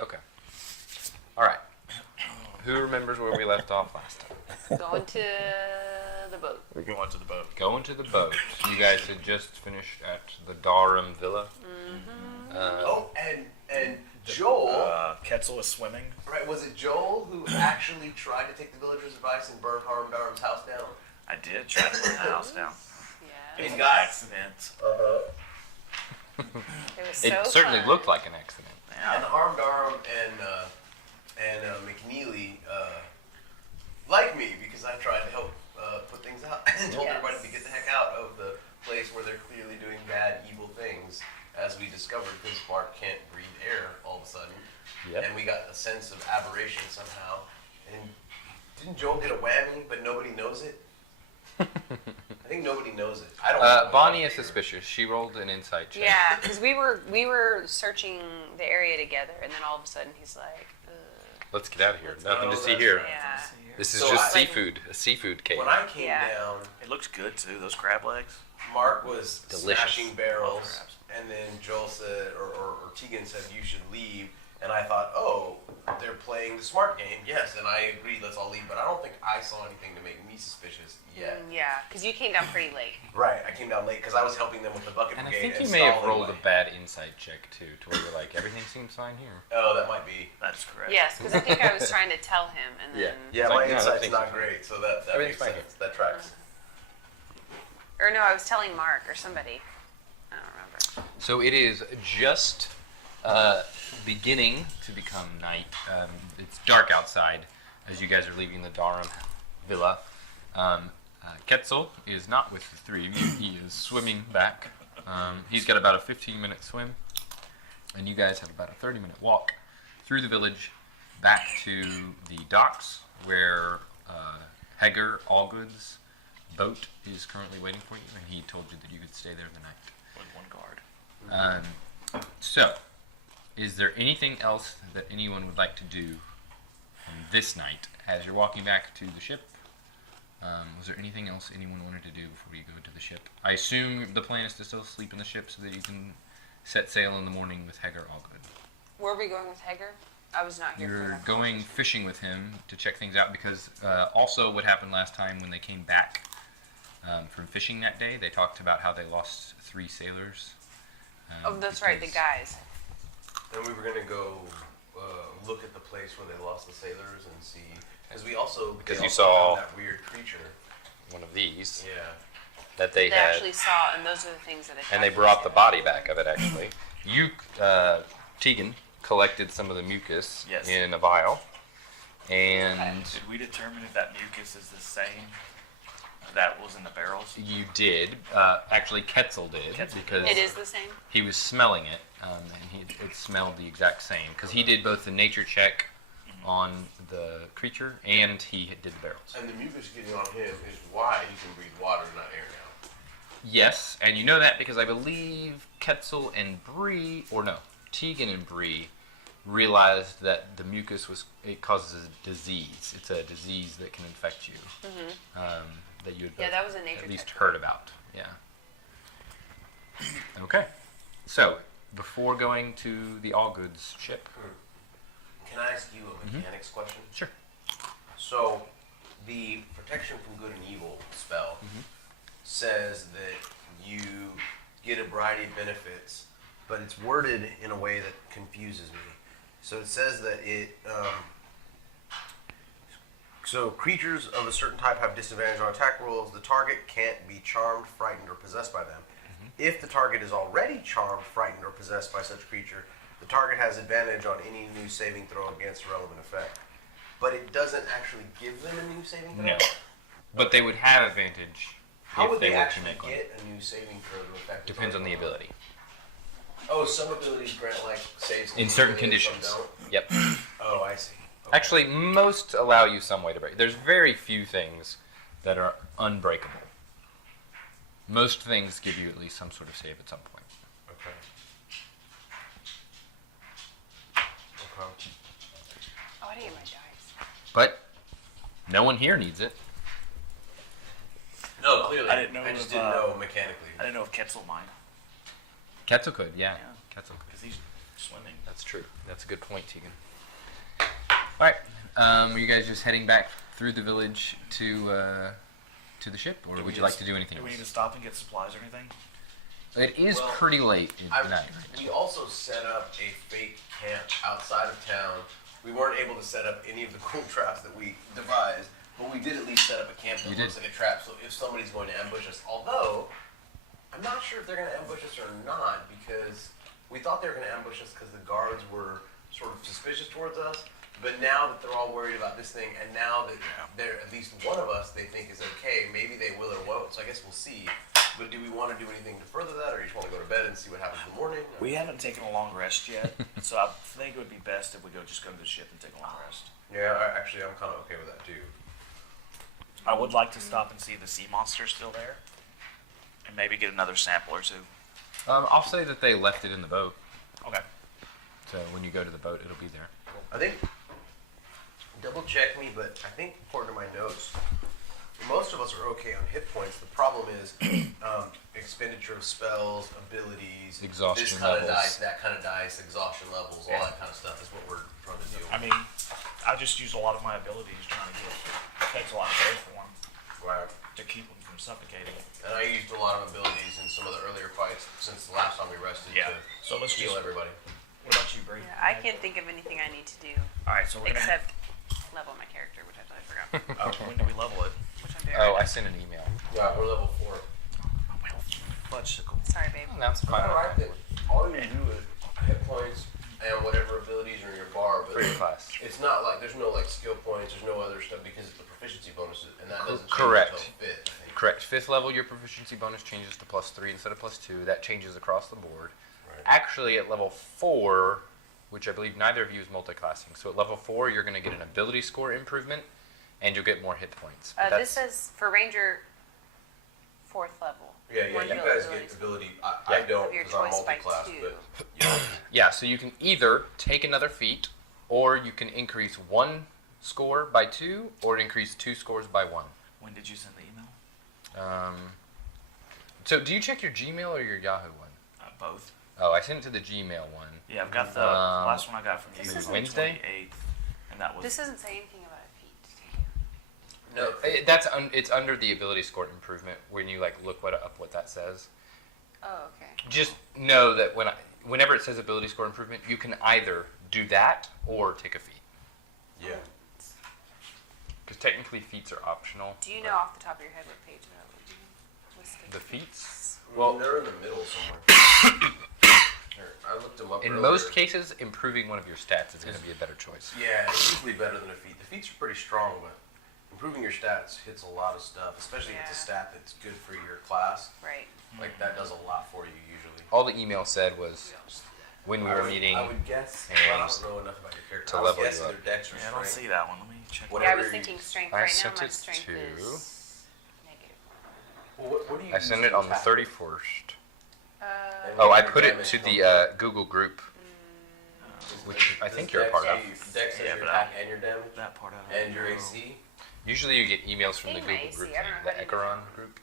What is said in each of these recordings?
Okay. All right. Who remembers where we left off last time? Going to the boat. We're going to the boat. Going to the boat. You guys had just finished at the Durham Villa. And Joel. Ketzel is swimming. Right, was it Joel who actually tried to take the villagers' advice and burn Harmdarum's house down? I did try to burn the house down. Yeah. It was an accident. It was so It certainly fun. looked like an accident. And Yeah. Harmdarum and McNeely like me because I tried to help put things out and told Yes. everybody to get the heck out of the place where they're clearly doing bad, evil things, as we discovered because Mark can't breathe air all of a sudden. Yep. And we got a sense of aberration somehow. And didn't Joel get a whammy, but nobody knows it? I think nobody knows it. I don't. Bonnie is suspicious. She rolled an insight check. Yeah, because we were searching the area together, and then all of a sudden he's like, ugh. Let's get out of here. Let's Nothing go, to see that's here. right. Yeah. This is So just I- seafood. A seafood cave. When I came Yeah. down, It looks good too. Those crab legs. Mark was Delicious. smashing barrels, Crabs. and then Joel said, or Tegan said, you should leave. And I thought, oh, they're playing the smart game. Yes, and I agreed, let's all leave. But I don't think I saw anything to make me suspicious yet. Yeah, because you came down pretty late. Right, I came down late because I was helping them with the bucket And I brigade. think you may have stalling rolled my- a bad insight check too, to where you're like, everything seems fine here. Oh, that might be. That is correct. Yes, because I think I was trying to tell him, and then Yeah, It's my like, no, insight's everything's not fine. great, so that Everything's makes fine sense. That tracks. or no, I was telling Mark or somebody. I don't remember. So it is just beginning to become night. It's dark outside as you guys are leaving the Durham Villa. Ketzel is not with the three of you. He is swimming back. He's got about a 15-minute swim, and you guys have about a 30-minute walk through the village back to the docks where Heger Allgood's boat is currently waiting for you, and he told you that you could stay there the night. With one guard. So, is there anything else that anyone would like to do on this night as you're walking back to the ship? Was there anything else anyone wanted to do before you go to the ship? I assume the plan is to still sleep in the ship so that you can set sail in the morning with Heger Allgood. Where are we going with Heger? I was not here for You're that. going fishing with him to check things out because also what happened last time when they came back from fishing that day, they talked about how they lost 3 sailors. Oh, that's right, the because- guys. And we were going to go look at the place where they lost the sailors and see. Because we also. Because they you also saw- found that weird creature. One of these Yeah. that they They had. actually saw, and those are the things that attacked And they us. brought the body back of it, actually. You, Tegan, collected some of the mucus Yes. in a vial. And Did we determine if that mucus is the same that was in the barrels? you did. Actually, Ketzel did. Ketzel. Because It is the same? he was smelling it. And it smelled the exact same. Because he did both the nature check on the creature and he did the barrels. And the mucus getting on him is why he can breathe water, not air now. Yes, and you know that because I believe Ketzel and Bree, or no, Tegan and Bree realized that the mucus it causes a disease. It's a disease that can infect you. That you had Yeah, that was a nature at least check. heard about. Yeah. Okay. So, before going to the Allgoods ship. Can I ask you a mechanics question? Sure. So, the protection from good and evil spell says that you get a variety of benefits, but it's worded in a way that confuses me. So it says that so creatures of a certain type have disadvantage on attack rolls. The target can't be charmed, frightened, or possessed by them. If the target is already charmed, frightened, or possessed by such creature, the target has advantage on any new saving throw against a relevant effect. But it doesn't actually give them a new saving throw? No. But they would have advantage How if would they they were to actually make one. get a new saving throw to affect? Depends on the ability. Oh, some abilities grant like saves In certain continually, conditions. Some don't. Yep. Oh, I see. Okay. Actually, most allow you some way to break. There's very few things that are unbreakable. Most things give you at least some sort of save at some point. Okay. Okay. Oh, I didn't get my dice. But no one here needs it. No, clearly. I didn't know I just if, didn't know mechanically. I didn't know if Ketzel mind. Ketzel could, yeah. Ketzel could. Because he's swimming. That's true. That's a good point, Tegan. All right. Are you guys just heading back through the village to the ship, or would you like to do anything Do we need to else? stop and get supplies or anything? It is Well, pretty late at night. We also set up a fake camp outside of town. We weren't able to set up any of the cool traps that we devised, but we did at least set up a camp that You looks did. like a trap. So if somebody's going to ambush us, although I'm not sure if they're going to ambush us or not, because we thought they were going to ambush us because the guards were sort of suspicious towards us. But now that they're all worried about this thing, and now that they're at least one of us they think is okay, maybe they will or won't. So I guess we'll see. But do we want to do anything to further that, or you just want to go to bed and see what happens in the morning? We haven't taken a long rest yet, so I think it would be best if we just go to the ship and take a long rest. Yeah, actually, I'm kind of okay with that too. I would like to stop and see the sea monster still there, and maybe get another sample or two. I'll say that they left it in the boat, Okay. so when you go to the boat, it'll be there. I think, double check me, but I think according to my notes, most of us are okay on hit points. The problem is expenditure of spells, abilities, Exhaustion this kind levels. of dice, that kind of dice, exhaustion levels, all that kind of stuff is what we're trying to deal I with. mean, I just use a lot of my abilities trying to get. It takes a lot of faith for them Right. to keep them from suffocating. And I used a lot of abilities in some of the earlier fights since the last time we rested Yeah. to So let's heal just. everybody. What about you, Bree? Yeah, I can't think of anything I need to do All right, so we're gonna. except level my character, which I thought I forgot. When do we level it? Which I'm doing. Oh, right I sent an email. Yeah, we're level 4. Fudgesicle. now. Sorry, babe. Oh, that's fine. Alright, then all you do is hit points and whatever abilities are in your bar, but For your class. it's not like there's no like skill points, there's no other stuff because it's the proficiency bonuses, and that doesn't change Correct. until 5th, I think. Correct. 5th level, your proficiency bonus changes to +3 instead of +2. That changes across the board. Right. Actually, at level 4, which I believe neither of you is multiclassing, so at level 4, you're going to get an ability score improvement, and you'll get more hit points. But This says for Ranger, 4th level. Yeah, One you bill guys abilities. get ability. I Yeah. don't Of your because I'm choice by multi-class, 2. but yeah, so you can either take another feat, or you can increase 1 score by 2, or increase 2 scores by 1. When did you send the email? So do you check your Gmail or your Yahoo one? Both. Oh, I sent it to the Gmail one. Yeah, I've got the last one I got from you. This was isn't- Wednesday? 28th, and that was. This doesn't say anything about a feat. no. It's under the ability score improvement when you like look what that says. Oh, okay. Just know that whenever it says ability score improvement, you can either do that or take a feat. Yeah. Because technically feats are optional. Do you know off the top of your head what page that would be listed? The feats? Well, they're in the middle somewhere. Here, I looked them up. In earlier. most cases, improving one of your stats is going to be a better choice. Yeah, it's usually better than a feat. The feats are pretty strong, but improving your stats hits a lot of stuff, especially if it's a Yeah. stat that's good for your class. Right. Like that does a lot for you usually. All the email said was when we were meeting. I would guess. and Well, I don't know enough about your character. to I was level you guessing up. their dex or Yeah, I don't strength. see that one. Let me check. What- Yeah, I Whatever was you- thinking strength. I Right sent now, my it strength to- is negative. Well, what do you I use sent to it on the attack? 31st. And Oh, what I your put it damage to from- the Google group, Does- which I does think you're a dex part of. have you- Dex has Yeah, your but attack and your damage that part out. and your AC. Usually you get emails from the Think my Google AC, group I don't thing, know the how to do Ecaron group.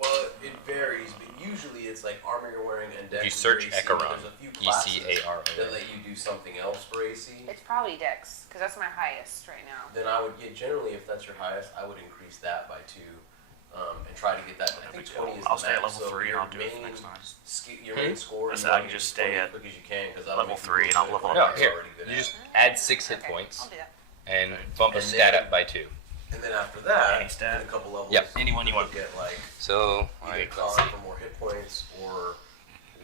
Well, it varies, but usually it's like armor you're wearing and dex. You is search your AC. Ecaron, There's a few classes ECARON. that let you do something else for AC. It's probably Dex, because that's my highest right now. Then I would get generally if that's your highest, I would increase that by 2, and try to get that. I think 20 is I'll the stay at max, level so 3 and your I'll do it for main next time. Your main score. I is said I like can just 20 stay as at quick as you can because level 3 and I'll level up. No, That's here, you just add 6 hit Okay, points I'll do that. and bump a And stat then- up by 2. And then after that, Any stat? in a couple levels, Yep, anyone you want. get like So, either con for more hit points or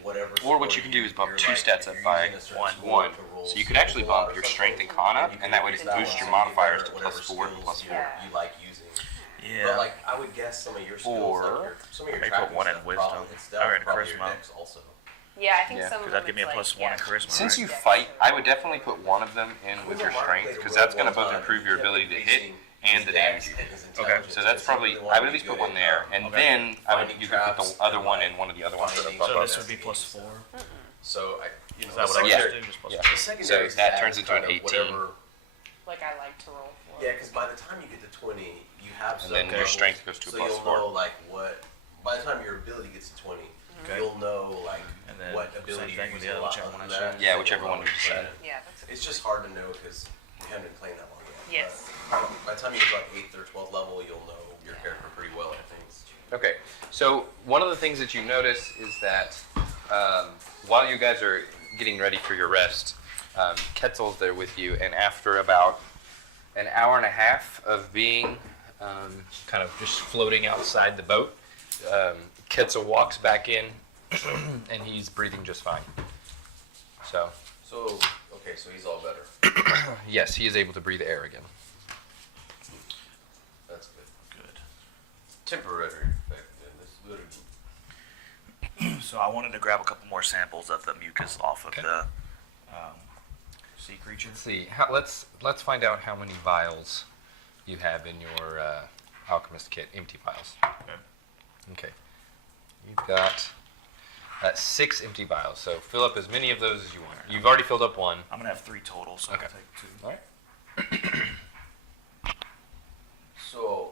whatever. Or what score you can do is bump you're, 2 like, stats if up you're by using a certain 1. score to roll So you could skill actually a lot bump or your something, strength and con up, you and can that way increase just boost one your so you get modifiers better to at whatever +4 and skills +4. Yeah. you like using. Yeah. But like I would guess some of your skills, Or some of your maybe tracking put 1 in stuff wisdom. probably, it's Or in probably your charisma. dex also. Yeah, I think Yeah. some of Because them that'd give me a it's +1 in like, charisma. Since right? you Dex fight, or- I would definitely put one of them in with your strength, because that's going to both improve your ability to hit and the damage you do. Okay. So that's probably, I would at least put one there, and then I would, you could put the other one in one of the other ones that are above So it. this would be +4. So I, Is that what I Yeah. used to do? Just Yeah. +4. the secondary So that stat turns is into an kind of 18. whatever- like I like to roll for. Yeah, because by the time you get to 20, you have And some then your levels, strength goes to a so you'll +4. know like what. By the time your ability gets to 20, Okay. you'll know like And then what same ability thing you're with using the a lot whichever other one than I that. choose. Yeah, whichever one you decide. Yeah, that's a It's just hard to know because we haven't been playing that long yet. Yes. But by the time you get to like 8th or 12th level, you'll know your character pretty well, I think. Okay, so one of the things that you notice is that while you guys are getting ready for your rest, Ketzel's there with you, and after about an hour and a half of being kind of just floating outside the boat, Ketzel walks back in, and he's breathing just fine. So, Okay, so he's all better. yes, he is able to breathe air again. That's good. Good. Temporary effect, then. That's very good. So I wanted to grab a couple more samples of the mucus off of Okay. the sea creature. Let's see. Let's find out how many vials you have in your alchemist kit. Empty vials. Okay. Okay. You've got 6 empty vials. So fill up as many of those as you want. You've already filled up one. I'm gonna have 3 total, so Okay. I'll take 2. All right. So,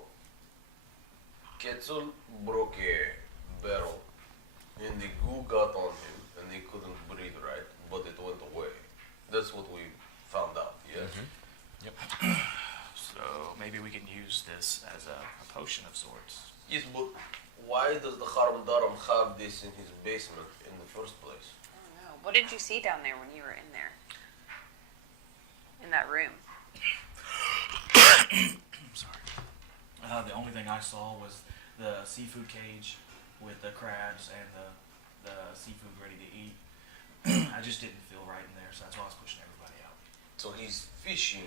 Quetzal broke a barrel, and the goo got on him, and he couldn't breathe right, but it went away. That's what we found out, yes? So maybe we can use this as a potion of sorts. Yes, but why does the Haram Daram have this in his basement in the first place? I don't know. What did you see down there when you were in there? In that room? I'm sorry. The only thing I saw was the seafood cage with the crabs and the seafood ready to eat. I just didn't feel right in there, so that's why I was pushing everybody out. So he's fishing,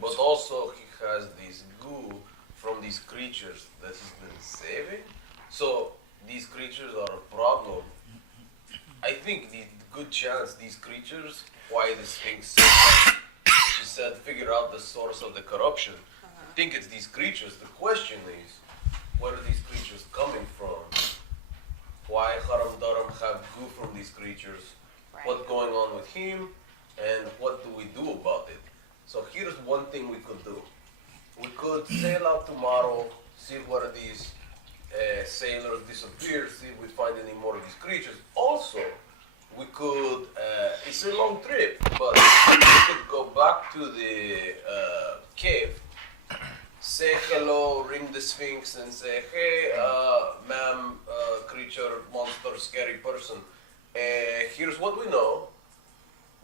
but also he has this goo from these creatures that he's been saving. So these creatures are a problem. I think the good chance these creatures, why the Sphinx said that, she said figure out the source of the corruption. I think it's these creatures. The question is, where are these creatures coming from? Why Haram Daram have goo from these creatures? Right. What's going on with him? And what do we do about it? So here's one thing we could do. We could sail out tomorrow, see where these sailors disappear, see if we find any more of these creatures. Also, we could, it's a long trip, but we could go back to the cave, say hello, ring the Sphinx and say, hey, ma'am, creature, monster, scary person, here's what we know.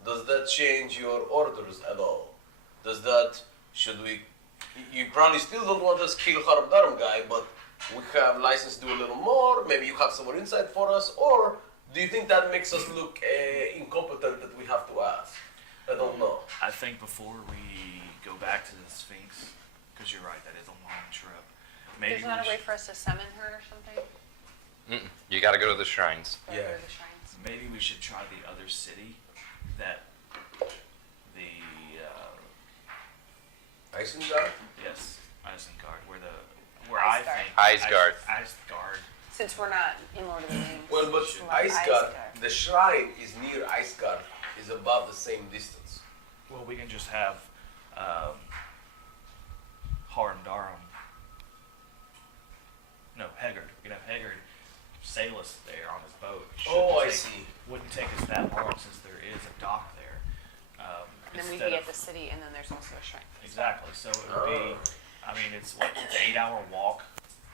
Does that change your orders at all? Does that, should we, you probably still don't want us to kill Haram Daram guy, but we have license to do a little more, maybe you have some more insight for us, or do you think that makes us look incompetent that we have to ask? I don't know. I think before we go back to the Sphinx, because you're right, that is a long trip. Maybe There's not we a way should- for us to summon her or something? You got to go to the shrines. Or Yeah. go to the shrines? maybe we should try the other city that the Isengard? yes, Isengard, where I Isengard. think Isengard. Isengard. Since we're not in Lord of the Rings. Well, but Like Isengard, Isengard. the shrine is near Isengard, is about the same distance. Well, we can just have Haram Daram. No, Haggard. We can have Haggard sail us there on his boat. Oh, I take- see. Wouldn't take us that long since there is a dock there. And then we'd instead be at of- the city, and then there's also a shrine. Exactly. So it would be. I mean, it's what it's an 8-hour walk,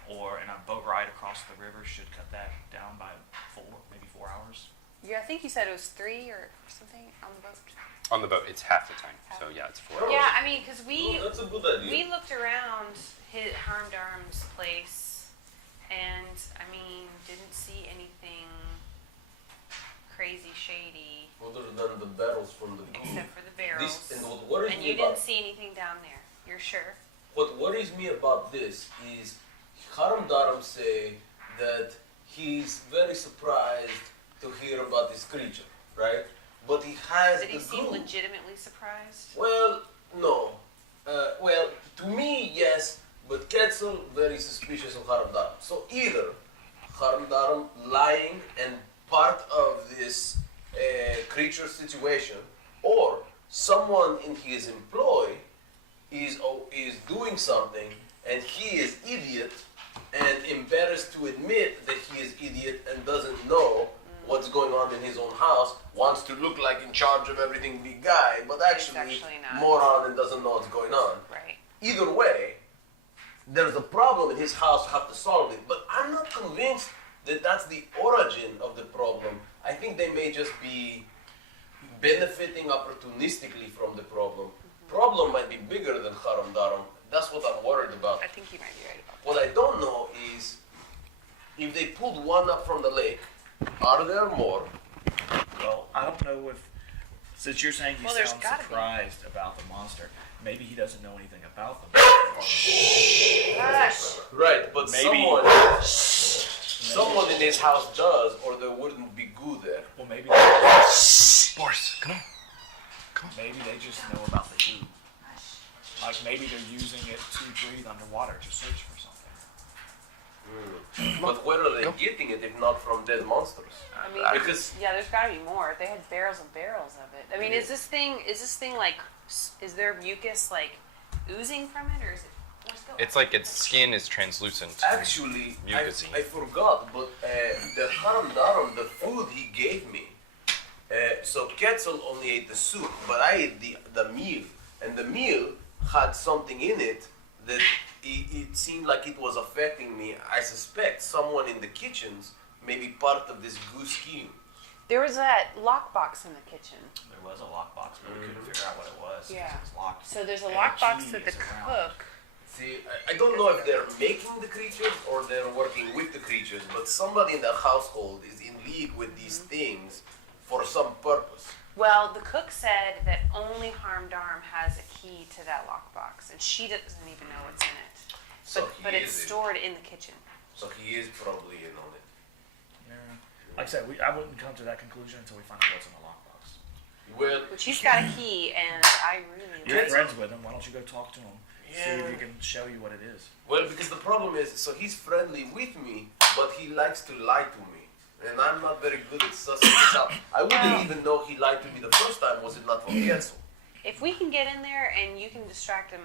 and a boat ride across the river should cut that down by 4 hours. Yeah, I think you said it was 3 or something on the boat. On the boat, it's half the time. So yeah, it's 4 hours. Yeah, I mean, because Oh, that's a good idea. we looked around Harm Darm's place, and I mean, didn't see anything crazy shady Other than the barrels from the goo. except for the barrels. This, and what worries And me you about didn't see anything down there. You're sure? what worries me about this is Haram Daram say that he's very surprised to hear about this creature, right? But he has Did he the seem goo. legitimately surprised? Well, no. Well, to me, yes, but Quetzal very suspicious of Haram Daram. So either Haram Daram lying and part of this creature situation, or someone in his employ is doing something and he is idiot and embarrassed to admit that he is idiot and doesn't know what's going on in his own house, wants to look like in charge of everything big guy, but actually not. moron and doesn't know what's going on. Right. Either way, there's a problem in his house, have to solve it. But I'm not convinced that that's the origin of the problem. I think they may just be benefiting opportunistically from the problem. Problem might be bigger than Haram Daram. That's what I'm worried about. I think you might be right about that. What I don't know is if they pulled one up from the lake, are there more? Well, I don't know if, since you're saying he Well, there's sounds gotta be. surprised about the monster, maybe he doesn't know anything about the monster. Gosh. Right, but Maybe- someone in his house does, or there wouldn't be goo there. Well, maybe Boris, come on. maybe they just know about the goo. Like maybe they're using it to breathe underwater to search for something. But where are they getting it if not from dead monsters? I mean, Because yeah, there's got to be more. They had barrels and barrels of it. I mean, is this thing like, is there mucus like oozing from it, or is it more still? It's like its skin is translucent. actually, I Mucusy. forgot, but the Haram Daram, the food he gave me, so Ketzel only ate the soup, but I ate the meal. And the meal had something in it that it seemed like it was affecting me. I suspect someone in the kitchens may be part of this goo scheme. There was that lockbox in the kitchen. There was a lockbox, but we couldn't figure out what it was. Yeah. It was locked. So there's a And lockbox key that the is around. cook. See, I don't know if they're making the creatures or they're working with the creatures, but somebody in the household is in league with these things for some purpose. Well, the cook said that only Harm Darm has a key to that lockbox, and she doesn't even know what's in it. So But he it's is in. stored in the kitchen. So he is probably in on it. Yeah. Like I said, I wouldn't come to that conclusion until we find out what's in the lockbox. Well, Which he's got a key, and I really You're like. friends with him. Why don't you go talk to him? See if Yeah. he can show you what it is. well, because the problem is, so he's friendly with me, but he likes to lie to me. And I'm not very good at sussing this out. I wouldn't even know he lied to me the first time, was it not for Ketzel? If we can get in there and you can distract him,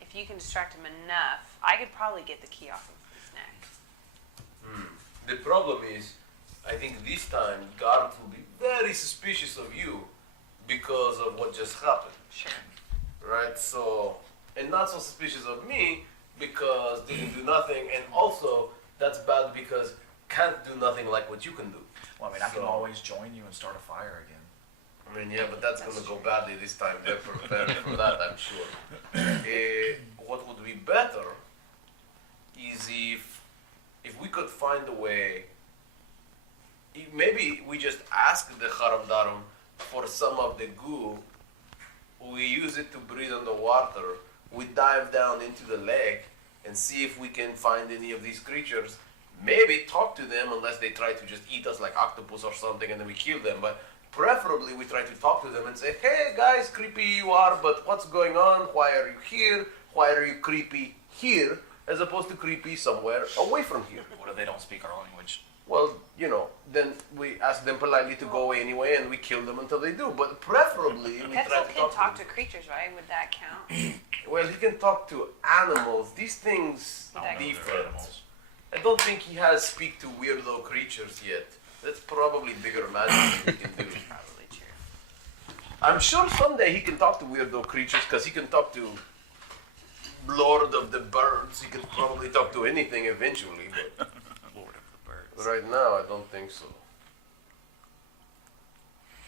if you can distract him enough, I could probably get the key off of his neck. The problem is, I think this time guards will be very suspicious of you because of what just happened. Sure. Right? So, and not so suspicious of me because didn't do nothing, and also that's bad because can't do nothing like what you can do. Well, I mean, I can So- always join you and start a fire again. I mean, yeah, but that's gonna go badly this time. They're prepared for that, I'm sure. What would be better is if we could find a way. Maybe we just ask the Haram Daram for some of the goo. We use it to breathe underwater. We dive down into the lake and see if we can find any of these creatures. Maybe talk to them unless they try to just eat us like octopus or something and then we kill them. But preferably we try to talk to them and say, hey guys, creepy you are, but what's going on? Why are you here? Why are you creepy here as opposed to creepy somewhere away from here? What if they don't speak our language? Well, then we ask them politely to go away anyway and we kill them until they do. But preferably we try Ketzel to can talk to to creatures, right? Would that count? Well, he can talk to animals. These things I don't know if they're different. animals. I don't think he has speak to weirdo creatures yet. That's probably bigger magic he can do. Probably true. I'm sure someday he can talk to weirdo creatures because he can talk to Lord of the Birds. He can probably talk to anything eventually, but Lord of the Birds. right now I don't think so.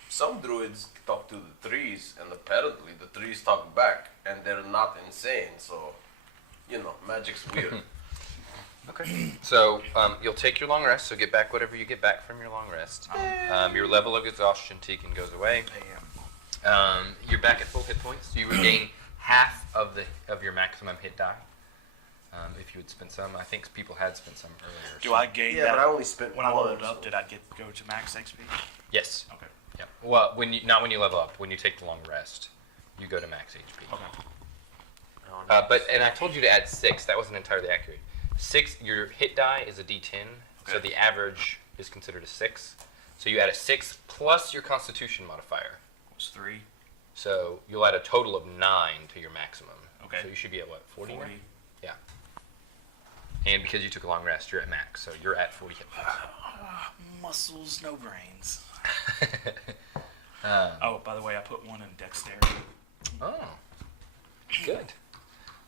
Some druids talk to the trees, and apparently the trees talk back, and they're not insane. So, magic's weird. Okay. So you'll take your long rest. So get back whatever you get back from your long rest. Your level of exhaustion taken goes away. You're back at full hit points. You regain half of your maximum hit die. If you had spent some, I think people had spent some earlier. Do I gain Yeah, that? but I only spent When I one, leveled up, so- did I go to max XP? Yes. Okay. Yeah. Well, not when you level up. When you take the long rest, you go to max HP. Okay. And I told you to add 6. That wasn't entirely accurate. 6. Your hit die is a D10, so Okay. the average is considered a 6. So you add a 6 plus your Constitution modifier. It was 3. So you'll add a total of 9 to your maximum. Okay. So you should be at what, 40? 40. Yeah. And because you took a long rest, you're at max, so you're at 40 hit points. Muscles, no brains. Um, Oh, by the way, I put one in dexterity. Oh, good.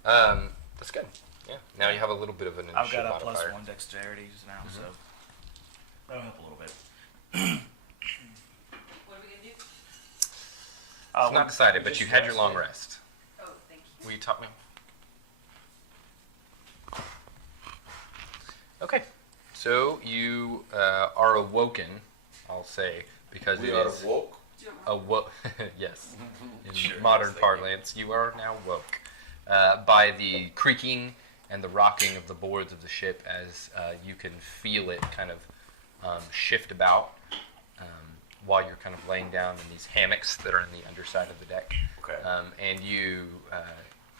That's good. Yeah. Now you have a little bit of an I've initiative got a modifier. +1 dexterity now, so that'll help a little bit. What are we gonna do? It's not decided, but you had your long rest. Oh, thank you. Will you top me? Okay. So you are awoken, I'll say, because We it are is woke. awoke. Yes. In Sure, modern yes, parlance, you are now woke by the creaking and the rocking of the boards of the ship as you can feel it kind of shift about while you're kind of laying down in these hammocks that are in the underside of the deck. Okay. And you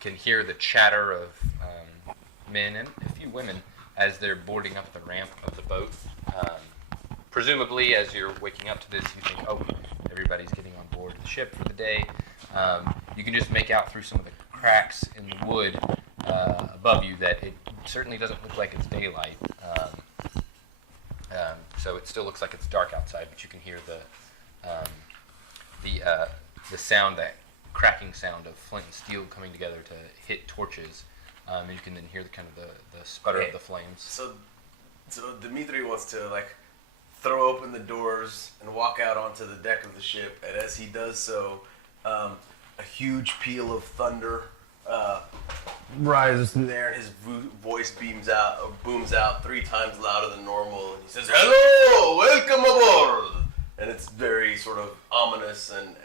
can hear the chatter of men and a few women as they're boarding up the ramp of the boat. Presumably, as you're waking up to this, you think, oh, everybody's getting on board the ship for the day. You can just make out through some of the cracks in the wood above you that it certainly doesn't look like it's daylight. So it still looks like it's dark outside, but you can hear the sound, that cracking sound of flint and steel coming together to hit torches. And you can then hear the kind of the sputter Okay. of the flames. So Dimitri wants to throw open the doors and walk out onto the deck of the ship, and as he does so, a huge peal of thunder rises through there, and his voice booms out 3 times louder than normal, and he says, "Hello, welcome aboard!" And it's very sort of ominous, and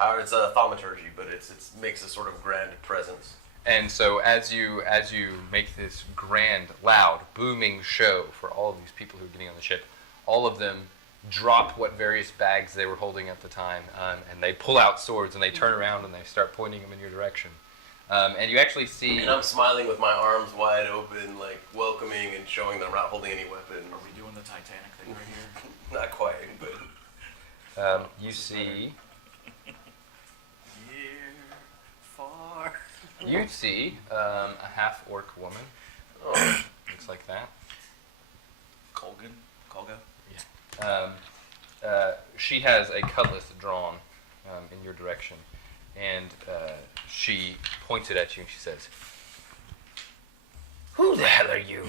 it's a thaumaturgy, but it makes a sort of grand presence. And so as you make this grand, loud, booming show for all of these people who are getting on the ship, all of them drop what various bags they were holding at the time, and they pull out swords, and they turn around, and they start pointing them in your direction. And you actually see... And I'm smiling with my arms wide open, welcoming and showing that I'm not holding any weapon. Are we doing the Titanic thing right here? Not quite, but... you see... Here, far. You see a half-orc woman. Oh, looks like that. Colga. She has a cutlass drawn in your direction, and she points it at you and she says, "Who the hell are you?"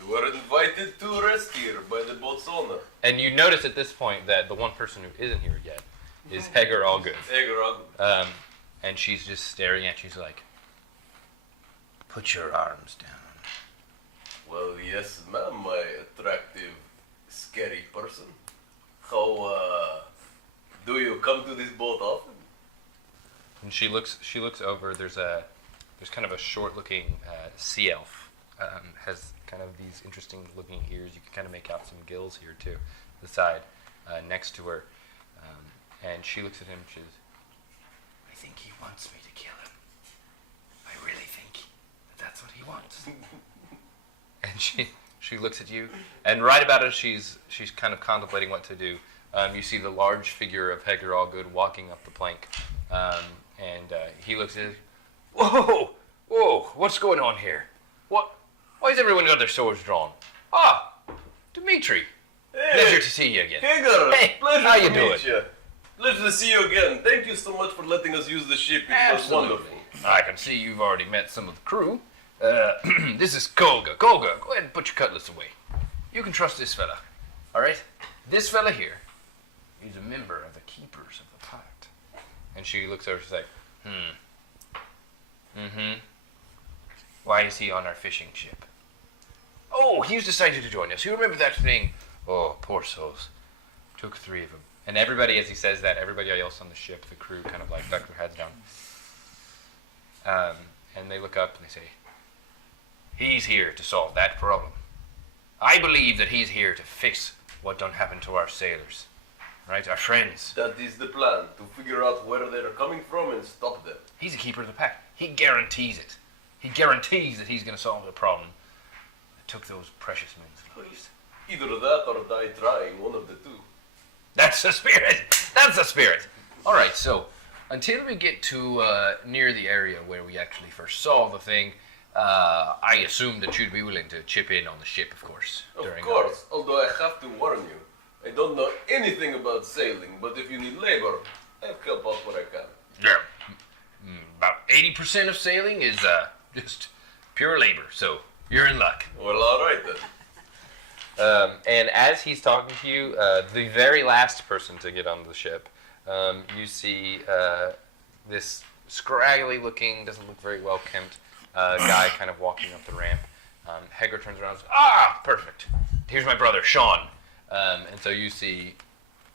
We were invited to rest here by the boat's owner. And you notice at this point that the one person who isn't here yet is Hagar Allgood. And she's just staring at you. She's like, "Put your arms down." Well, yes, ma'am, my attractive, scary person. How, do you come to this boat often? And she looks over. There's kind of a short-looking sea elf. Has kind of these interesting-looking ears. You can kind of make out some gills here too, the side next to her. And she looks at him. She says, "I think he wants me to kill him. I really think that's what he wants." And she looks at you, and right about as she's kind of contemplating what to do, you see the large figure of Hagar Allgood walking up the plank, and he looks at you. Whoa, what's going on here? Why has everyone got their swords drawn? Ah, Dimitri, pleasure to see you again. Hagar, Hey, pleasure how to you doing? meet you. Pleasure to see you again. Thank you so much for letting us use the ship. It was wonderful. I can see you've already met some of the crew. This is Kolga. Kolga, go ahead and put your cutlass away. You can trust this fella. All right? This fella here, he's a member of the Keepers of the Pact. And she looks over, she's like, Why is he on our fishing ship? Oh, he's decided to join us. You remember that thing? Oh, poor souls. Took 3 of them. And everybody, as he says that, everybody else on the ship, the crew, kind of duck their heads down. And they look up and they say, "He's here to solve that problem. I believe that he's here to fix what done happened to our sailors. Right? Our friends. That is the plan, to figure out where they're coming from and stop them. He's a keeper of the pact. He guarantees it. He guarantees that he's going to solve the problem that took those precious men's lives." Either that or die trying, one of the two. That's the spirit. That's the spirit. All right, so until we get to near the area where we actually first saw the thing, I assumed that you'd be willing to chip in on the ship, of course. Of course, although I have to warn you, I don't know anything about sailing, but if you need labor, I'll help out what I can. Yeah. About 80% of sailing is just pure labor, so you're in luck. Well, all right then. And as he's talking to you, the very last person to get on the ship, you see this scraggly looking, doesn't look very well kempt guy kind of walking up the ramp. Hager turns around and says, "Ah, perfect. Here's my brother, Sean." And so you see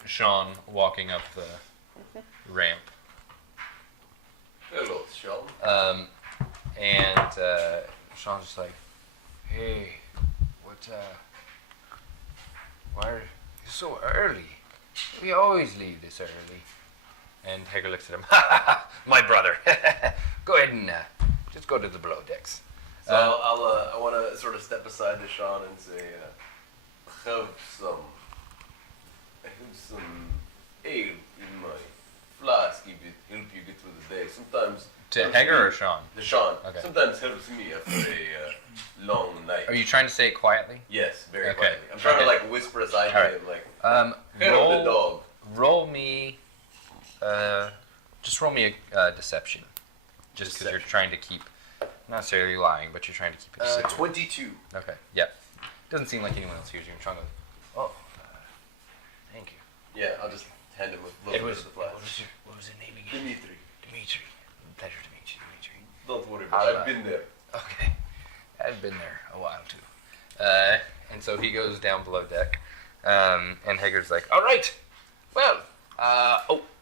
Sean walking up the ramp. Hello, Sean. And Sean's just like, "Hey, why are you so early? We always leave this early." And Hager looks at him. "My brother. Go ahead and just go to the below decks." So I want to sort of step aside to Sean and say, I have some ale in my flask if it help you get through the day. Sometimes To Hager or Sean? the Sean. Okay. Sometimes helps me after a long night. Are you trying to say it quietly? Yes, very Okay. quietly. I'm trying to like whisper aside All to right. him, like, Roll help the dog. Roll me. Just roll me a deception. Just because you're trying to keep, not necessarily lying, but you're trying to keep it secret. 22. Okay. Yep. Doesn't seem like anyone else hears you. I'm trying to. Oh. Thank you. Yeah, I'll just hand him a little bit of the flask. What was your name again? Dimitri. Dimitri. Pleasure to meet you, Dimitri. Don't worry about it. I'll, I've been there. Okay. I've been there a while too. And so he goes down below deck. And Hager's like, "All right. Well,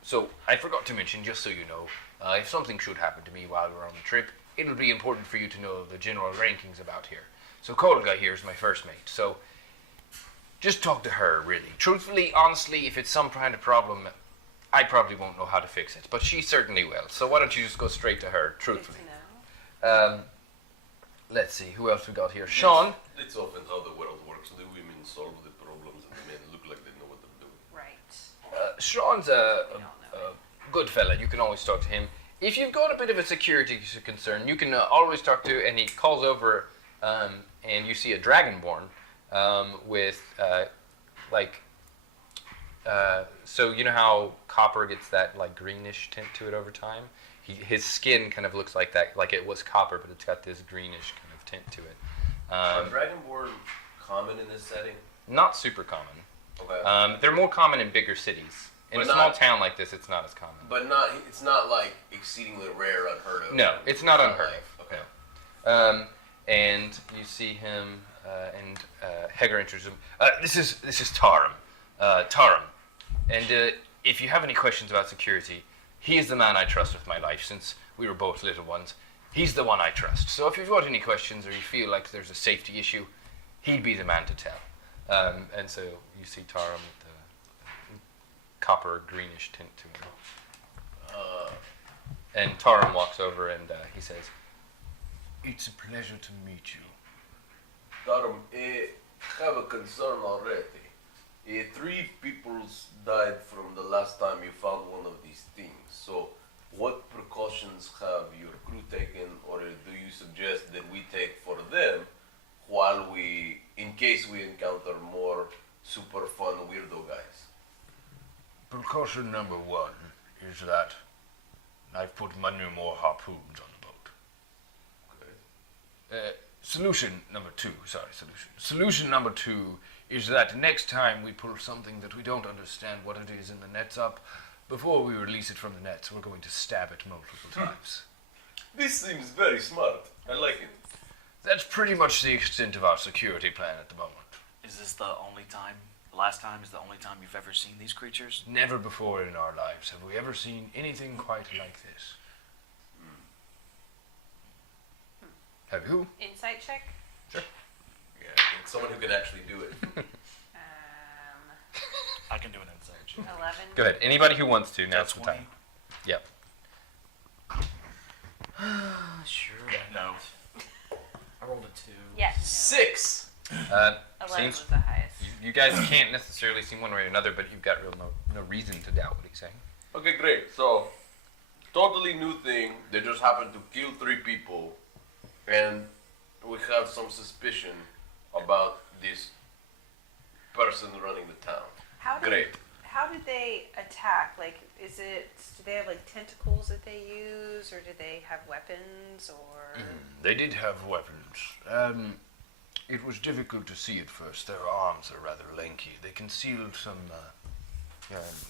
so I forgot to mention, just so you know, if something should happen to me while we're on the trip, it'll be important for you to know the general rankings about here. So Kolga here is my first mate, so just talk to her, really. Truthfully, honestly, if it's some kind of problem, I probably won't know how to fix it, but she certainly will. So why don't you just go straight to her, Good truthfully." to know. Let's see, who else we got here? Sean. It's often how the world works. The women solve the problems and the men look like they know what they're doing. Right. Sean's We a don't know it. good fella. You can always talk to him. If you've got a bit of a security concern, you can always talk to, and he calls over, and you see a dragonborn with, so you know how copper gets that, like, greenish tint to it over time? His skin kind of looks like that, like it was copper, but it's got this greenish kind of tint to it. Are Dragonborn common in this setting? Not super common. Okay. They're more common in bigger cities. In But a small not- town like this, it's not as common. But it's not like exceedingly rare, unheard of. No, it's not unheard of. Okay. And you see him, and Hager introduces him. This is Tarim. Tarim. And if you have any questions about security, he is the man I trust with my life. Since we were both little ones, he's the one I trust. So if you've got any questions or you feel like there's a safety issue, he'd be the man to tell. And so you see Tarim with the copper greenish tint to him. And Tarim walks over and he says, "It's a pleasure to meet you." Tarum, I have a concern already. 3 people died from the last time you found one of these things. So, what precautions have your crew taken, or do you suggest that we take for them while in case we encounter more super fun weirdo guys? Precaution number 1 is that I've put many more harpoons on the boat. Okay. Solution number 2 is that next time we pull something that we don't understand what it is in the nets up, before we release it from the nets, we're going to stab it multiple times. This seems very smart. I like it. That's pretty much the extent of our security plan at the moment. Is this the last time is the only time you've ever seen these creatures? Never before in our lives have we ever seen anything quite like this. Have you? Insight check. Yeah, it's someone who can actually do it. I can do an insight check. 11. Go ahead. Anybody who wants to, now's the 20? time. Yep. Sure. No. I rolled a 2. Yeah. No. 6. 11 Seems was the highest. you guys can't necessarily see one way or another, but you've got no reason to doubt what he's saying. Okay, great. So, totally new thing. They just happened to kill 3 people, and we have some suspicion about this person running the town. Great. How did they attack? Like, do they have like tentacles that they use, or do they have weapons, or? They did have weapons. It was difficult to see at first. Their arms are rather lanky. They concealed some.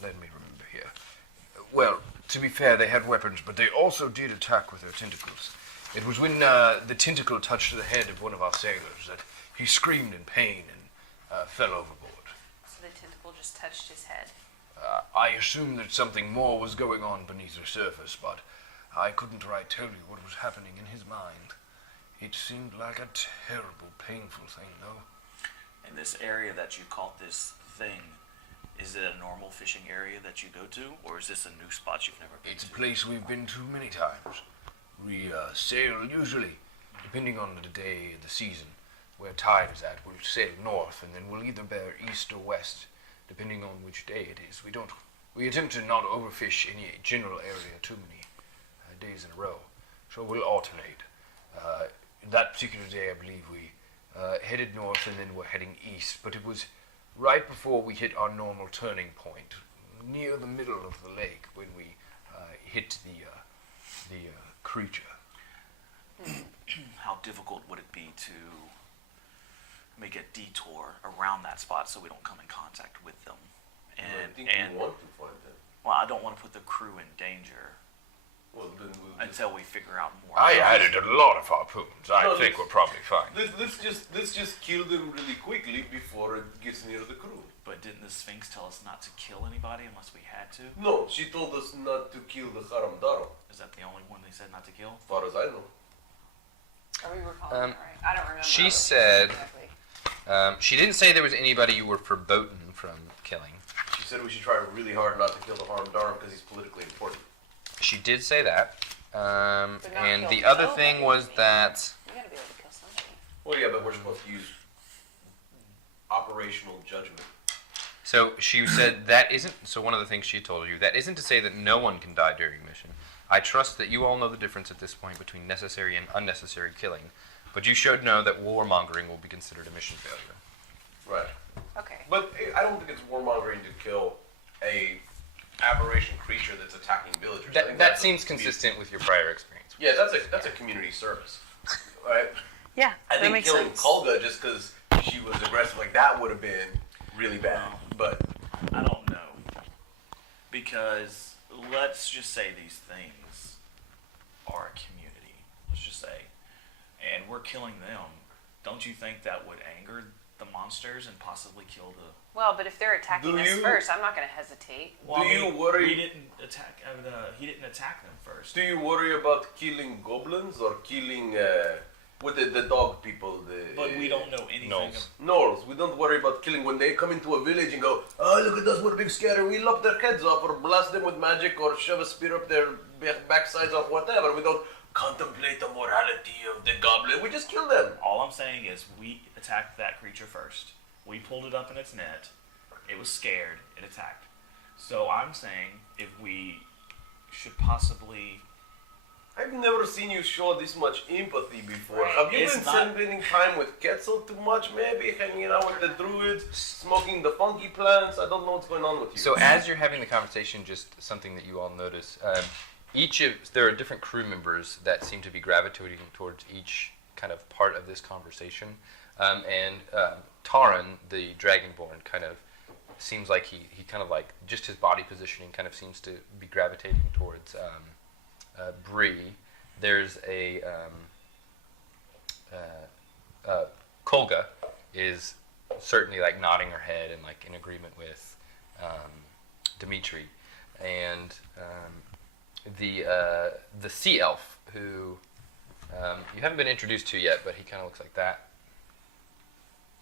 Let me remember here. Well, to be fair, they had weapons, but they also did attack with their tentacles. It was when the tentacle touched the head of one of our sailors that he screamed in pain and fell overboard. So the tentacle just touched his head. I assumed that something more was going on beneath the surface, but I couldn't right tell you what was happening in his mind. It seemed like a terrible, painful thing, though. In this area that you caught this thing, is it a normal fishing area that you go to, or is this a new spot you've never been It's to? a place we've been to many times. We sail usually, depending on the day of the season, where tide is at. We'll sail north, and then we'll either bear east or west, depending on which day it is. We attempt to not overfish any general area too many days in a row, so we'll alternate. That particular day, I believe we headed north, and then we're heading east, but it was right before we hit our normal turning point, near the middle of the lake, when we hit the creature. How difficult would it be to make a detour around that spot so we don't come in contact with them? I think And we want to find them. well, I don't want to put the crew in danger Well, then we'll just, until we figure out more. I added a lot of harpoons. I No, think we're probably fine. let's just kill them really quickly before it gets near the crew. But didn't the Sphinx tell us not to kill anybody unless we had to? No, she told us not to kill the Haram Daram, Is that the only one they said not to kill? as far as I know. Are we recalling that right? I don't remember. She said- Exactly. She didn't say there was anybody you were verboten from killing. She said we should try really hard not to kill the Haram Daram because he's politically important. She did say that. not And kill the other nobody. thing was that You gotta be able to kill somebody. Well, yeah, but we're supposed to use operational judgment. so she said that isn't so one of the things she told you that isn't to say that no one can die during a mission. I trust that you all know the difference at this point between necessary and unnecessary killing, but you should know that warmongering will be considered a mission failure. Right. Okay. But I don't think it's warmongering to kill a aberration creature that's attacking villagers. I That, think that that's a seems community- consistent with your prior experience. Yeah, that's a community service. Right? Yeah, I that think makes killing sense. Kolga just because she was aggressive like that would have been really bad. But I don't know. Because let's just say these things are a community. Let's just say. And we're killing them. Don't you think that would anger the monsters and possibly kill the... Well, but if they're attacking Do us you- first, I'm not gonna hesitate. Well, Do you worry- We didn't attack... he didn't attack them first. do you worry about killing goblins or killing with the dog people? But we don't know anything. Gnolls. Gnolls. We don't worry about killing when they come into a village and go, oh, look at us, we're big scary. We lop their heads off or blast them with magic or shove a spear up their backsides or whatever. We don't contemplate the morality of the goblin. We just kill them. All I'm saying is we attacked that creature first. We pulled it up in its net. It was scared. It attacked. So I'm saying if we should possibly... I've never seen you show this much empathy before. Right. Have you It's been not- spending time with Quetzal too much, maybe? Hanging out with the druids, smoking the funky plants? I don't know what's going on with you. So as you're having the conversation, just something that you all notice, there are different crew members that seem to be gravitating towards each kind of part of this conversation. And Taran, the Dragonborn, kind of seems like he kind of like, just his body positioning kind of seems to be gravitating towards Bree. There's a Kolga is certainly like nodding her head and like in agreement with Dimitri, and the sea elf who you haven't been introduced to yet, but he kind of looks like that.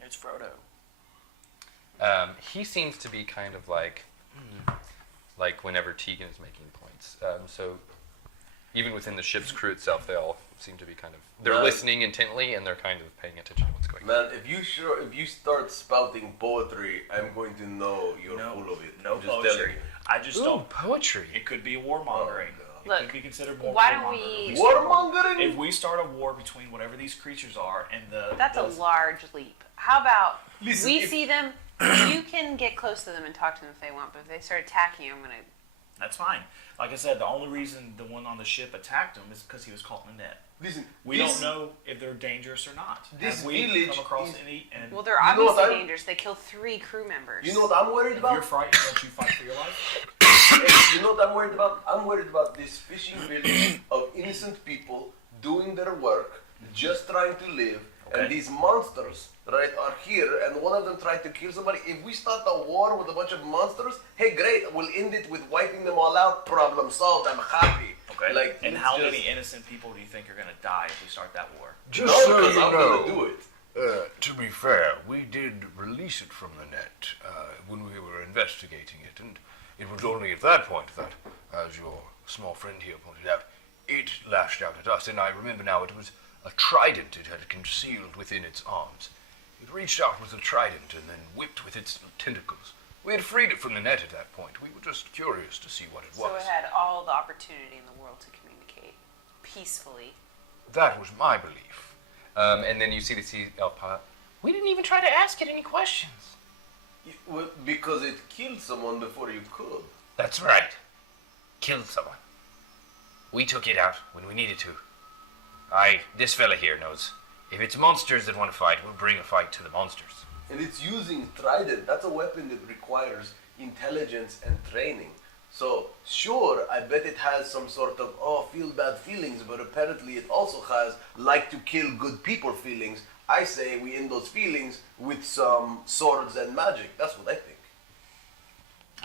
It's Frodo. He seems to be kind of like whenever Tegan is making points. So even within the ship's crew itself, they all seem to be kind of Right. listening intently and they're kind of paying attention to what's going on. Man, if you start spouting poetry, I'm going to know you're No, full of it. no I'm just poetry. telling you. I just Ooh, don't... poetry. It could be warmongering. It Look, could be considered more why don't warmongering. we- Warmongering? If we start a war between whatever these creatures are and That's a those- large leap. How about Listen, we if- see them? You can get close to them and talk to them if they want, but if they start attacking you, I'm gonna. That's fine. Like I said, the only reason the one on the ship attacked him is because he was caught in a net. Listen, We this- don't know if they're dangerous or not. This Have we village come across is- any? And Well, they're You know what obviously I'm- dangerous. They killed 3 crew members. You know what I'm worried if you're about? frightened, don't you fight for your life? Hey, you know what I'm worried about? I'm worried about this fishing village of innocent people doing their work, just trying to live, Okay. and these monsters, right, are here, and one of them tried to kill somebody. If we start a war with a bunch of monsters, hey, great, we'll end it with wiping them all out. Problem solved. I'm happy. Okay. Like, and let's how just- many innocent people do you think are going to die if we start that war? Just No, so because you I'm know, gonna do it. to be fair, we did release it from the net when we were investigating it, and it was only at that point that, as your small friend here pointed out, it lashed out at us. And I remember now it was a trident it had concealed within its arms. It reached out with a trident and then whipped with its tentacles. We had freed it from the net at that point. We were just curious to see what it So was. it had all the opportunity in the world to communicate peacefully. That was my belief. And then you see the sea elf pop up. We didn't even try to ask it any questions. Well, because it killed someone before you could. That's right. Killed someone. We took it out when we needed to. This fella here knows. If it's monsters that want to fight, we'll bring a fight to the monsters. And it's using trident. That's a weapon that requires intelligence and training. So, sure, I bet it has some sort of, feel bad feelings, but apparently it also has like to kill good people feelings. I say we end those feelings with some swords and magic. That's what I think.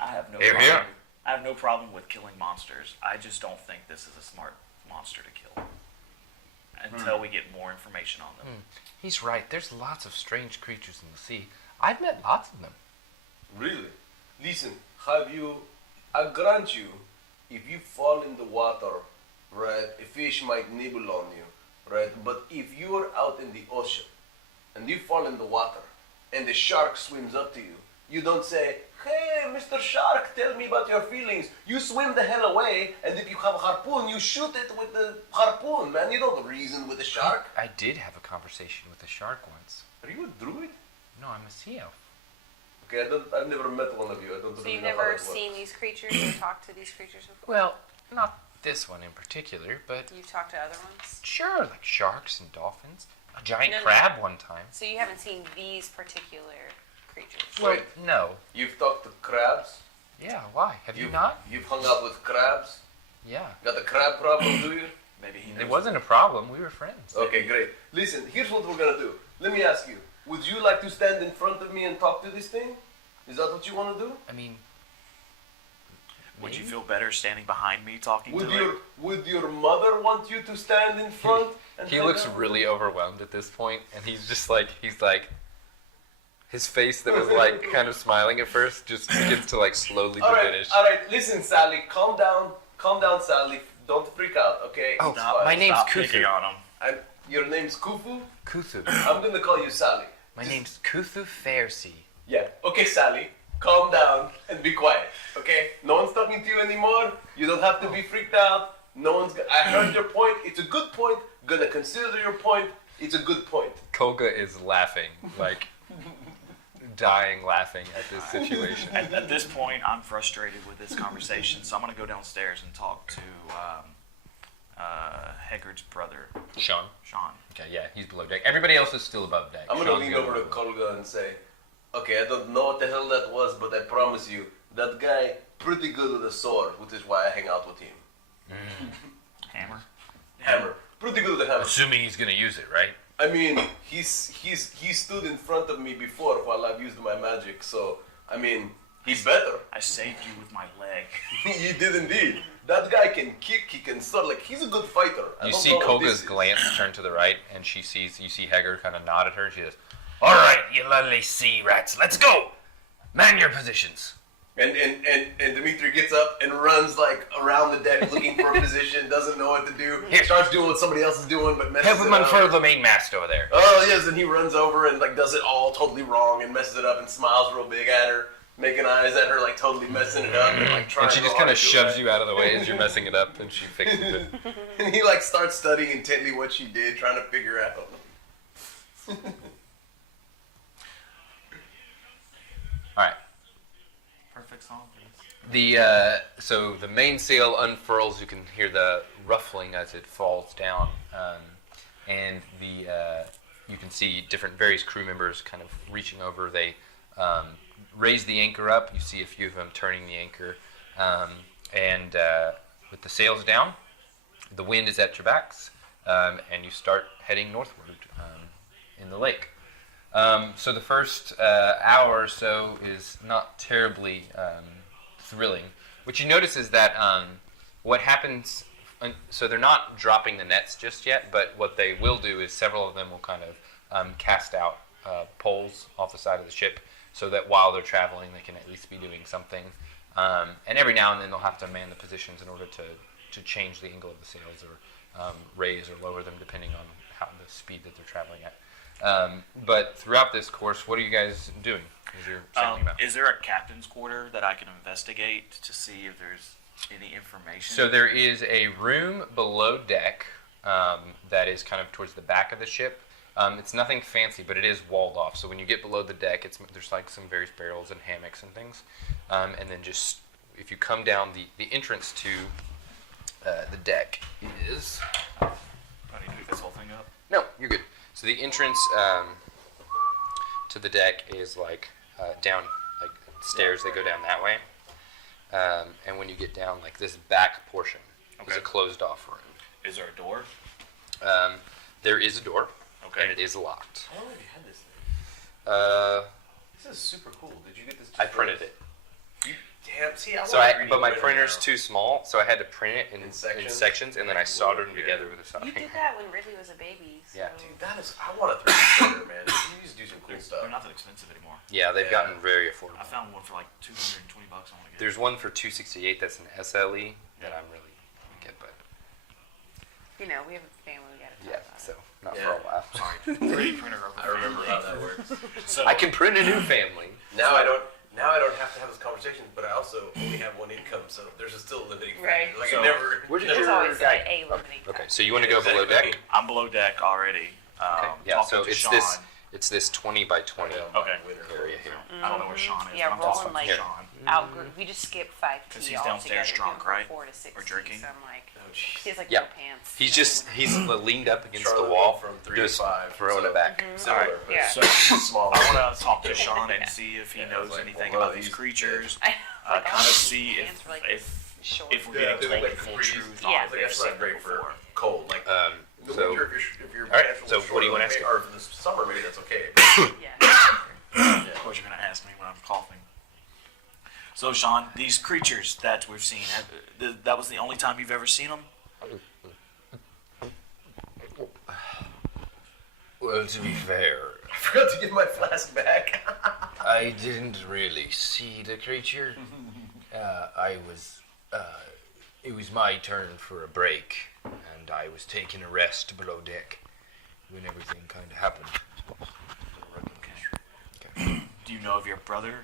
I have no Hear, problem. hear. I have no problem with killing monsters. I just don't think this is a smart monster to kill until we get more information on them. He's right. There's lots of strange creatures in the sea. I've met lots of them. Really? Listen, I grant you, if you fall in the water, right, a fish might nibble on you, right? But if you're out in the ocean and you fall in the water and the shark swims up to you, you don't say, hey, Mr. Shark, tell me about your feelings. You swim the hell away, and if you have a harpoon, you shoot it with the harpoon, man. You don't reason with the shark. I did have a conversation with a shark once. Are you a druid? No, I'm a sea elf. Okay, I've never met one of you. I don't So really you've know how never that works. seen these creatures or talked to these creatures before? Well, not this one in particular, but You've talked to other ones? sure, like sharks and dolphins. A giant No, no. crab one time. So you haven't seen these particular creatures? Well, Wait. no. You've talked to crabs? Yeah, why? Have you not? You've hung out with crabs? Yeah. Got the crab problem, do you? Maybe he knows. It wasn't a problem. We were friends. Okay, great. Listen, here's what we're gonna do. Let me ask you. Would you like to stand in front of me and talk to this thing? Is that what you want to do? I mean, Would you feel better standing behind me talking to it? Would your mother want you to stand in front? And he say looks that? really overwhelmed at this point, and he's like, his face that was like kind of smiling at first just begins to like slowly diminish. All right. Listen, Sally, calm down, Sally. Don't freak out, okay? Oh, It's Stop- my name's stop Kuthu. picking on him. Your name's Kufu. Kuthu. I'm gonna call you Sally. My name's Kuthu Fairsea. Yeah. Okay, Sally. Calm down and be quiet. Okay? No one's talking to you anymore. You don't have to be freaked out. No one's. I heard your point. It's a good point. Gonna consider your point. It's a good point. Kolga is laughing, like dying laughing at this situation. At this point, I'm frustrated with this conversation, so I'm going to go downstairs and talk to Haggard's brother, Sean. Sean. Okay, yeah, he's below deck. Everybody else is still above deck. I'm gonna Sean's lean the only over to one below. Kolga and say, okay, I don't know what the hell that was, but I promise you, that guy pretty good with a sword, which is why I hang out with him. Hammer. Hammer. Pretty good with a hammer. Assuming he's gonna use it, right? I mean, he stood in front of me before while I've used my magic, so I mean, he's better. I saved you with my leg. You did indeed. That guy can kick, he can sword, like he's a good fighter. I You don't see know what Kolga's this is. glance turn to the right, and you see Haggard kind of nod at her. She says, All right, you lovely sea rats, let's go. Man your positions. And Dimitri gets up and runs like around the deck looking for a position, doesn't know what to do. Here. Starts doing what somebody else is doing, but messes Help it him up. unfurl the mainmast over there. Oh yes, and he runs over and like does it all totally wrong and messes it up and smiles real big at her. making eyes at her, like totally messing it up, and like trying. And she just kind of shoves you out of the way as you're messing it up, and she fixes it. And he like starts studying intently what she did, trying to figure out. All right. Perfect song for this. So the mainsail unfurls. You can hear the ruffling as it falls down, and you can see various crew members kind of reaching over. They raise the anchor up. You see a few of them turning the anchor, and with the sails down, the wind is at your backs, and you start heading northward in the lake. So the first hour or so is not terribly thrilling. What you notice is that what happens, so they're not dropping the nets just yet, but what they will do is several of them will kind of cast out poles off the side of the ship so that while they're traveling they can at least be doing something. And every now and then they'll have to man the positions in order to change the angle of the sails or raise or lower them depending on the speed that they're traveling at. But throughout this course, what are you guys doing as you're sailing about? Is there a captain's quarter that I can investigate to see if there's any information? So there is a room below deck that is kind of towards the back of the ship. It's nothing fancy, but it is walled off. So when you get below the deck, there's like some various barrels and hammocks and things. And then just if you come down, the entrance to the deck is... Do I need to pick this whole thing up? No, you're good. So the entrance to the deck is like down, like stairs that go down that way. And when you get down, like this back portion is a closed off room. Is there a door? There is a door, Okay. and it is locked. How long have you had this thing? This is super cool. Did you get this? I printed it. Damn. See, But my printer's too small, so I had to print it in sections, and then I soldered them together with a You soldering. did that when Ridley was a baby. So. Yeah. Dude, that is. I want a 3D printer, man. You used to do some cool stuff. They're not that expensive anymore. Yeah, they've gotten very affordable. I found one for like $220 I want to get. There's one for $268 that's an SLE that I'm really get, but You know, we have a family. We got to talk about so it. not Yeah. for a while. Sorry, 3D printer. I remember how that works. So I can print a new family. Now I don't. Now I don't have to have this conversation, but I also only have one income, so there's still a limiting factor. Right. Like So, I never. where did There's your always guy- a limiting Okay, factor. so you want to go below deck? I'm below deck already. Yeah, talking so to it's Sean. this 20 by 20 Okay. area here. I don't know where Sean is. Yeah, but I'm Roland, talking like, to Sean. We just skipped 5T 'Cause he's altogether. downstairs We drunk, went from right? 4 to 6 Or drinking? So I'm like, Oh, jeez. he has like Yeah. no pants. He's leaned up against Charlotte the wall, went from 3 to just 5, throwing so- it back. Similar, but Yeah. So smaller. I want to talk to Sean and see if he Yeah, knows it's like, anything well, about these these- creatures. I Kind of all see his pants were, like, short. if we're Yeah, getting they told look the like full capris. truth Yeah. on Like if they've that's not seen great them for before. cold. Like in the So winter, if your all right, pants are so short, what do you wanna maybe- ask him? Or in the summer, maybe that's okay. Yeah. Of course, you're going to ask me when I'm coughing. So, Sean, these creatures that we've seen, that was the only time you've ever seen them? Well, to be fair, I forgot to give my flask back. I didn't really see the creature. It was my turn for a break, and I was taking a rest below deck when everything kind of happened. Do you know if your brother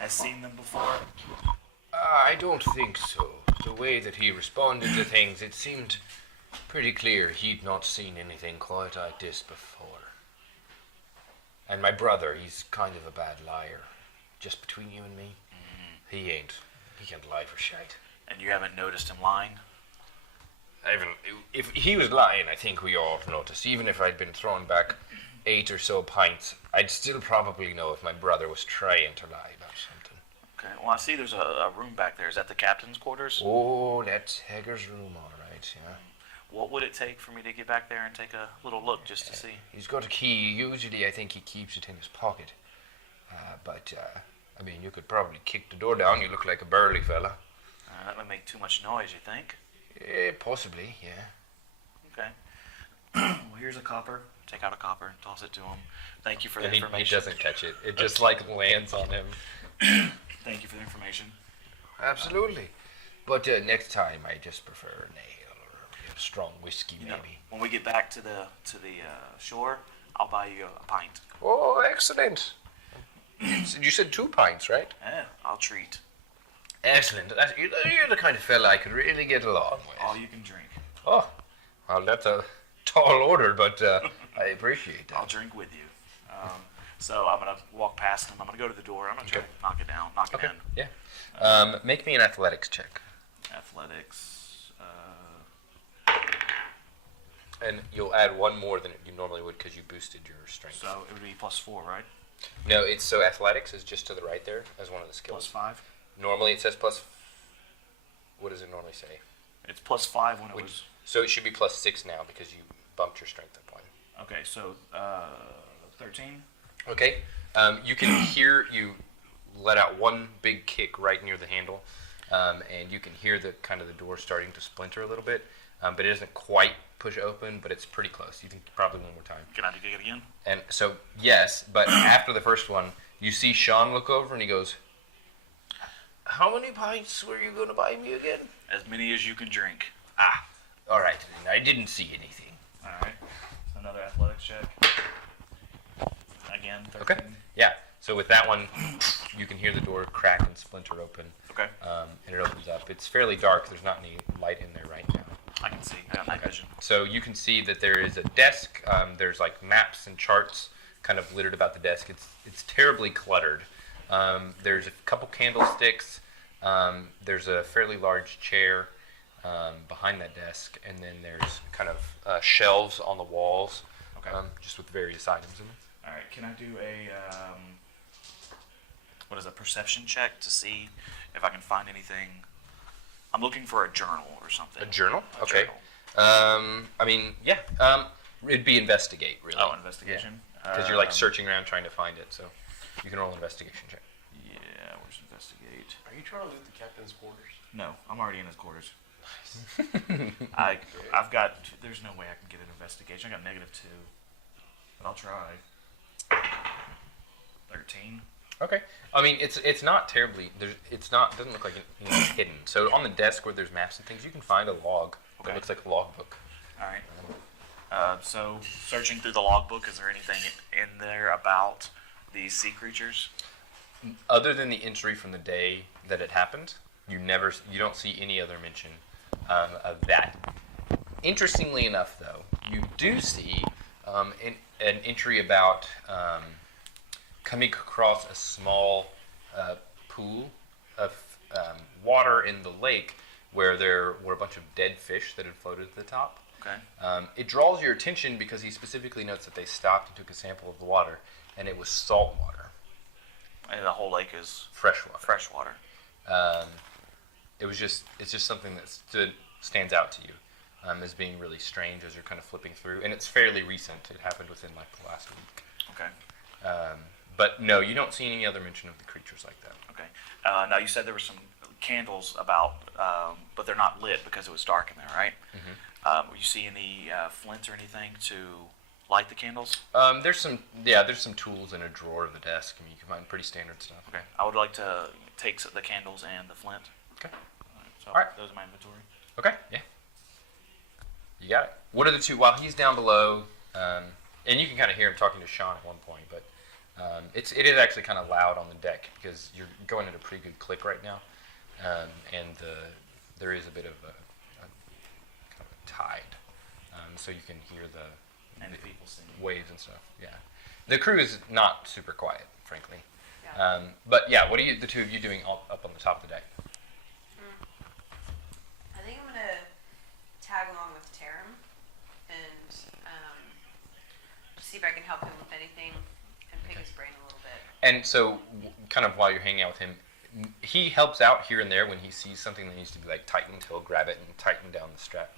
has seen them before? I don't think so. The way that he responded to things, it seemed pretty clear he'd not seen anything quite like this before. And my brother, he's kind of a bad liar. Just between you and me, he ain't. He can't lie for shite. And you haven't noticed him lying? If he was lying, I think we all noticed. Even if I'd been thrown back 8 or so pints, I'd still probably know if my brother was trying to lie about something. Okay, well, I see there's a room back there. Is that the captain's quarters? Oh, that's Hager's room, all right, yeah. What would it take for me to get back there and take a little look just to see? He's got a key. Usually, I think he keeps it in his pocket. But you could probably kick the door down. You look like a burly fella. That would make too much noise, you think? Possibly, yeah. Okay. Well, here's a copper. Take out a copper and toss it to him. Thank you for the And he information. doesn't catch it. It just like lands on him. Thank you for the information. Absolutely. But next time, I just prefer an ale or a strong whiskey, You know, maybe. when we get back to the shore, I'll buy you a pint. Oh, excellent. You said 2 pints, right? Yeah, I'll treat. Excellent. You're the kind of fella I could really get along with. All you can drink. Oh, well, that's a tall order, but I appreciate that. I'll drink with you. So I'm gonna walk past him. I'm gonna go to the door. I'm gonna try to knock it down, knock it in. Yeah. Make me an athletics check. Athletics. And you'll add 1 more than you normally would because you boosted your strength. So it would be +4, right? No, it's so athletics is just to the right there as one of the skills. +5. Normally it says plus. What does it normally say? It's +5 when it was. So it should be +6 now because you bumped your strength up 1. Okay, so 13. Okay. You can hear you let out 1 big kick right near the handle, and you can hear the door starting to splinter a little bit, but it doesn't quite push open, but it's pretty close. You think probably 1 more time. Can I do it again? And so yes, but after the first one, you see Sean look over and he goes, "How many pints were you going to buy me again?" As many as you can drink. Ah, all right. I didn't see anything. All right. So another athletics check. Again, 13. Okay. Yeah. So with that one, you can hear the door crack and splinter open. Okay. And it opens up. It's fairly dark. There's not any light in there right now. I can see. I got night vision. So you can see that there is a desk. There's like maps and charts kind of littered about the desk. It's terribly cluttered. There's a couple candlesticks. There's a fairly large chair behind that desk, and then there's kind of shelves on the walls, Okay. just with various items in them. All right. Can I do a perception check to see if I can find anything? I'm looking for a journal or something. A journal? A Okay. journal. I mean, yeah. It'd be investigate, really. Oh, investigation. Because you're like searching around trying to find it, so you can roll an investigation check. Yeah. Where's investigate? Are you trying to loot the captain's quarters? No, I'm already in his quarters. I've got. There's no way I can get an investigation. I got -2, but I'll try. 13. Okay. I mean, it's not terribly. Doesn't look like anything's hidden. So on the desk where there's maps and things, you can find a log. Okay. It looks like a logbook. All right. So searching through the logbook, is there anything in there about these sea creatures? Other than the entry from the day that it happened, you don't see any other mention of that. Interestingly enough, though, you do see an entry about coming across a small pool of water in the lake where there were a bunch of dead fish that had floated to the top. Okay. It draws your attention because he specifically notes that they stopped and took a sample of the water, and it was salt water. And the whole lake is Fresh water. fresh water. It's just something that stands out to you as being really strange as you're kind of flipping through, and it's fairly recent. It happened within like the last week. Okay. But no, you don't see any other mention of the creatures like that. Okay. Now you said there were some candles about, but they're not lit because it was dark in there, right? Mm-hmm. You see any flint or anything to light the candles? There's some tools in a drawer of the desk. I mean, you can find pretty standard stuff. Okay. I would like to take the candles and the flint. Okay. So All right. those are my inventory. Okay. Yeah. You got it. What are the two? While he's down below, and you can kind of hear him talking to Sean at one point, but it is actually kind of loud on the deck because you're going at a pretty good click right now, and there is a bit of a kind of a tide, so you can hear And the people singing. waves and stuff. Yeah. The crew is not super quiet, frankly. Yeah. But yeah, what are the two of you doing up on the top of the deck? I think I'm gonna tag along with Tarim and see if I can help him with anything and pick his brain a little bit. And so, kind of while you're hanging out with him, he helps out here and there when he sees something that needs to be like tightened. He'll grab it and tighten down the strap,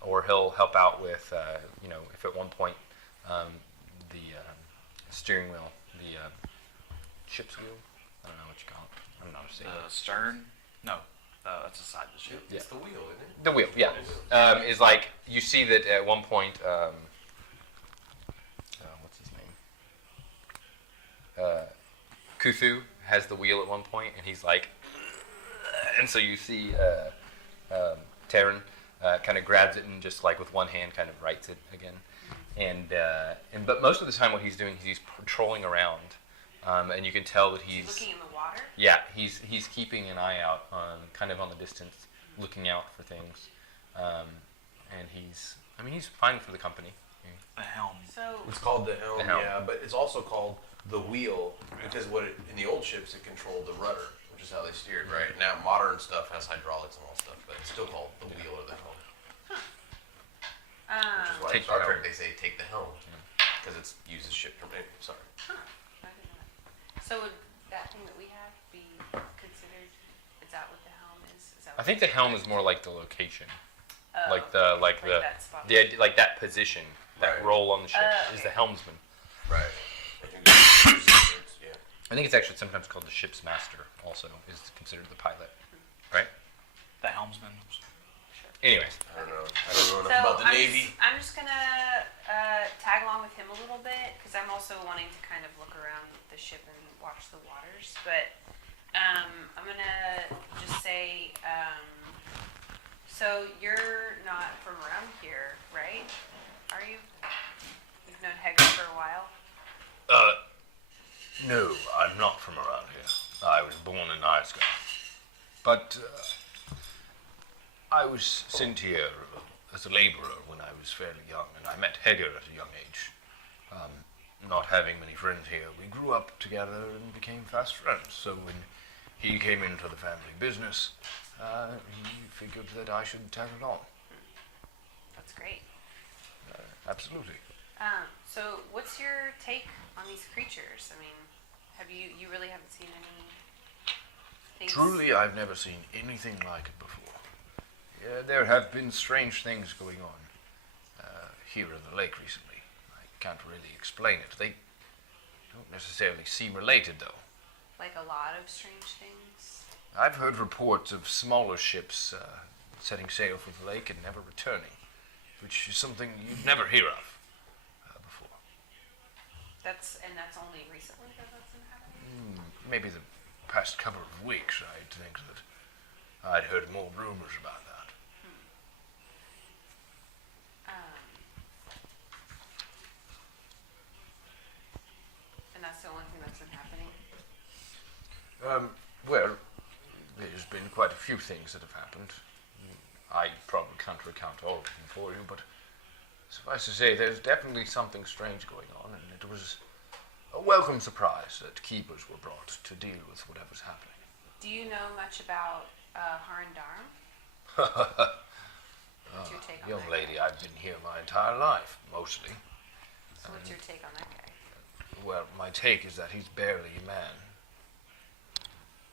or he'll help out with, if at one point the steering wheel, the ship's wheel. I don't know what you call it. I don't know how to say it. Stern? No. That's the side of the ship. Yeah. It's the wheel, isn't it? The wheel, yeah, is like you see that at one point. What's his name? Kuthu has the wheel at one point, and he's like, and so you see Terran kind of grabs it and just like with one hand kind of rights it again, but most of the time what he's doing is he's patrolling around and you can tell that He's he's looking in the water. yeah he's keeping an eye out, kind of on the distance, looking out for things, and he's fine for the company. A helm. So It's called the helm, The helm. yeah, but it's also called the wheel because in the old ships it controlled the rudder, which is how they steered. Right now, modern stuff has hydraulics and all stuff, but it's still called the wheel or the helm. Which is why in Take Star the Trek helm. they say take the helm because it uses ship term. Sorry. I didn't know that. So would that thing that we have be considered? Is that what the helm is? Is that I think the helm is more like the location, Oh, like that spot. that position, that Right. role on the ship is okay. the helmsman. Right. Yeah. I think it's actually sometimes called the ship's master. Also, is considered the pilot, right? The helmsman. Anyways, I don't know. I don't know So enough about the I'm Navy. I'm just gonna tag along with him a little bit because I'm also wanting to kind of look around the ship and watch the waters. But I'm gonna just say, so you're not from around here, right? Are you? You've known Hegger for a while. No, I'm not from around here. I was born in Isgard. But I was sent here as a laborer when I was fairly young, and I met Hegger at a young age. Not having many friends here, we grew up together and became fast friends. So when he came into the family business, he figured that I should tag along. That's great. Absolutely. So what's your take on these creatures? I mean, have you really haven't seen any things? Truly, I've never seen anything like it before. Yeah, there have been strange things going on here in the lake recently. I can't really explain it. They don't necessarily seem related, though. Like a lot of strange things. I've heard reports of smaller ships setting sail for the lake and never returning, which is something you'd never hear of before. That's only recently that that's been happening. Maybe the past couple of weeks, I'd think that I'd heard more rumors about that. And that's the only thing that's been happening. Well, there's been quite a few things that have happened. I probably can't recount all of them for you, but suffice to say, there's definitely something strange going on, and it was a welcome surprise that keepers were brought to deal with whatever's happening. Do you know much about Harandarum? What's your take on Young that lady, guy? I've been here my entire life, mostly. So what's your take on that guy? Well, my take is that he's barely a man.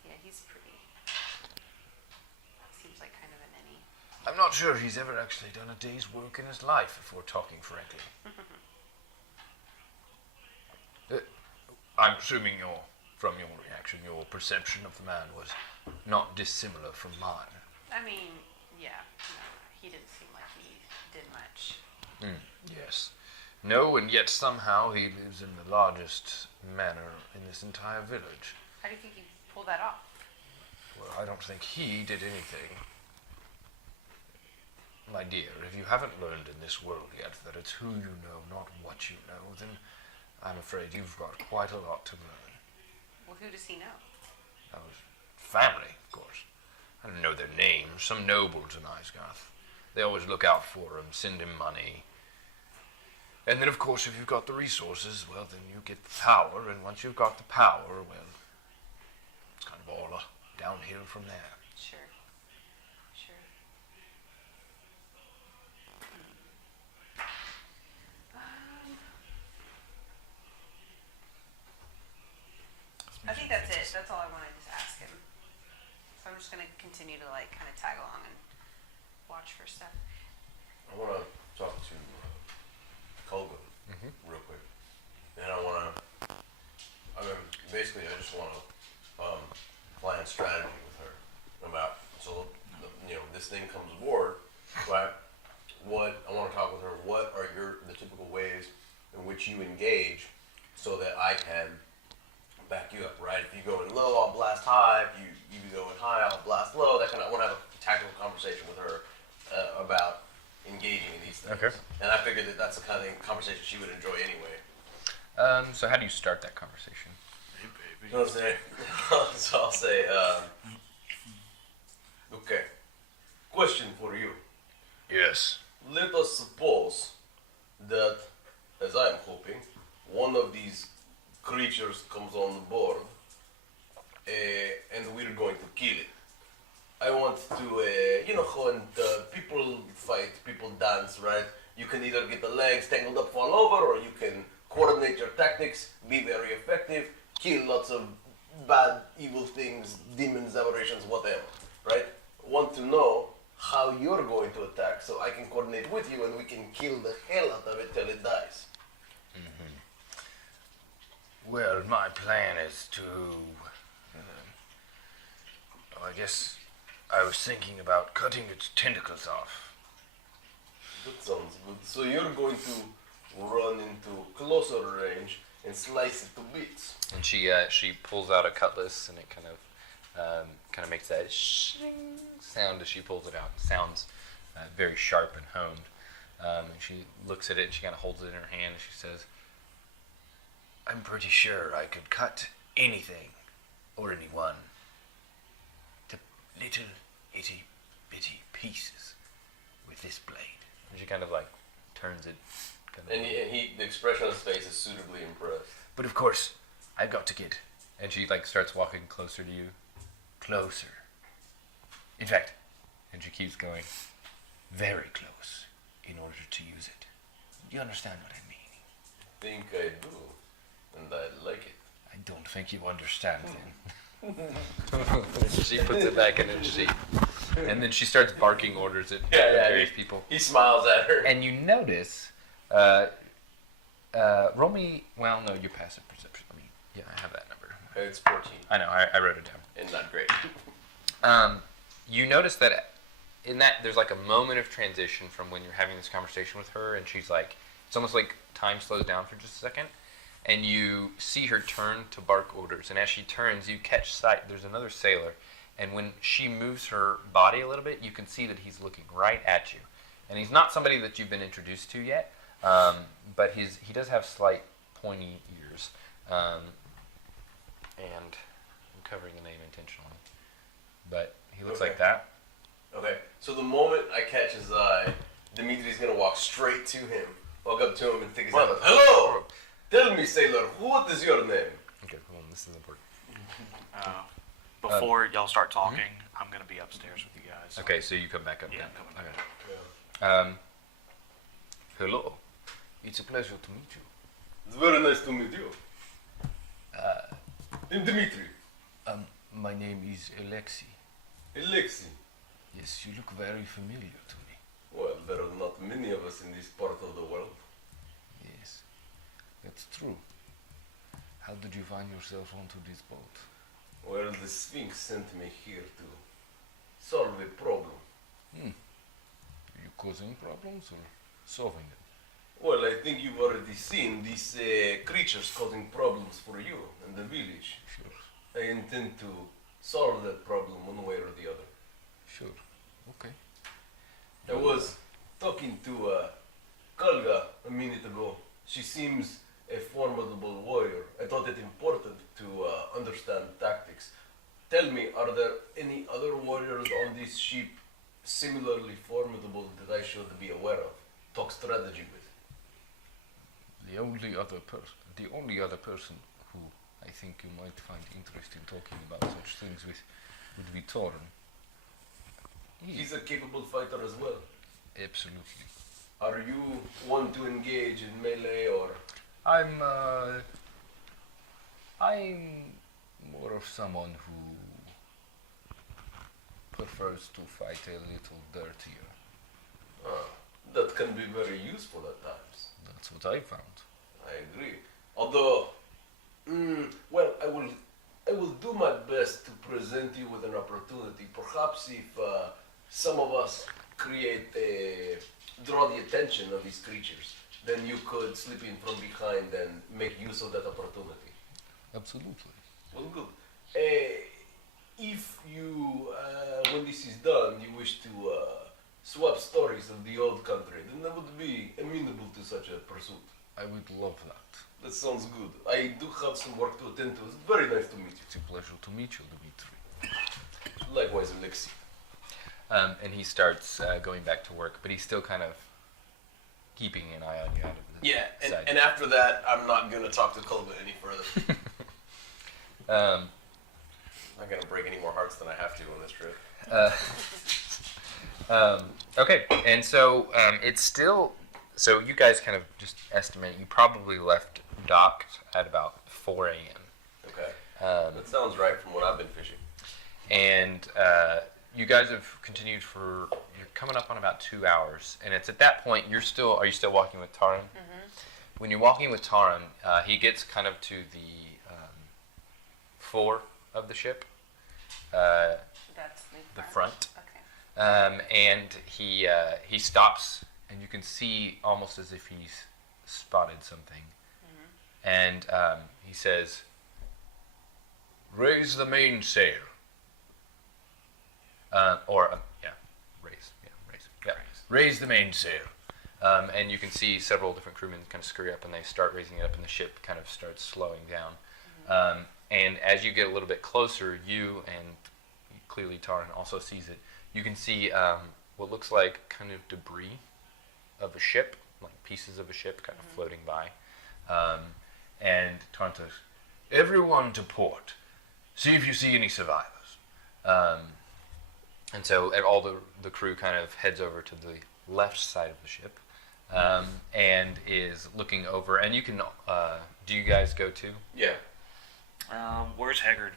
Yeah, he's pretty. Seems like kind of an any. I'm not sure he's ever actually done a day's work in his life, if we're talking frankly. I'm assuming from your reaction, your perception of the man was not dissimilar from mine. I mean, yeah, no, he didn't seem like he did much. Yes. No, and yet somehow he lives in the largest manor in this entire village. How do you think he pulled that off? Well, I don't think he did anything. My dear, if you haven't learned in this world yet that it's who you know, not what you know, then I'm afraid you've got quite a lot to learn. Well, who does he know? That was family, of course. I don't know their names. Some nobles in Isgarth. They always look out for him, send him money. And then, of course, if you've got the resources, well, then you get the power. And once you've got the power, well, it's kind of all downhill from there. Sure. Sure. I think that's it. That's all I wanted to ask him. So I'm just gonna continue to like kind of tag along and watch for stuff. I want to talk to Colgan real quick, and I mean, basically, I just want to plan strategy with her about this thing comes aboard, right? What I want to talk with her. What are the typical ways in which you engage, so that I can back you up, right? If you go in low, I'll blast high. If you go in high, I'll blast low. That kind of. I want to have a tactical conversation with her about engaging in these things. Okay. And I figured that that's the kind of conversation she would enjoy anyway. So how do you start that conversation? Maybe I'll say, so I'll say, okay. Question for you. Yes. Let us suppose that, as I'm hoping, one of these creatures comes on board, and we're going to kill it. I want to, you know how when people fight, people dance, right? You can either get the legs tangled up, fall over, or you can coordinate your tactics, be very effective, kill lots of bad, evil things, demons, aberrations, whatever, right? Want to know how you're going to attack so I can coordinate with you and we can kill the hell out of it till it dies. Well, my plan is to. I guess I was thinking about cutting its tentacles off. That sounds good. So you're going to run into closer range and slice it to bits. And she pulls out a cutlass, and it kind of makes that shing sound as she pulls it out. It sounds very sharp and honed. And she looks at it, and she kind of holds it in her hand, and she says, I'm pretty sure I could cut anything or anyone to little itty bitty pieces with this blade. and she kind of like turns it. And the expression on his face is suitably impressed. But of course, I've got to get And she like starts walking closer to you. closer. In fact, And she keeps going. very close in order to use it. You understand what I mean? Think I do, and I like it. I don't think you understand then. She puts it back in her sheet. And then she starts barking orders at various people. He smiles at her. And you notice, roll me, well, no, your passive perception. I mean, yeah, I have that number. It's 14, I know, I wrote it down. and not great. You notice that in that there's like a moment of transition from when you're having this conversation with her, and she's like, it's almost like time slows down for just a second, and you see her turn to bark orders, and as she turns, you catch sight, there's another sailor, and when she moves her body a little bit, you can see that he's looking right at you. And he's not somebody that you've been introduced to yet, but he does have slight pointy ears, and I'm covering the name intentionally, but he looks like that. Okay, so the moment I catch his eye, Dimitri's gonna walk straight to him, walk up to him and stick his hand up. Hello! Tell me, sailor, what is your name? Okay, hold on, this is important. Before y'all start talking, I'm gonna be upstairs with you guys. Okay, so you come back up. Yeah, then. I'm coming Okay. Hello. It's a pleasure to meet you. It's very nice to meet you. I'm Dimitri. My name is Alexei. Alexei. Yes, you look very familiar to me. Well, there are not many of us in this part of the world. Yes, that's true. How did you find yourself onto this boat? Well, the Sphinx sent me here to solve a problem. Are you causing problems or solving them? Well, I think you've already seen these creatures causing problems for you and the village. Sure, I intend to solve that problem one way or the other. sure. Okay. I was talking to Kalga a minute ago. She seems a formidable warrior. I thought it important to understand tactics. Tell me, are there any other warriors on this ship similarly formidable that I should be aware of? Talk strategy with. The only other person who I think you might find interest in talking about such things with would be Torn. He's a capable fighter as well. Absolutely. Are you one to engage in melee or? I'm more of someone who prefers to fight a little dirtier. That can be very useful at times. That's what I found. I agree. Although, well, I will do my best to present you with an opportunity. Perhaps if some of us draw the attention of these creatures, then you could slip in from behind and make use of that opportunity. Absolutely. Well, good. If you, when this is done, you wish to swap stories of the old country, then I would be amenable to such a pursuit. I would love that. That sounds good. I do have some work to attend to. It's very nice to meet you. It's a pleasure to meet you, Dimitri. Likewise, Alexei. And he starts going back to work, but he's still kind of keeping an eye on you out of the Yeah, side. and after that, I'm not going to talk to Kolba any further. I'm not going to break any more hearts than I have to on this trip. Okay, and so it's still. So you guys kind of just estimate you probably left docked at about 4 a.m. Okay. That sounds right from what I've been fishing. And you guys have continued for. You're coming up on about 2 hours, and it's at that point you're still. Are you still walking with Taran? Mm-hmm. When you're walking with Taran, he gets kind of to the fore of the ship. That's The front. Okay. And he stops, and you can see almost as if he's spotted something. And he says, Raise the mainsail. Raise the mainsail. And you can see several different crewmen kind of scurry up, and they start raising it up, and the ship kind of starts slowing down. And as you get a little bit closer, you and clearly Taran also sees it. You can see what looks like kind of debris of a ship, like pieces of a ship kind of floating by. And Taran says, Everyone to port. See if you see any survivors. and so all the crew kind of heads over to the left side of the ship and is looking over. And you can, do you guys go too? Yeah. Where's Haggard?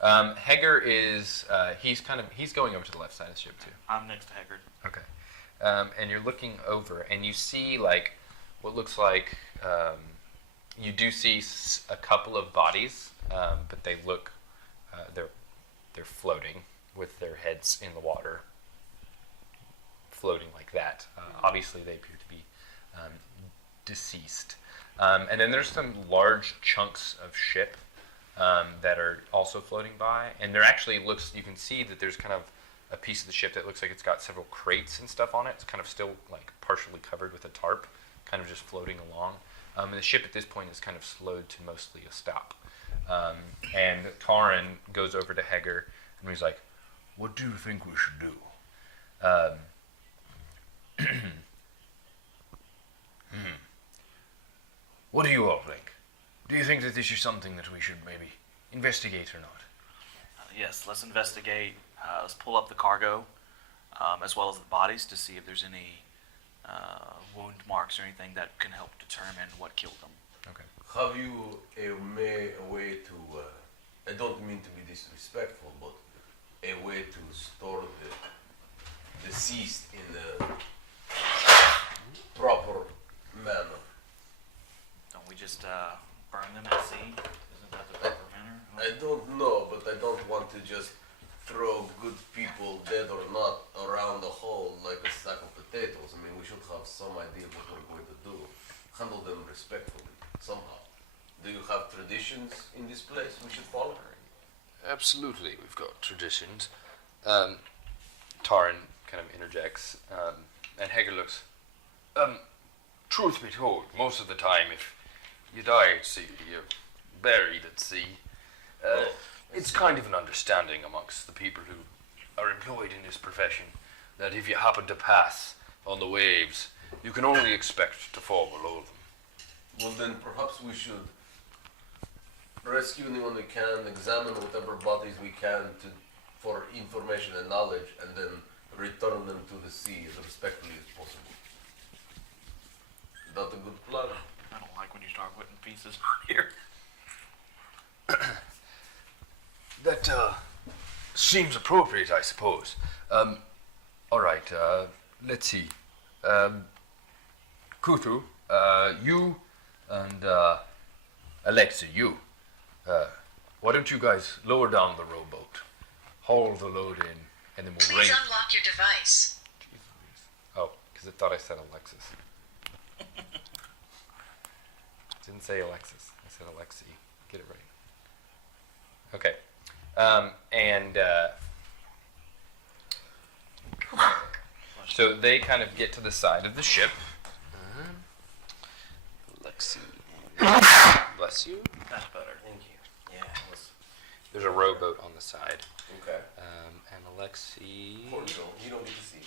Heger is, he's going over to the left side of the ship too. I'm next to Haggard. Okay. And you're looking over, and you see like what looks like you do see a couple of bodies, but they look they're floating with their heads in the water, floating like that. Obviously, they appear to be deceased. And then there's some large chunks of ship that are also floating by, and there actually looks. You can see that there's kind of a piece of the ship that looks like it's got several crates and stuff on it. It's kind of still like partially covered with a tarp, kind of just floating along. And the ship at this point is kind of slowed to mostly a stop. And Taran goes over to Heger and he's like, What do you think we should do? What do you all think? Do you think that this is something that we should maybe investigate or not? Yes, let's investigate. Let's pull up the cargo, as well as the bodies, to see if there's any wound marks or anything that can help determine what killed them. okay. Have you a way to, I don't mean to be disrespectful, but a way to store the deceased in a proper manner? Don't we just burn them at sea? Isn't that the proper manner? I don't know, but I don't want to just throw good people, dead or not, around the hole like a sack of potatoes. I mean, we should have some idea what we're going to do. Handle them respectfully, somehow. Do you have traditions in this place we should follow? Absolutely, we've got traditions. Taran kind of interjects, and Heger looks. Truth be told, most of the time, if you die at sea, you're buried at sea. It's kind of an understanding amongst the people who are employed in this profession that if you happen to pass on the waves, you can only expect to fall below them. Well, then perhaps we should rescue anyone we can, examine whatever bodies we can for information and knowledge, and then return them to the sea as respectfully as possible. Is that a good plan? I don't like when you start putting pieces on here. That seems appropriate, I suppose. All right, let's see. Kuthu, you and Alexei, you. Why don't you guys lower down the rowboat, haul the load in, and then we'll Please unlock your device. Oh, because I thought I said Alexis. Didn't say Alexis. I said Alexei. Get it right. Okay. So they kind of get to the side of the ship. Alexei. bless you. That's better. Thank you. Yeah. There's a rowboat on the side. Okay. And Alexi. Cordial. You don't get to see.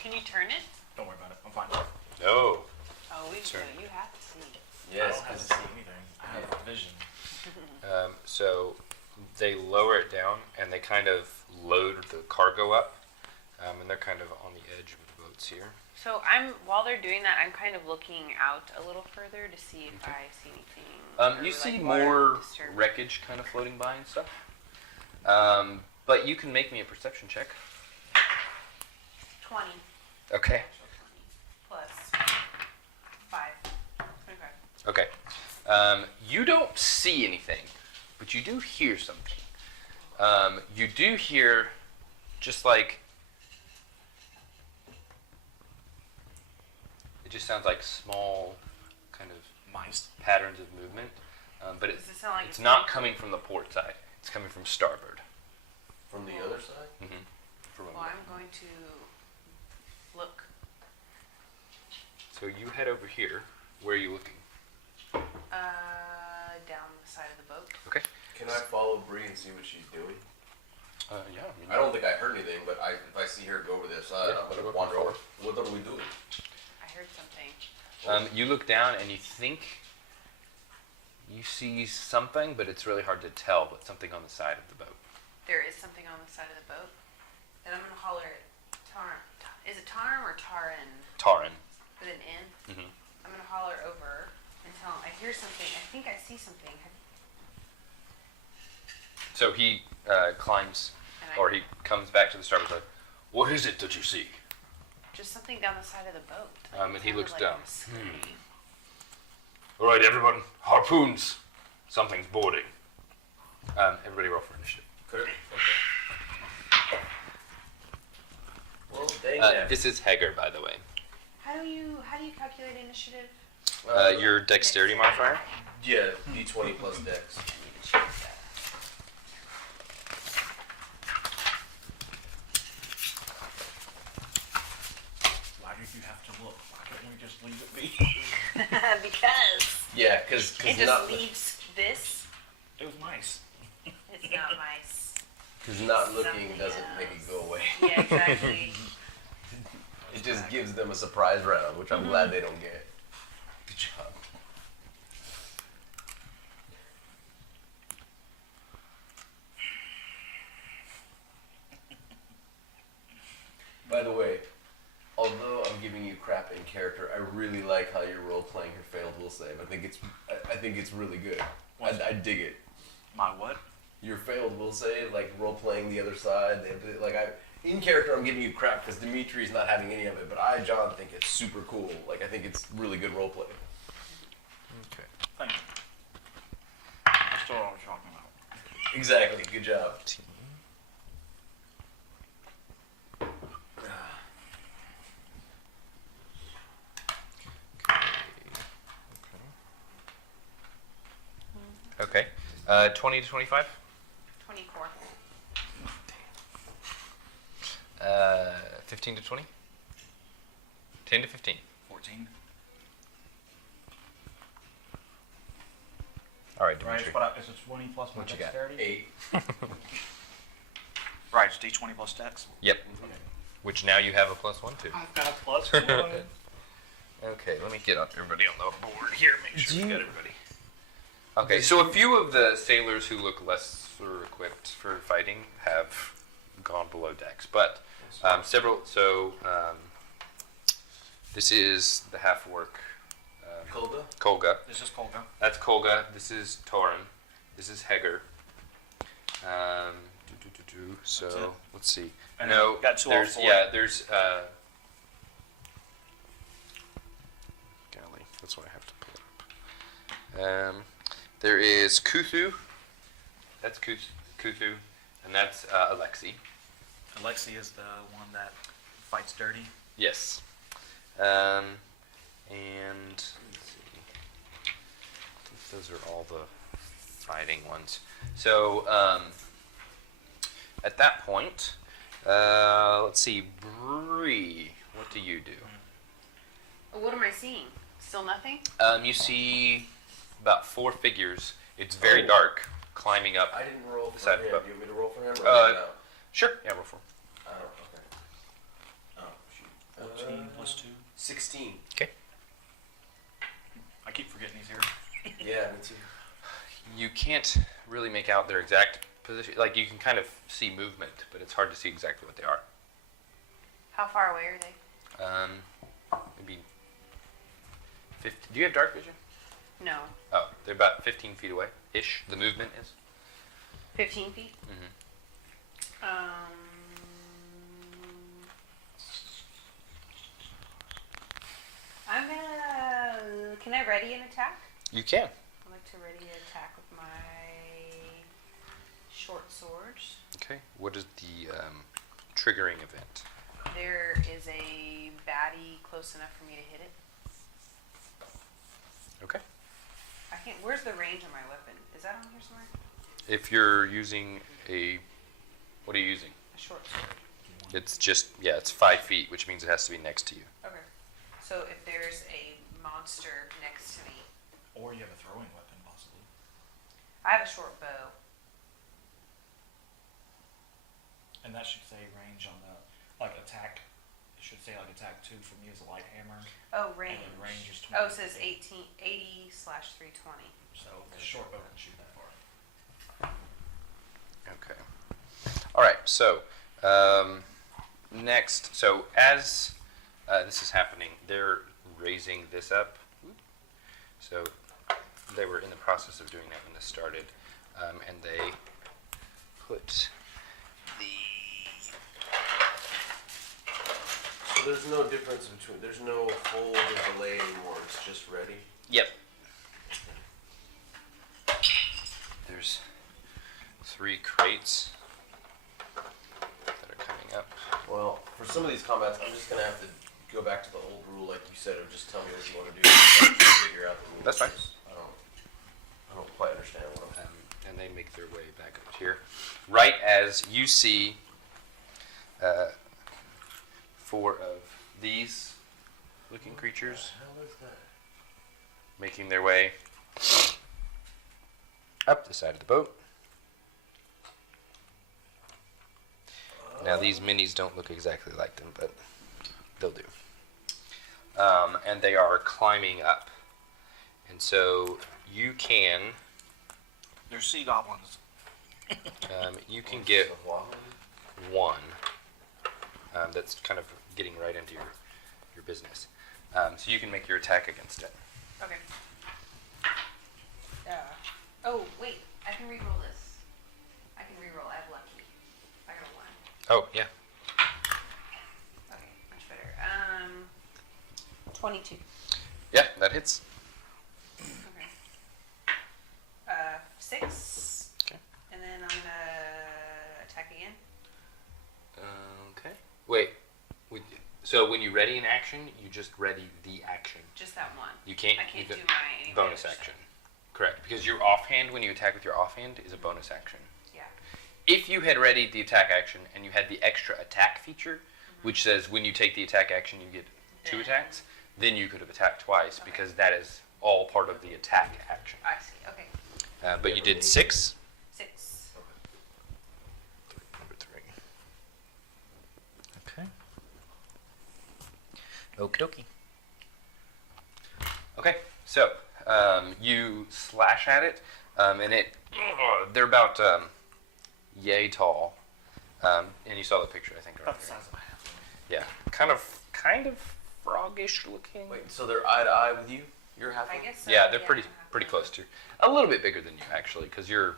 Can you turn it? Don't worry about it. I'm fine. No. Oh, Sure. you have to see. I Yes, don't have to because see anything. I have vision. So they lower it down and they kind of load the cargo up. And they're kind of on the edge of the boats here. So while they're doing that, I'm kind of looking out a little further to see if I see anything. or, You see like, more water disturbance. wreckage kind of floating by and stuff. But you can make me a perception check. 20 Okay. plus 5. 25. Okay. You don't see anything, but you do hear something. You do hear just like it just sounds like small kind of Mice. patterns of movement, but Does it sound like it's not coming from the port side. It's coming from starboard. from the other side. Mm-hmm. From Well, I'm going to look. So you head over here. Where are you looking? Down the side of the boat. Okay. Can I follow Bree and see what she's doing? Yeah. I don't think I heard anything, but if I see her go over the other side, Yeah, I'm gonna go wander forward. over. What are we doing? I heard something. You look down and you think you see something, but it's really hard to tell. But something on the side of the boat. There is something on the side of the boat. And I'm going to holler at Is it Tarm or Taran Taran. with an N? Mm-hmm. I'm going to holler over and tell him I hear something. I think I see something. So he climbs, And I, or he comes back to the starboard side. What is it that you see? just something down the side of the boat. And It he looks sounded like down. a scurry. All right, everyone, harpoons. Something's boarding. Everybody roll for initiative. Could it? Okay. Well, dang that. This is Hager, by the way. How do you calculate initiative? Your dexterity modifier. Yeah, D20 plus Dex. I need to check that. Why do you have to look? Why can't we just leave it be? Because Yeah, because it just leaves this. It was mice. It's not mice. not looking Something doesn't make it go away. Yeah, exactly. It just gives them a surprise round, which I'm glad they don't get. Good job. By the way, although I'm giving you crap in character, I really like how you're role playing your failed will save. I think it's really good. I dig it. My what? Your failed will save, like role playing the other side. In character, I'm giving you crap because Dimitri's not having any of it, but John, think it's super cool. Like I think it's really good role play. Okay. Thank you. That's what I was talking about. Exactly. Good job. Okay. 20 to 25. 24. 15 to 20. 10 to 15. 14. All right, Right, Dimitri. it's what is it 20 plus my What you got? dexterity? 8. Right, it's D20 plus dex. Yep. Which now you have a +1 to. I've got a plus 1. Okay, let me get up everybody on the board here. Make sure we Do got you- everybody. Okay, so a few of the sailors who look lesser equipped for fighting have gone below decks, but several. So this is the half work. Kolda? Kolga. This is Kolga. That's Kolga. This is Torin. This is Heger. So That's it. let's see. And No, got 2 there's all 4. yeah, there's golly, that's what I have to pull up. There is Kuthu. That's Kuthu, and that's Alexi. Alexi is the one that fights dirty. Yes. And let's see. I think those are all the fighting ones. So at that point, let's see, Bree, what do you do? What am I seeing? Still nothing? You see about 4 figures. It's very dark, climbing up. I didn't roll The for side him. of the boat. Do you want me to roll for him? Or no? Sure. Yeah, roll 4. I don't. Okay. Oh shoot. 14 plus 2. 16. Okay. I keep forgetting he's here. Yeah, me too. You can't really make out their exact position. Like, you can kind of see movement, but it's hard to see exactly what they are. How far away are they? Maybe 50. Do you have dark vision? No. Oh, they're about 15 feet away ish. The movement is. 15 feet? I'm gonna. Can I ready an attack? You can. I'd like to ready an attack with my short sword. Okay. What is the triggering event? There is a baddie close enough for me to hit it. Okay. I can't. Where's the range on my weapon? Is that on here somewhere? If you're using a, what are you using? A short sword. It's just, yeah, it's 5 feet, which means it has to be next to you. Okay. So if there's a monster next to me, Or you have a throwing weapon, possibly. I have a short bow. And that should say range on the, like, attack. It should say, like, attack 2 from you as a light hammer. Oh, range. And then range is 20. Oh, it says 80/320. So the short bow can shoot that far. Okay. All right. So next, so as this is happening, they're raising this up. So they were in the process of doing that when this started, and they put the. So there's no difference between. There's no hold or delay anymore. It's just ready. Yep. There's 3 crates that are coming up. Well, for some of these combats, I'm just gonna have to go back to the old rule, like you said, of just tell me what you want to do. And figure out the rules. That's fine. I don't quite understand what I'm. And they make their way back up here. Right as you see 4 of these looking creatures What the hell is that? making their way up the side of the boat. Now these minis don't look exactly like them, but they'll do. And they are climbing up. And so you can They're sea goblins. you can get 1 that's kind of getting right into your business. So you can make your attack against it. Okay. Oh, wait. I can reroll this. I can reroll. I have lucky. I got a 1. Oh, yeah. Okay, much better. 22. Yeah, that hits. Okay. 6. Okay. And then I'm gonna attack again. Okay. Wait. So when you ready an action, you just ready the action. Just that one. You can't, I can't do do the my any bonus other action. stuff. Correct. Because your offhand, when you attack with your offhand, is a bonus action. Yeah. If you had readied the attack action and you had the extra attack feature, which says when you take the attack action you get 2 Then- attacks, then you could have attacked twice Okay. because that is all part of the attack action. I see. Okay. But you did 6. 6. 3. Okay. Okie dokie. Okay, so you slash at it, and they're about yay tall. And you saw the picture, I think, About right the here. size of my half. Yeah, kind of frogish looking. Wait, so they're eye to eye with you? You're half. I guess so. Yeah, they're pretty halfway. close to. A little bit bigger than you actually, because I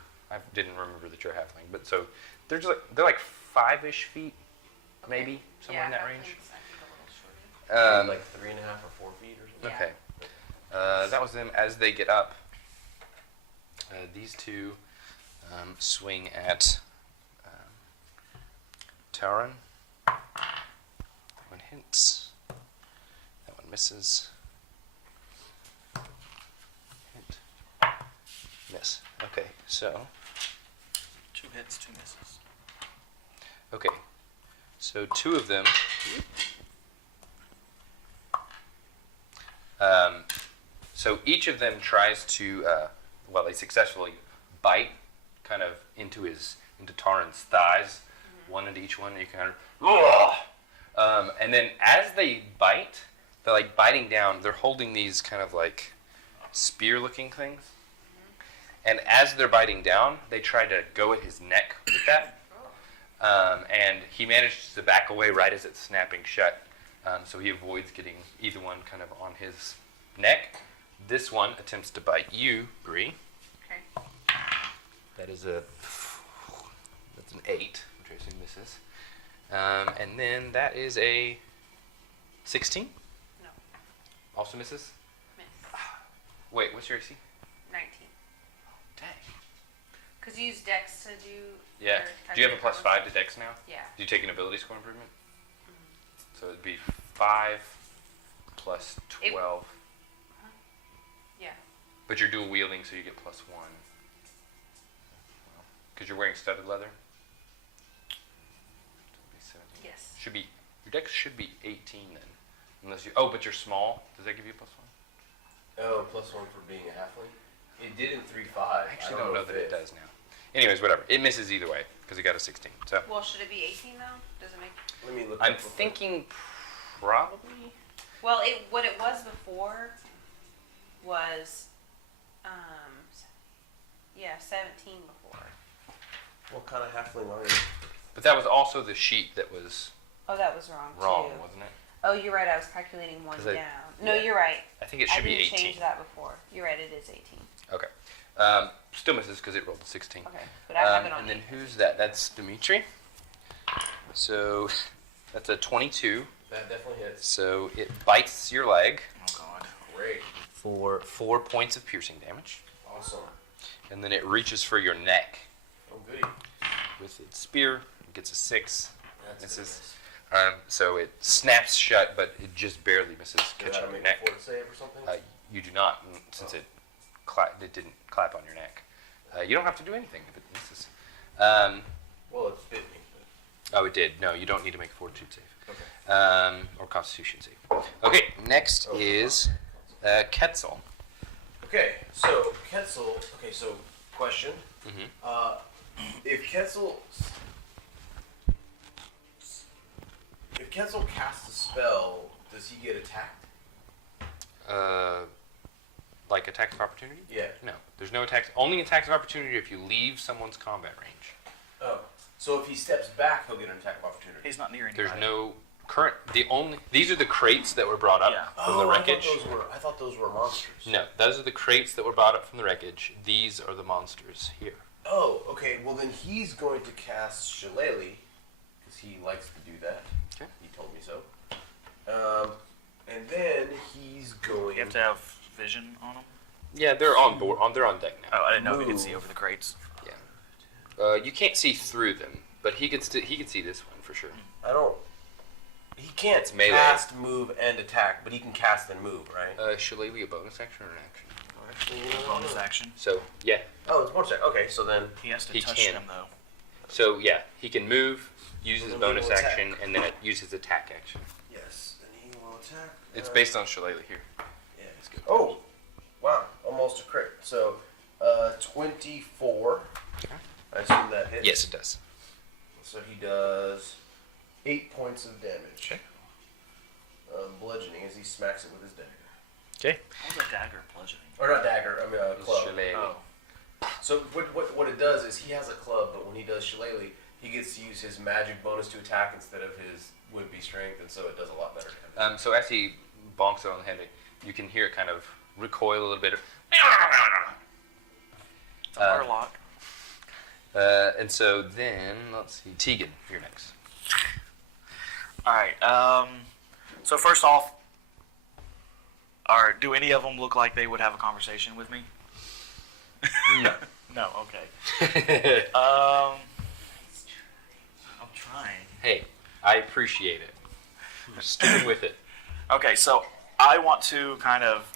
didn't remember that you're a halfling, but so they're like 5-ish feet, maybe somewhere Yeah, in that halflings, range. I think a little shorter. Like 3.5 or 4 feet or something. Okay. That was them as they get up. These 2 swing at Taran. That one hits. That one misses. Hit. Miss. Okay, so. 2 hits, 2 misses. Okay. So 2 of them. So each of them tries to, they successfully bite kind of into Taran's thighs, one into each one. And you kind of, and then as they bite, they're like biting down. They're holding these kind of like spear-looking things. And as they're biting down, they try to go at his neck with that. And he manages to back away right as it's snapping shut. So he avoids getting either one kind of on his neck. This one attempts to bite you, Bree. Okay. That's an 8, which I assume misses. And then that is a 16. No. Also misses. Miss. Wait, what's your AC? 19. Dang. Because you use Dex to do. Yeah. your Do you have a technical +5 to Dex now? Yeah. Do you take an ability score improvement? So it'd be 5 plus 12. Yeah. But you're dual wielding, so you get +1. Because you're wearing studded leather. So it'd be 17. Yes. Should be your Dex should be 18 then, unless you. Oh, but you're small. Does that give you a +1? Oh, +1 for being a halfling. It did in 3.5. I actually don't know that it does now. Anyways, whatever. It misses either way because it got a 16. So Well, should it be 18 though? Does it make? Let me look. I'm up real quick. thinking probably. Well, what it was before was, 17 before. What kind of halfling are you? But that was also the sheet that was Oh, that was wrong too. wasn't it? Oh, you're right. I was calculating one 'Cause I- down. No, yeah. you're right. I think it I should be didn't 18. change that before. You're right. It is 18. Okay. Still misses because it rolled a 16. Okay, but I have it on. And then 8. who's that? That's Dimitri. So that's a 22. That definitely hits. So it bites your leg Oh God. Great. for 4 points of piercing damage. Awesome. And then it reaches for your neck Oh, goody. with its spear. It gets a 6. That's Misses. So it snaps shut, but it just barely misses Did catching I your make neck. a fort save or something? You do not, since it didn't clap on your neck. You don't have to do anything if it misses. Well, it bit me. Oh, it did. No, you don't need to make a fortitude save. Okay. Or constitution save. Okay, next is Quetzal. Okay, so Quetzal. Okay, so question. Mhm. If Quetzal casts a spell, does he get attacked? Like attacks of opportunity? Yeah. No, there's no attacks. Only attacks of opportunity if you leave someone's combat range. Oh. So if he steps back, he'll get an attack of opportunity. He's not near anybody. There's no current. These are the crates that were brought up Yeah. from the wreckage. I thought those were monsters. No, those are the crates that were brought up from the wreckage. These are the monsters here. Oh, okay. Well, then he's going to cast Shillelagh, because he likes to do that. Okay. He told me so. And then he's going. You have to have vision on them. Yeah, they're on board. They're on deck now. Oh, I didn't know if you could Move. see over the crates. You can't see through them, but he can see this one for sure. I don't. He can't It's melee. cast, move, and attack, but he can cast and move, right? Shillelagh a bonus action or an action? Actually, you know Bonus what? action. So yeah, Oh, it's bonus action. Okay, so then. He has to He touch can. them though. so yeah, he can move, use his And then he bonus will attack. action, and then it uses attack action. Yes, then he will attack. It's based on Shillelagh here. Yeah. It's good. Oh, wow, almost a crit. So, 24. I assume that hits. Yes, it does. So he does 8 points of damage. Okay. Bludgeoning as he smacks it with his dagger. Okay. What was a dagger bludgeoning? Or not dagger, I mean club. Shillelagh. Oh. So what it does is he has a club, but when he does Shillelagh, he gets to use his magic bonus to attack instead of his would-be strength, and so it does a lot better damage. So as he bonks it on the head, you can hear it kind of recoil a little bit. It's a warlock. And so then, let's see, Tegan, you're next. Alright, so first off, do any of them look like they would have a conversation with me? No. No, okay. I'm trying. Hey, I appreciate it. You're sticking with it. Okay, so I want to kind of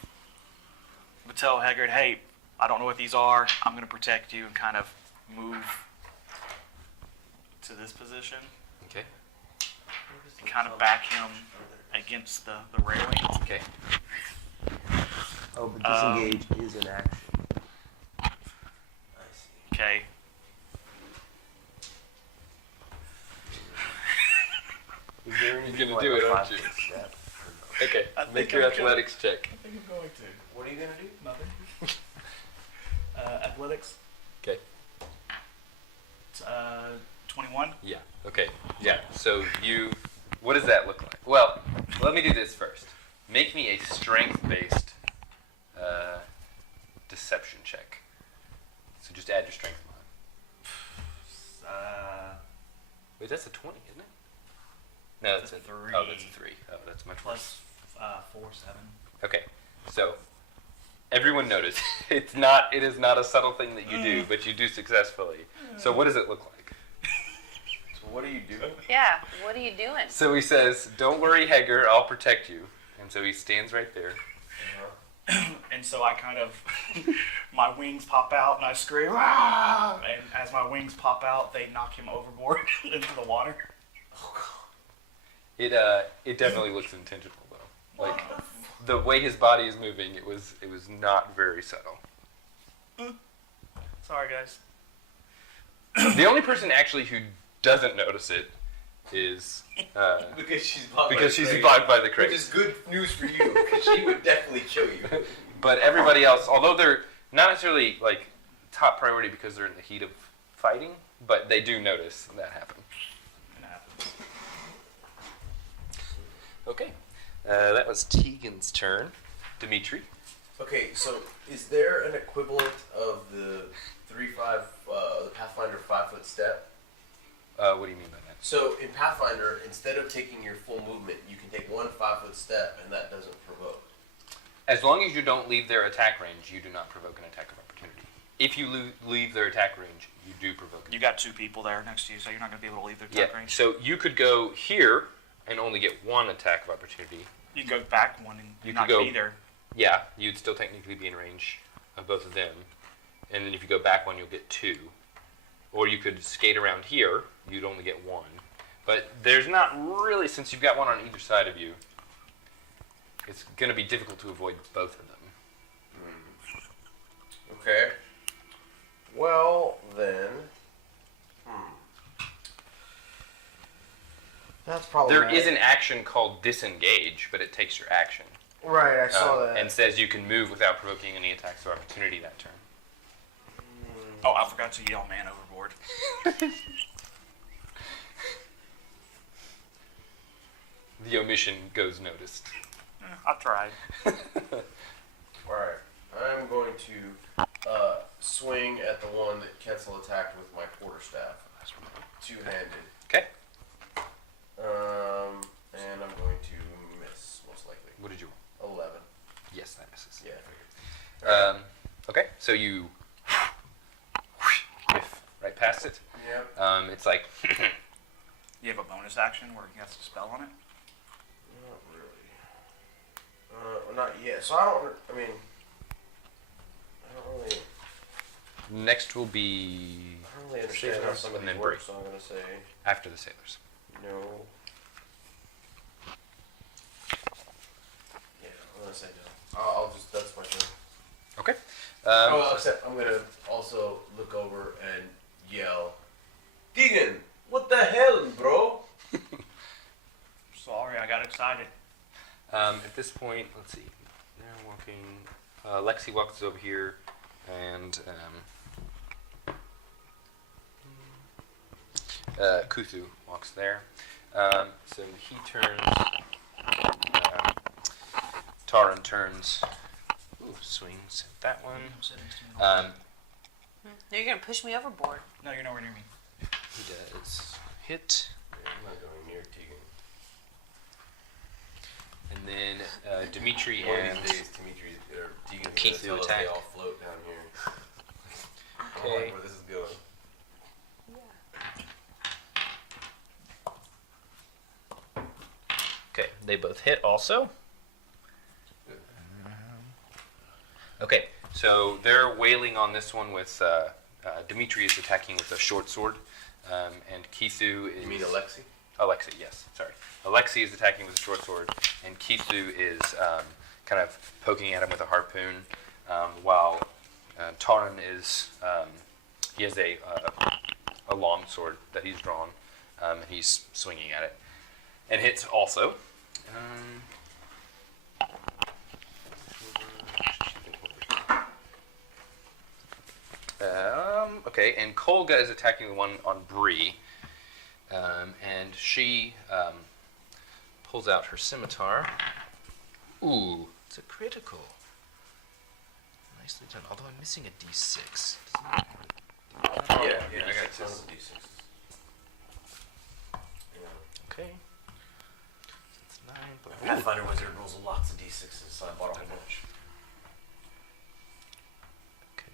tell Haggard, hey, I don't know what these are. I'm going to protect you and kind of move to this position Okay. and kind of back him against the railing. Okay. Oh, but disengage is an action. I see. Okay. Is there You're anything gonna like do a it, aren't 5 you? foot step? Okay, I make think your I'm gonna- athletics check. I think I'm going to. What are you gonna do? Nothing. Athletics. Okay. It's, 21. Yeah. Okay. Yeah. So what does that look like? Well, let me do this first. Make me a strength-based deception check. So just add your strength on. Wait, that's a 20, isn't it? No, that's It's a a 3. Oh, that's a 3. Oh, that's much worse. Plus 4, 7. Okay. So everyone noticed it is not a subtle thing that you do, but you do successfully. So what does it look like? So what do you do? Yeah, what are you doing? So he says, "Don't worry, Hager, I'll protect you." And so he stands right there. And so I kind of, my wings pop out and I scream, "Ah!" And as my wings pop out, they knock him overboard into the water. It definitely looks intentional though. Like the way his body is moving, it was not very subtle. Sorry, guys. The only person actually who doesn't notice it is Because she's bought because she's bugged by the crate. Which is good news for you, because she would definitely kill you. But everybody else, although they're not necessarily like top priority because they're in the heat of fighting, but they do notice that happen. It happens. Okay, that was Tegan's turn. Dimitri. Okay, so is there an equivalent of the the Pathfinder 5 foot step? What do you mean by that? So in Pathfinder, instead of taking your full movement, you can take 1 5 foot step, and that doesn't provoke. As long as you don't leave their attack range, you do not provoke an attack of opportunity. If you leave their attack range, you do provoke an You got 2 people there next to you, so you're not going to be able to leave their Yeah, attack range. so you could go here and only get 1 attack of opportunity. You can go back one and You you're not could going go- to be there. Yeah, you'd still technically be in range of both of them. And then if you go back 1, you'll get 2. Or you could skate around here, you'd only get 1. But there's not really, since you've got 1 on either side of you, it's going to be difficult to avoid both of them. Okay. Well, then. That's probably. There is an action called disengage, but it takes your action. Right, I saw that. And says you can move without provoking any attacks of opportunity that turn. Oh, I forgot to yell man overboard. The omission goes noticed. I tried. Alright, I'm going to swing at the one that Ketzel attacked with my quarterstaff. Two-handed. Okay. And I'm going to miss, most likely. What did you roll? 11. Yes, that misses. Yeah, I figured. Okay, so you whiff right past it. Yep. It's like You have a bonus action where he has to spell on it? Not really. Not yet. So I don't really. next will be I don't really understand how some of and these then work, break. so I'm gonna say after the sailors. no. Yeah, I'm gonna say no. I'll just, that's my turn. Okay. Well, except I'm gonna also look over and yell, Deegan, what the hell, bro? Sorry, I got excited. At this point, let's see. They're walking. Lexi walks over here, and Kuthu walks there. So he turns. Taran turns. Ooh, swings at that one. You're gonna push me overboard. No, you're nowhere near me. He does hit. I'm not going near Tegan. And then Dimitri One and of these days, Dimitri or Tegan's Keith gonna to tell us attack. they all float down here. I don't Okay. like where this is going. Okay, they both hit also. Okay, so they're wailing on this one with Dimitri is attacking with a short sword, and Kithu is. You mean Alexi? Alexi, yes, sorry. Alexi is attacking with a short sword, and Kithu is kind of poking at him with a harpoon, while Taran is he has a long sword that he's drawn, and he's swinging at it, and hits also. Okay, and Kolga is attacking the one on Bree, and she pulls out her scimitar. Ooh, it's a critical. Nicely done. Although I'm missing a D6. Yeah, I got tons of D6s. Okay. It's 9, but Pathfinder Wizard rolls lots of D6s, so I bought a whole bunch. okay.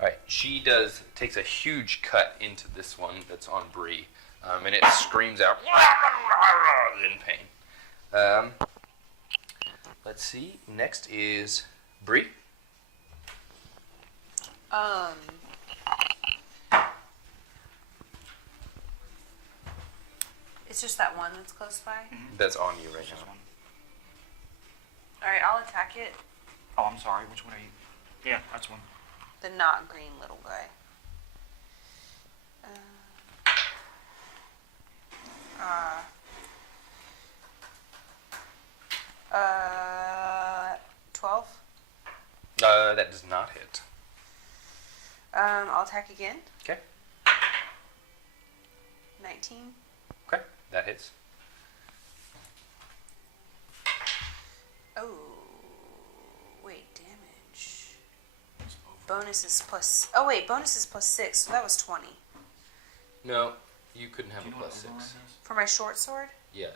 All right. She takes a huge cut into this one that's on Bree, and it screams out in pain. Let's see. Next is Bree. It's just that one that's close by. That's on you right Just now. one. All right, I'll attack it. Oh, I'm sorry. Which one are you? Yeah, that's one. The not green little guy. 12. That does not hit. I'll attack again. Okay. 19. Okay. That hits. Oh, wait, damage. Bonus is plus. Oh wait, bonus is plus 6. So that was 20 No, you couldn't have Do a you know what plus 6. override is? for my short sword. Yeah,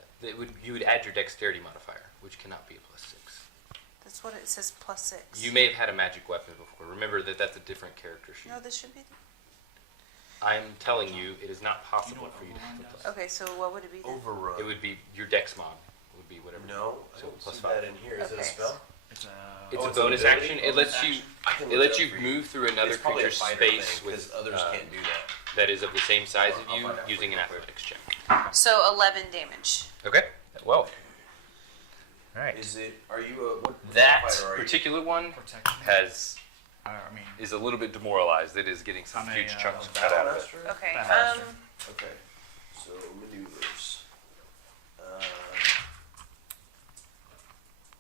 you would add your dexterity modifier, which cannot be a plus 6. That's what it says. Plus 6. You may have had a magic weapon before. Remember that that's a different character sheet. No, this should be. I'm telling you, it is not possible what for you to have a override plus. does? Okay, so what would it be then? Overrun. It would be your dex mod. Would be whatever. No, I So don't plus see 5. that in here. Is it a Okay. spell? It's a. It's Oh, a it's an bonus ability? action. It lets you. I can It look lets it you up for move through another It's probably a creature's fighter space thing, with because others can't do that. that is of the same size I'll as you, find out for using you an real quick. athletics check. So 11 damage. Okay. Well. All right. Is it? Are you a what That fighter are you? particular one Protection. I mean, is a little bit demoralized. It is getting some I'm a, huge chunks cut Battle out of it. Master? Okay. Master. Okay. So maneuvers.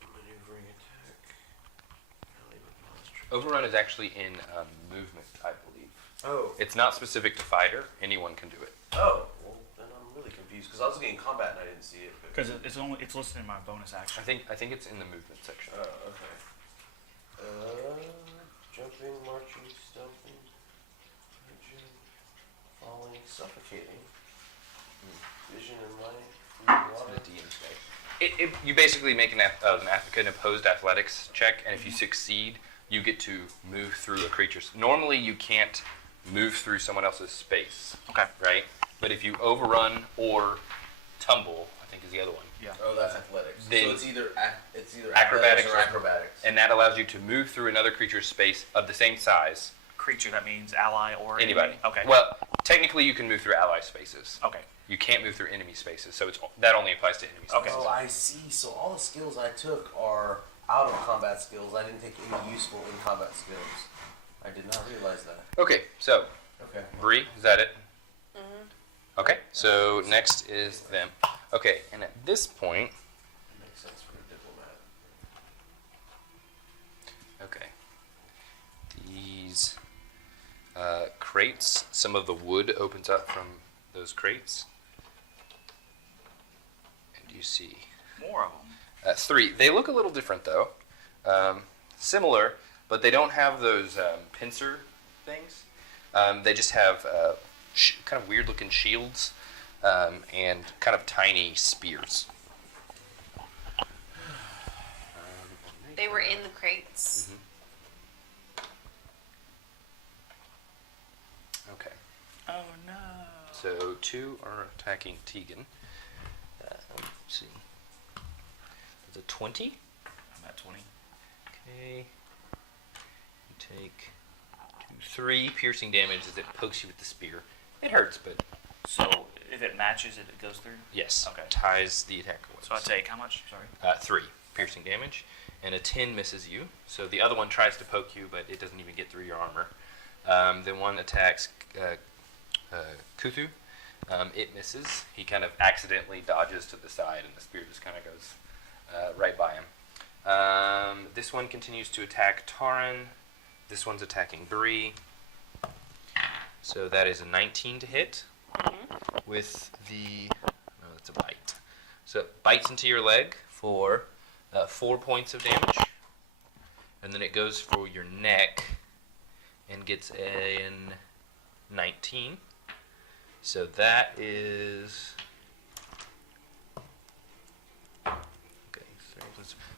Maneuvering attack. Overrun is actually in movement, I believe. Oh. It's not specific to fighter. Anyone can do it. Oh. Well, then I'm really confused because I was getting combat and I didn't see it. because it's listed in my bonus action. I think it's in the movement section. Oh, okay. Jumping, marching, stealthing, raging, falling, suffocating, vision and light, It's food, in water. the DM spec. You basically make an opposed athletics check, and if you succeed, you get to move through a creature's. Normally, you can't move through someone else's space, Okay. right? But if you overrun or tumble, I think is the other one, Yeah. Oh, that's athletics. Then- so it's either Acrobatics or acrobatics. and that allows you to move through another creature's space of the same size. Creature, that means ally or Anybody. enemy? Okay. Well, technically, you can move through ally spaces. Okay. You can't move through enemy spaces, so that only applies to enemy spaces. Okay. Oh, I see. So all the skills I took are out of combat skills. I didn't take any useful in combat skills. I did not realize that. Okay, so Okay. Bree, is that it? Okay, so next is them. Okay, and at this point, That makes sense for a diplomat. okay, these crates, some of the wood opens up from those crates, and you see More of them. 3. They look a little different though, similar, but they don't have those pincer things. They just have kind of weird looking shields and kind of tiny spears. They were in the crates. Okay, Oh no. so 2 are attacking Tegan. Let's see. It's a 20. I'm at 20. Okay. You take 3 piercing damage as it pokes you with the spear. It hurts, but So if it matches it, it goes through. yes, Okay. ties the attacker with. So I take how much? Sorry. 3 piercing damage, and a 10 misses you. So the other one tries to poke you, but it doesn't even get through your armor. Then one attacks Kuthu. It misses. He kind of accidentally dodges to the side, and the spear just kind of goes right by him. This one continues to attack Taran. This one's attacking Bree. So that is a 19 to hit with the... Oh, that's a bite. So it bites into your leg for 4 points of damage. And then it goes for your neck and gets an 19. So that is... Okay,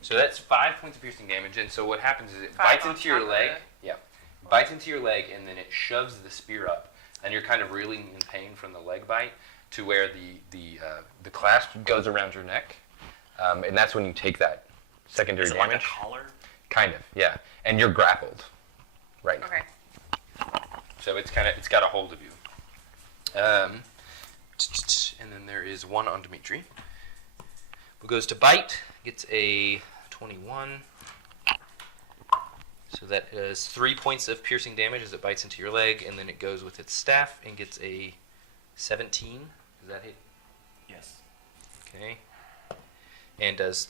so that's 5 points of piercing damage. And so what happens is it bites into your leg. Yeah. Bites into your leg, and then it shoves the spear up. And you're kind of reeling in pain from the leg bite to where the clasp goes around your neck. And that's when you take that secondary damage. Like a collar? Kind of, yeah. And you're grappled right now. Okay. So it's got a hold of you. And then there is one on Dimitri, who goes to bite, gets a 21. So that is 3 points of piercing damage as it bites into your leg, and then it goes with its staff and gets a 17. Does that hit? Yes. Okay. And does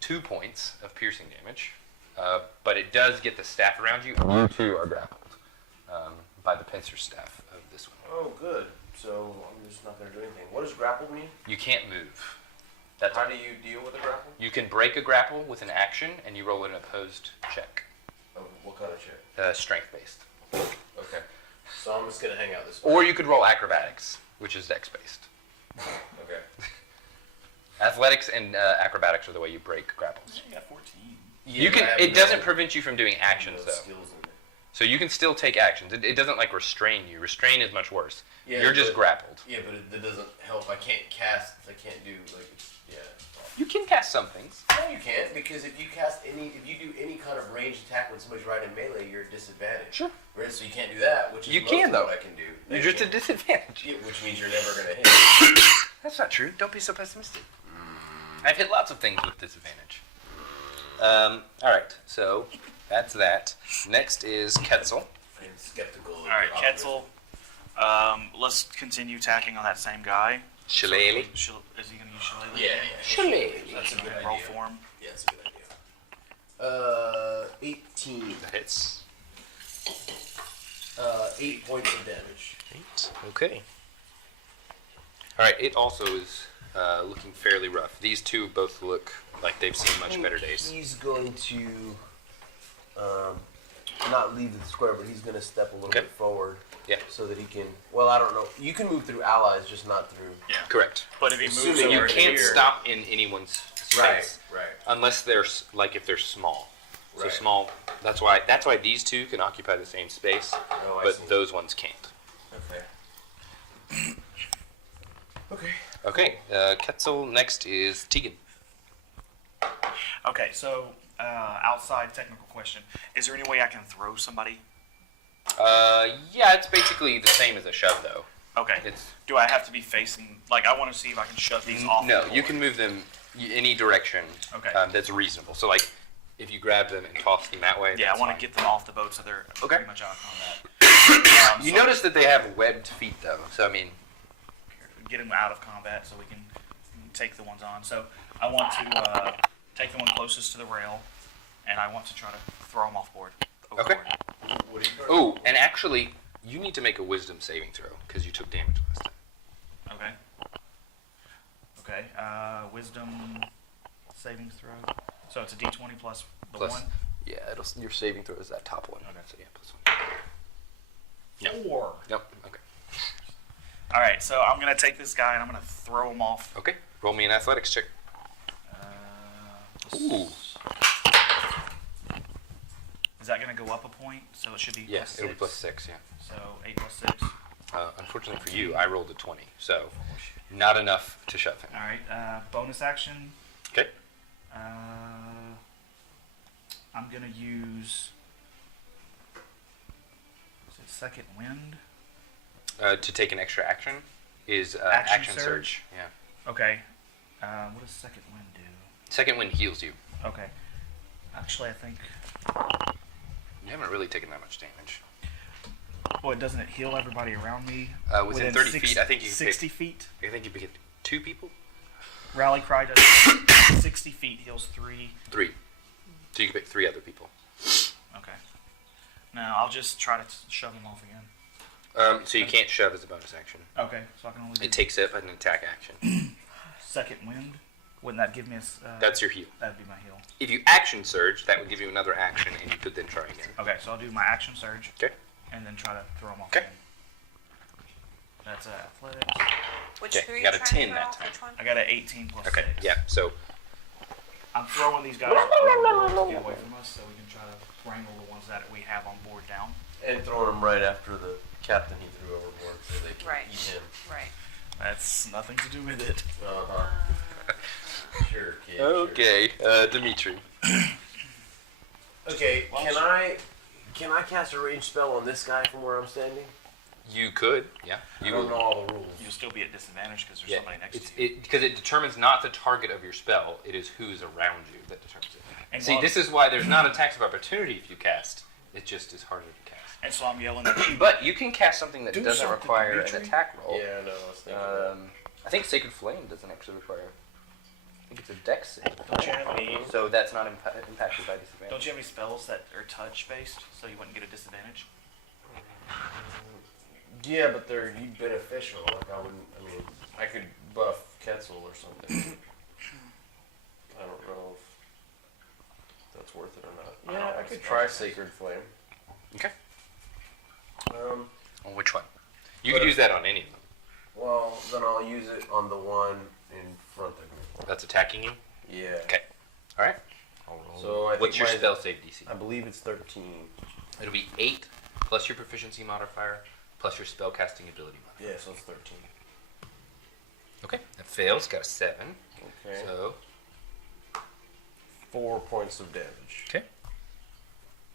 2 points of piercing damage, but it does get the staff around you. You too are grappled by the pincer staff of this one. Oh, good. So I'm just not going to do anything. What does grapple mean? You can't move. How do you deal with a grapple? You can break a grapple with an action, and you roll an opposed check. Oh, what kind of check? Strength-based. Okay. So I'm just going to hang out this way. Or you could roll acrobatics, which is dex-based. Okay. Athletics and acrobatics are the way you break grapples. You got 14. You can. It doesn't prevent you from doing actions, though. Skills in there. So you can still take actions. It doesn't like restrain you. Restrain is much worse. Yeah, You're just grappled. Yeah, but that doesn't help. I can't cast. I can't do yeah. You can cast some things. No, you can't, because if you do any kind of ranged attack when somebody's right in melee, you're at disadvantage. Sure. Right, so you can't do that, which is You most can, of though. what I can do. You're just at disadvantage. Yeah, which means you're never gonna hit. That's not true. Don't be so pessimistic. I've hit lots of things with disadvantage. All right, so that's that. Next is Ketzel. I'm skeptical. All right, Ketzel. Let's continue attacking on that same guy. Shillelagh. Is he going to use Shillelagh? Yeah. Shillelagh. That's a good idea. Roll for him. Yeah, that's a good idea. 18. That hits. 8 points of damage. 8. Okay. All right, it also is looking fairly rough. These two both look like they've seen much better days. He's going to not leave the square, but he's going to step a little Okay. bit forward. Yeah. So that he can. Well, I don't know. You can move through allies, just not through. Yeah. Correct. But if he moves Assuming over You can't here, stop in anyone's space. Right. Unless they're if they're small. So Right. small. That's why these two can occupy the same space, Oh, I but see. those ones can't. Okay. Okay. Okay. Ketzel. Next is Tegan. Okay, so outside technical question: is there any way I can throw somebody? Yeah, it's basically the same as a shove, though. Okay. It's Do I have to be facing? Like, I want to see if I can shove these off. no. the You board. can move them any direction. Okay. That's reasonable. So like, if you grab them and toss them that way. Yeah, I that's want fine. to get them off the boat so they're Okay. pretty much out of combat. You So notice that they have webbed feet, though. So I mean, get them out of combat so we can take the ones on. So I want to take the one closest to the rail, and I want to try to throw them off board. Okay. Overboard. What do you oh, and actually, you need to make a wisdom saving throw because you took damage last time. Okay. Okay. Wisdom saving throw. So it's a D20 plus the Plus- one. Yeah, your saving throw is that top one. Okay. So yeah, plus one. Yep. 4. Yep. Okay. All right. So I'm gonna take this guy and I'm gonna throw him off. Okay. Roll me an athletics check. Ooh. Is that gonna go up a point? So it should be. Yes, plus it'll be 6. plus 6. Yeah. So 8 plus 6. Unfortunately for you, I rolled a 20, so not enough to shove him. All right. Bonus action. Okay. I'm gonna use. Is it second wind? To take an extra action is Action action surge? surge. Yeah. Okay. What does second wind do? Second wind heals you. Okay. Actually, I think. You haven't really taken that much damage. Well, doesn't it heal everybody around me? Within 30 feet, I think you can 60 feet. I think you can hit 2 people? Rally cry does 60 feet heals 3. 3. So you can pick 3 other people. Okay. Now I'll just try to shove them off again. So you can't shove as a bonus action. Okay, so I can only do It takes up an attack action. second wind. Wouldn't that give me a? That's your heal. That'd be my heal. If you action surge, that would give you another action, and you could then try again. Okay, so I'll do my action surge. Okay. And then try to throw them off Okay. again. That's athletics. Which Okay, who are you you got a trying 10 to that throw off? time. Which one? I got an 18 plus Okay. 6. Yeah. So I'm throwing these guys overboard to get away from us, so we can try to wrangle the ones that we have on board down. And throwing them right after the captain he threw overboard so they can Right. eat him. Right. That's nothing to do with it. Uh-huh. Sure, kid. okay, Dimitri. Okay, can I cast a rage spell on this guy from where I'm standing? You could. Yeah. You don't know all the rules. You'll still be at disadvantage because there's Yeah. somebody next It's to you. because it determines not the target of your spell. It is who's around you that determines it. And See, while- this is why there's not attacks of opportunity if you cast. It just is harder to cast. And so I'm yelling at you. But you can cast something that Do doesn't something, require an Dimitri. attack roll. Yeah, no, I was thinking that. I think Sacred Flame doesn't actually require. I think it's a dex save. Don't you have any? So that's not impacted by disadvantage. Don't you have any spells that are touch based, so you wouldn't get a disadvantage? Yeah, but they're beneficial. Like I wouldn't. I mean, I could buff Ketzel or something. I don't know if that's worth it or not. Yeah, I could try Sacred Flame. Okay. Um. On which one? You could use that on any of them. Well, then I'll use it on the one in front of me. That's attacking you. Yeah. Okay. All right. I'll roll. So I What's think your my- spell save DC? I believe it's 13. It'll be 8 plus your proficiency modifier plus your spell casting ability modifier. Yeah, so it's 13. Okay. That fails. Got a 7. Okay. So 4 points of damage. okay.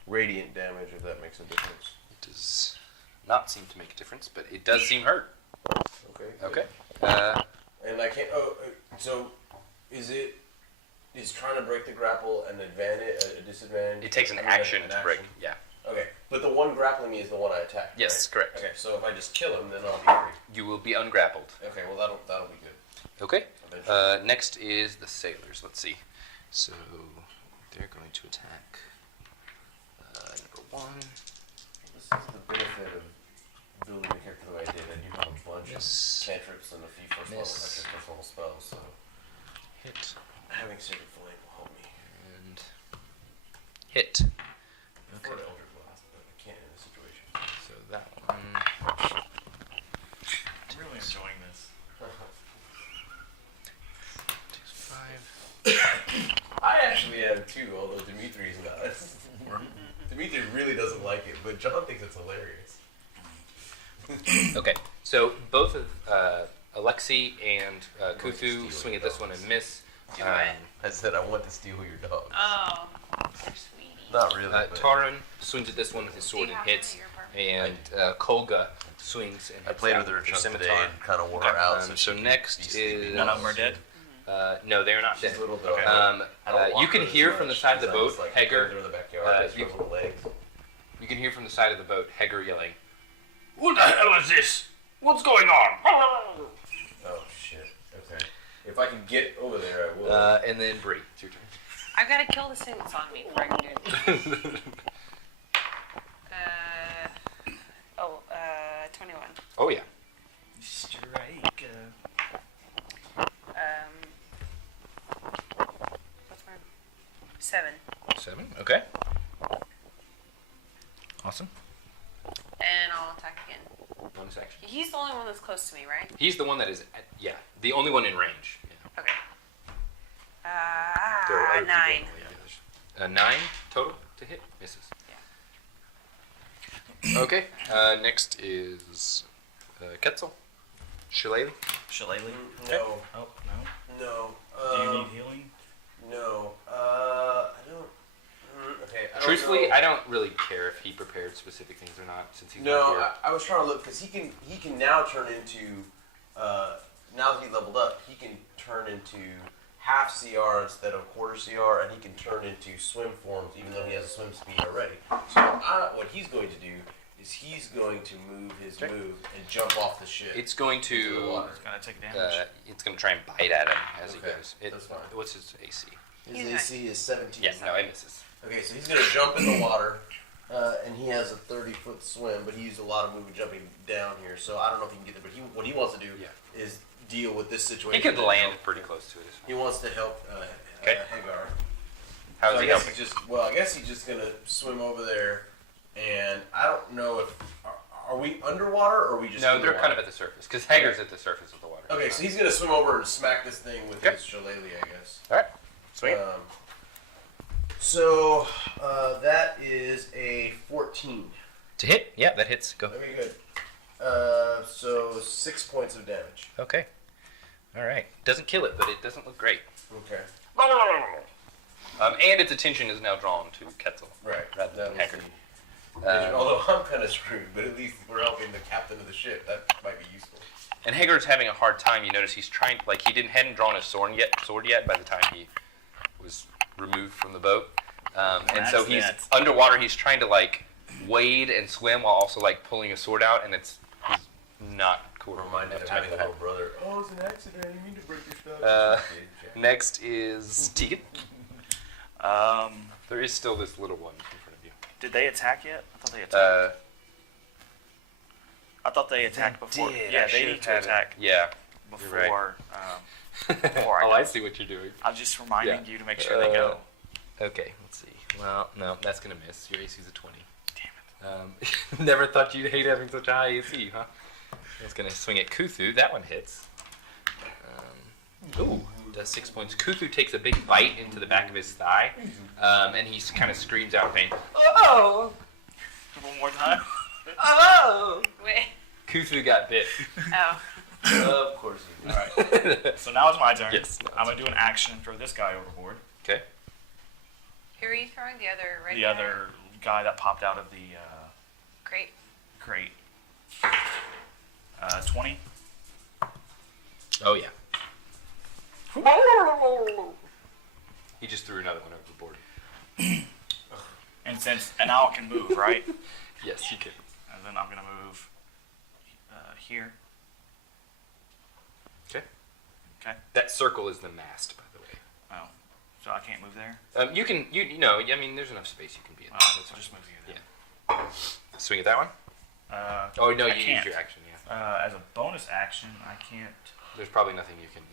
Radiant damage, if that makes a difference. It does not seem to make a difference, but it does seem hurt. Okay. Okay. And I can't. So is trying to break the grapple an advantage, a disadvantage? It takes an I mean, action to break. action? Yeah. Okay, but the one grappling me is the one I attacked. Yes, right? correct. Okay, so if I just kill him, then I'll be free. You will be ungrappled. Okay, well that'll be good. Okay. Eventually. Next is the sailors. Let's see. So they're going to attack. Number 1. This is the benefit of building the character the way I did. I do have a bunch Miss. of cantrips and a few first level spells, so Hit. having Sacred Flame will help me. And hit. Before the Eldritch Blast, but I can't in this situation. So that one. I'm really enjoying this. Takes 5. I actually have 2, although Dimitri's not. Dimitri really doesn't like it, but John thinks it's hilarious. Okay. So both of Alexi and going to Kuthu steal swing your at this one dogs. and miss. Do what? I said I want to steal your dog. Oh, sweetie. Not really. but Taran swings at this one with his Do sword you and have hits, one at your apartment? and Kolga swings and hits I played that with her with her just today scimitar. and kind of wore her out. So she could next be sleeping is None of them are dead? no, they are not She's dead. little though. Okay. I don't You walk can her as hear much from the side of the because I boat, just, like, Hager. put her in the backyard, just you- her little legs. You can hear from the side of the boat Hager yelling, "What the hell is this? What's going on?" Oh shit. Okay. If I can get over there, I will. And then Bree, it's your turn. I've got to kill this thing that's on me before I can do it. 21. Oh yeah. Strike. What's my 7? 7. Okay. Awesome. And I'll attack again. Bonus action. He's the only one that's close to me, right? He's the one that is, the only one in range. Yeah. Okay. There are other people 9. in the others. 9 total to hit. Misses. Okay. Next is Ketzel. Shillelagh. Shillelagh? No. Oh, no. No. Do you need healing? No. I don't. Okay. I don't Truthfully, know. I don't really care if he prepared specific things or not, since he's not No, here. I was trying to look because he can now turn into now that he leveled up, he can turn into half CR instead of quarter CR, and he can turn into swim forms even though he has a swim speed already. So what he's going to do is he's going to move his move and jump off the ship. It's going into the to. water. It's gonna take damage. It's going to try and bite at him as Okay, he goes. that's fine. What's his AC? His He's AC is 17. Yeah, no, it misses. Okay, so he's going to jump in the water, and he has a 30-foot swim, but he used a lot of movement jumping down here, so I don't know if he can get there. But what he wants to do is deal with this situation. He could land pretty close to it. He wants to help Okay. Hagar. How's So he I guess helping? I guess he's just going to swim over there, and I don't know if are we underwater or are we just No, in the they're kind water? of at the surface because Hager's at the surface of the water. Okay, so he's going to swim over and smack this thing with Okay. his shillelagh, I guess. All right, sweet. So that is a 14. To hit? Yeah, that hits. Go. Okay, good. So 6 points of damage. Okay. All right. Doesn't kill it, but it doesn't look great. Okay. And its attention is now drawn to Ketzel. Right. Rather That than was Hager. although I'm kind of screwed, but at least we're helping the captain of the ship. That might be useful. And Hager's having a hard time. You notice he's trying, like he hadn't drawn his sword yet by the time he was removed from the boat. And so he's underwater. He's trying to like wade and swim while also like pulling his sword out, and he's not cool. Reminded of time having for a that. little brother. Oh, it's an accident. I didn't mean to break your stuff. Next is Tegan. There is still this little one in front of you. Did they attack yet? I thought they attacked. I thought they attacked before. did. Yeah, I they should need have to had it. attack Yeah. before. You're right. Before I Oh, go. I see what you're doing. I'm just reminding Yeah. you to make sure they go. Okay, let's see. Well, no, that's gonna miss. Your AC is a 20. Damn it. Never thought you'd hate having such a high AC, huh? It's gonna swing at Kuthu. That one hits. Ooh, does 6 points. Kuthu takes a big bite into the back of his thigh, and he kind of screams out in pain. Oh! One more time. Oh! Wait. Kuthu got bit. Oh. Of course he did. Alright. So now it's my turn. Yes, now I'm gonna do an action and throw this guy overboard. Okay. Who are you throwing? The other red The guy? other guy that popped out of the Great. crate. 20. Oh yeah. He just threw another one overboard. And now it can move, right? Yes, he can. And then I'm gonna move here. Okay. Okay. That circle is the mast, by the way. Oh, so I can't move there. You can, you know, I mean, there's enough space you can be in. Oh, That's let's fine. just move here then. Swing at that one. Yeah. Oh no, I you can't. use your action. Yeah. As a bonus action, I can't. There's probably nothing you can.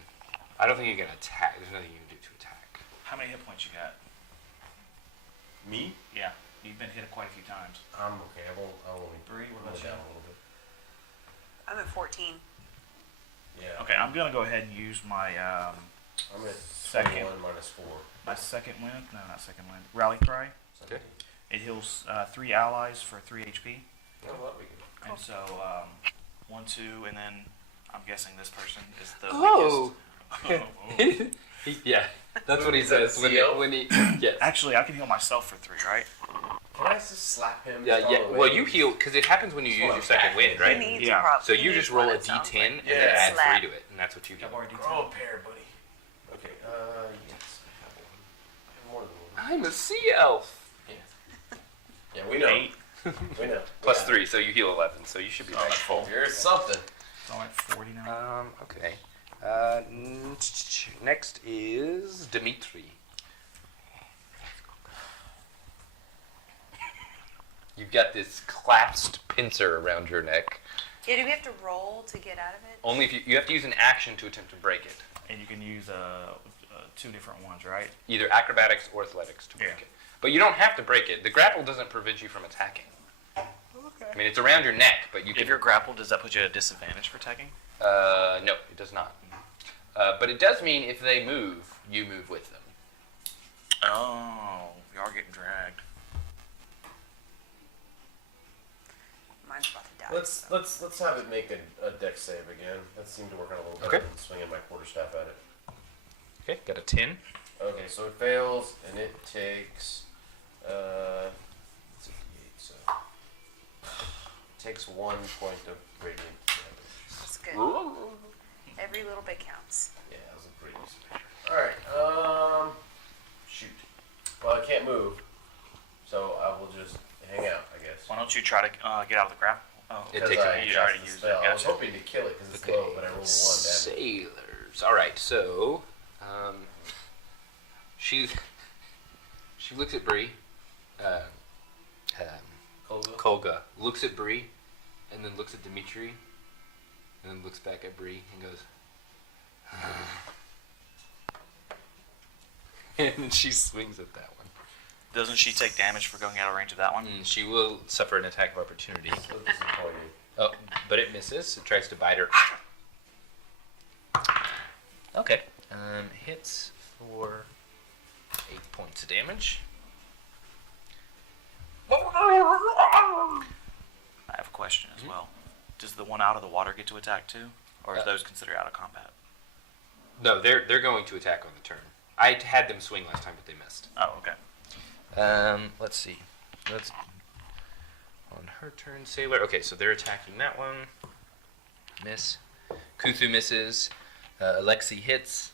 I don't think you can attack. There's nothing you can do to attack. How many hit points you got? Me? Yeah, you've been hit quite a few times. I'm okay. I'll only 3. What about you? down a little bit. I'm at 14. Yeah. Okay, I'm gonna go ahead and use my I'm at Second. 21 minus 4. my second wind. No, not second wind. Rally cry. Okay. It heals 3 allies for 3 HP. Oh, well, we can. And so 1, 2, and then I'm guessing this person is the Oh. weakest. Oh. Yeah, that's what he says when he. Yes. Actually, I can heal myself for 3, right? Can I just slap him? Yeah, all yeah. the way? Well, you heal because it happens when you use your second wind, He right? needs Yeah. a prop. So he you needs just roll one, a it sounds d10 like. and Yeah. then add Slap. 3 to it, and that's what you get. I've already Grow a pair, buddy. Okay, yes. I have more than one. I'm a sea elf. Yeah, we know. 8. We know. Plus Yeah. 3, so you heal 11. So you should be like full. Here's something. So I'm at 40 now. Okay. Next is Dimitri. You've got this clasped pincer around your neck. Yeah, do we have to roll to get out of it? Only if you have to use an action to attempt to break it. And you can use 2 different ones, right? Either acrobatics or athletics to break Yeah. it. But you don't have to break it. The grapple doesn't prevent you from attacking. I mean, it's around your neck, but you can. If you're grappled, does that put you at a disadvantage for attacking? No, it does not. But it does mean if they move, you move with them. Oh, you are getting dragged. Mine's about to die. Let's have it make a dex save again. That seemed to work out a little better Okay. than swinging my quarterstaff at it. Okay, got a 10. Okay, so it fails, and it takes it's a D8, so it takes 1 point of radiant damage. That's good. Every little bit counts. Yeah, that was a great use of measure. Alright, shoot. Well, I can't move, so I will just hang out, I guess. Why don't you try to get out of the grapple? Oh, It Because takes I a you cast already the used spell. it. I was Gotcha. hoping to kill it because it's Okay. low, but I rolled a 1 damage. Sailors. All right, so she looks at Bree. Kolga? Kolga looks at Bree, and then looks at Dimitri, and then looks back at Bree and goes, and then she swings at that one. Doesn't she take damage for going out of range of that one? She will suffer an attack of opportunity. So disappointing. Oh, but it misses. It tries to bite her. Okay. Hits for 8 points of damage. I have a question as well. Does the one out of the water get to attack too, or is those considered out of combat? No, they're going to attack on the turn. I had them swing last time, but they missed. Oh, okay. Let's see. Let's on her turn, Sailor. Okay, so they're attacking that one. Miss. Kuthu misses. Alexi hits.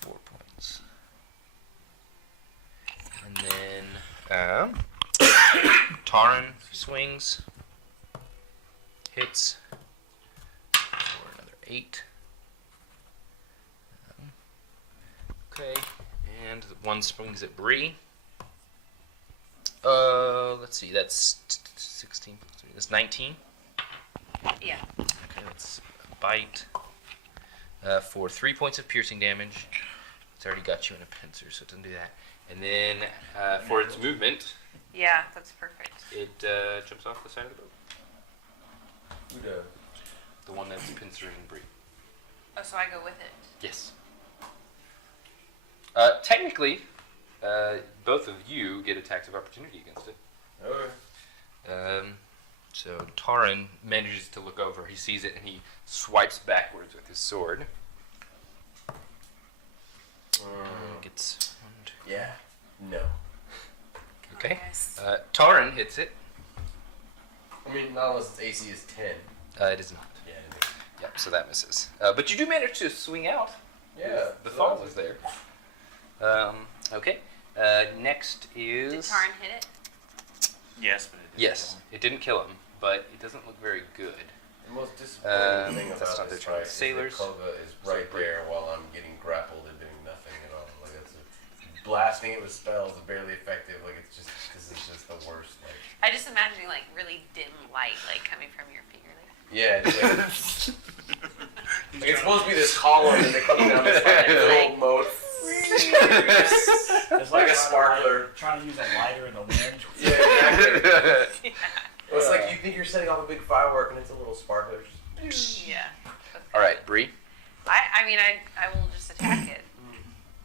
4 points. And then Taran swings. Hits. For another 8. Okay. And one swings at Bree. Let's see. That's 16 plus 3. That's 19. Yeah. Okay, that's a bite. For 3 points of piercing damage. It's already got you in a pincer, so it doesn't do that. And then for its movement, Yeah, that's perfect. it jumps off the side of the boat. Who does? The one that's pincering Bree. Oh, so I go with it. Yes. Technically, both of you get attacks of opportunity against it. Okay. So Taran manages to look over. He sees it and he swipes backwards with his sword. Gets one, two. Yeah. No. Okay. Yes. Taran hits it. I mean, not unless its AC is 10. It is not. Yeah, it is. Yep. So that misses. But you do manage to swing out. Yeah. The so fall that was there. Okay. Next is. Did Tarn hit it? Yes, but it didn't Yes, it didn't kill him, but it doesn't look very good. The most disappointing thing that's about not their this turn. fight is that Sailors. Koga is right there while I'm getting grappled and doing nothing at all. Like it's blasting it with spells is barely effective. Like it's just this is just the worst. Like I just imagining like really dim light like coming from your finger. Like, yeah, it's like it's supposed to be this column and they come down this like little moat. It's Like a sparkler. Trying to use a lighter in the wind. Yeah, exactly. It's like you think you're setting off a big firework and it's a little sparkler. yeah. All right, Bree. I mean, I will just attack it.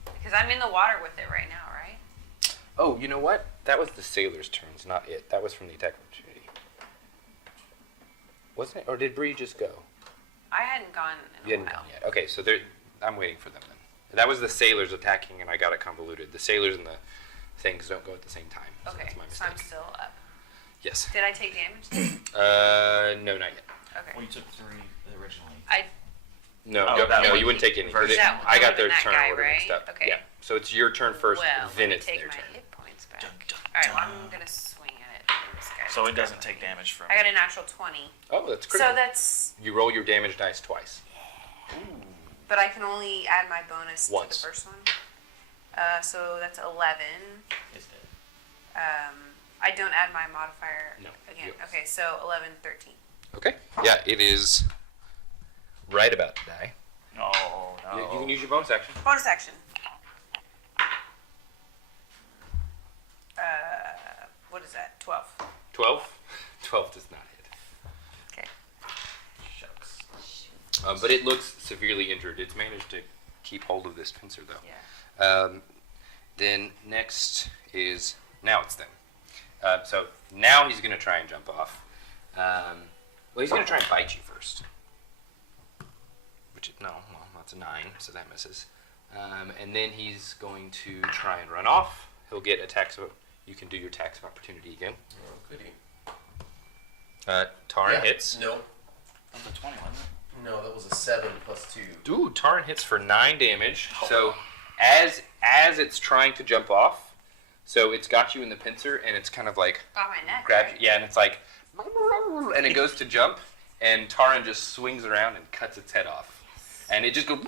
Because I'm in the water with it right now, right? Oh, you know what? That was the sailor's turns, not it. That was from the attack opportunity. Wasn't it? Or did Bree just go? I hadn't gone You in a hadn't while. gone yet. Okay, so I'm waiting for them then. That was the sailors attacking, and I got it convoluted. The sailors and the things don't go at the same time. So Okay, that's my so I'm mistake. still up. Yes. Did I take damage? No, not yet. Okay. Well, you took 3 originally. No, Oh, no, that no, one. you wouldn't take any. First. That I got would've their been that turn guy, order mixed right? up. Okay. Yeah. So it's your turn first, well, then let me it's take their my turn. hit points back. Dun, dun, Alright, well, dun. I'm gonna swing at it. This guy So it just doesn't grabbed take me. damage from. I got a natural 20. Oh, that's So critical. that's. You roll your damage dice twice. But I can only add my bonus Once. to the first one. So that's 11. It's dead. I don't add my modifier No, again. you- Okay, so 11, 13. Okay. Yeah, it is right about to die. Oh no. You can use your bonus action. Bonus action. What is that? 12. 12? 12 does not hit. Okay. Shucks. But it looks severely injured. It's managed to keep hold of this pincer, though. Yeah. Then next is, now it's them. So now he's going to try and jump off. Well, he's going to try and bite you first. That's a 9, so that misses. And then he's going to try and run off. He'll get attacks of, you can do your attacks of opportunity again. Oh, goody. Taran Yeah. hits. No. That was a 20, wasn't it? No, that was a 7 plus 2. Ooh, Taran hits for 9 damage. So as it's trying to jump off, so it's got you in the pincer, and it's kind of like Got my neck. grabs Right? you, yeah, and it's like, and it goes to jump, and Taran just swings around and cuts its head off, and it just goes.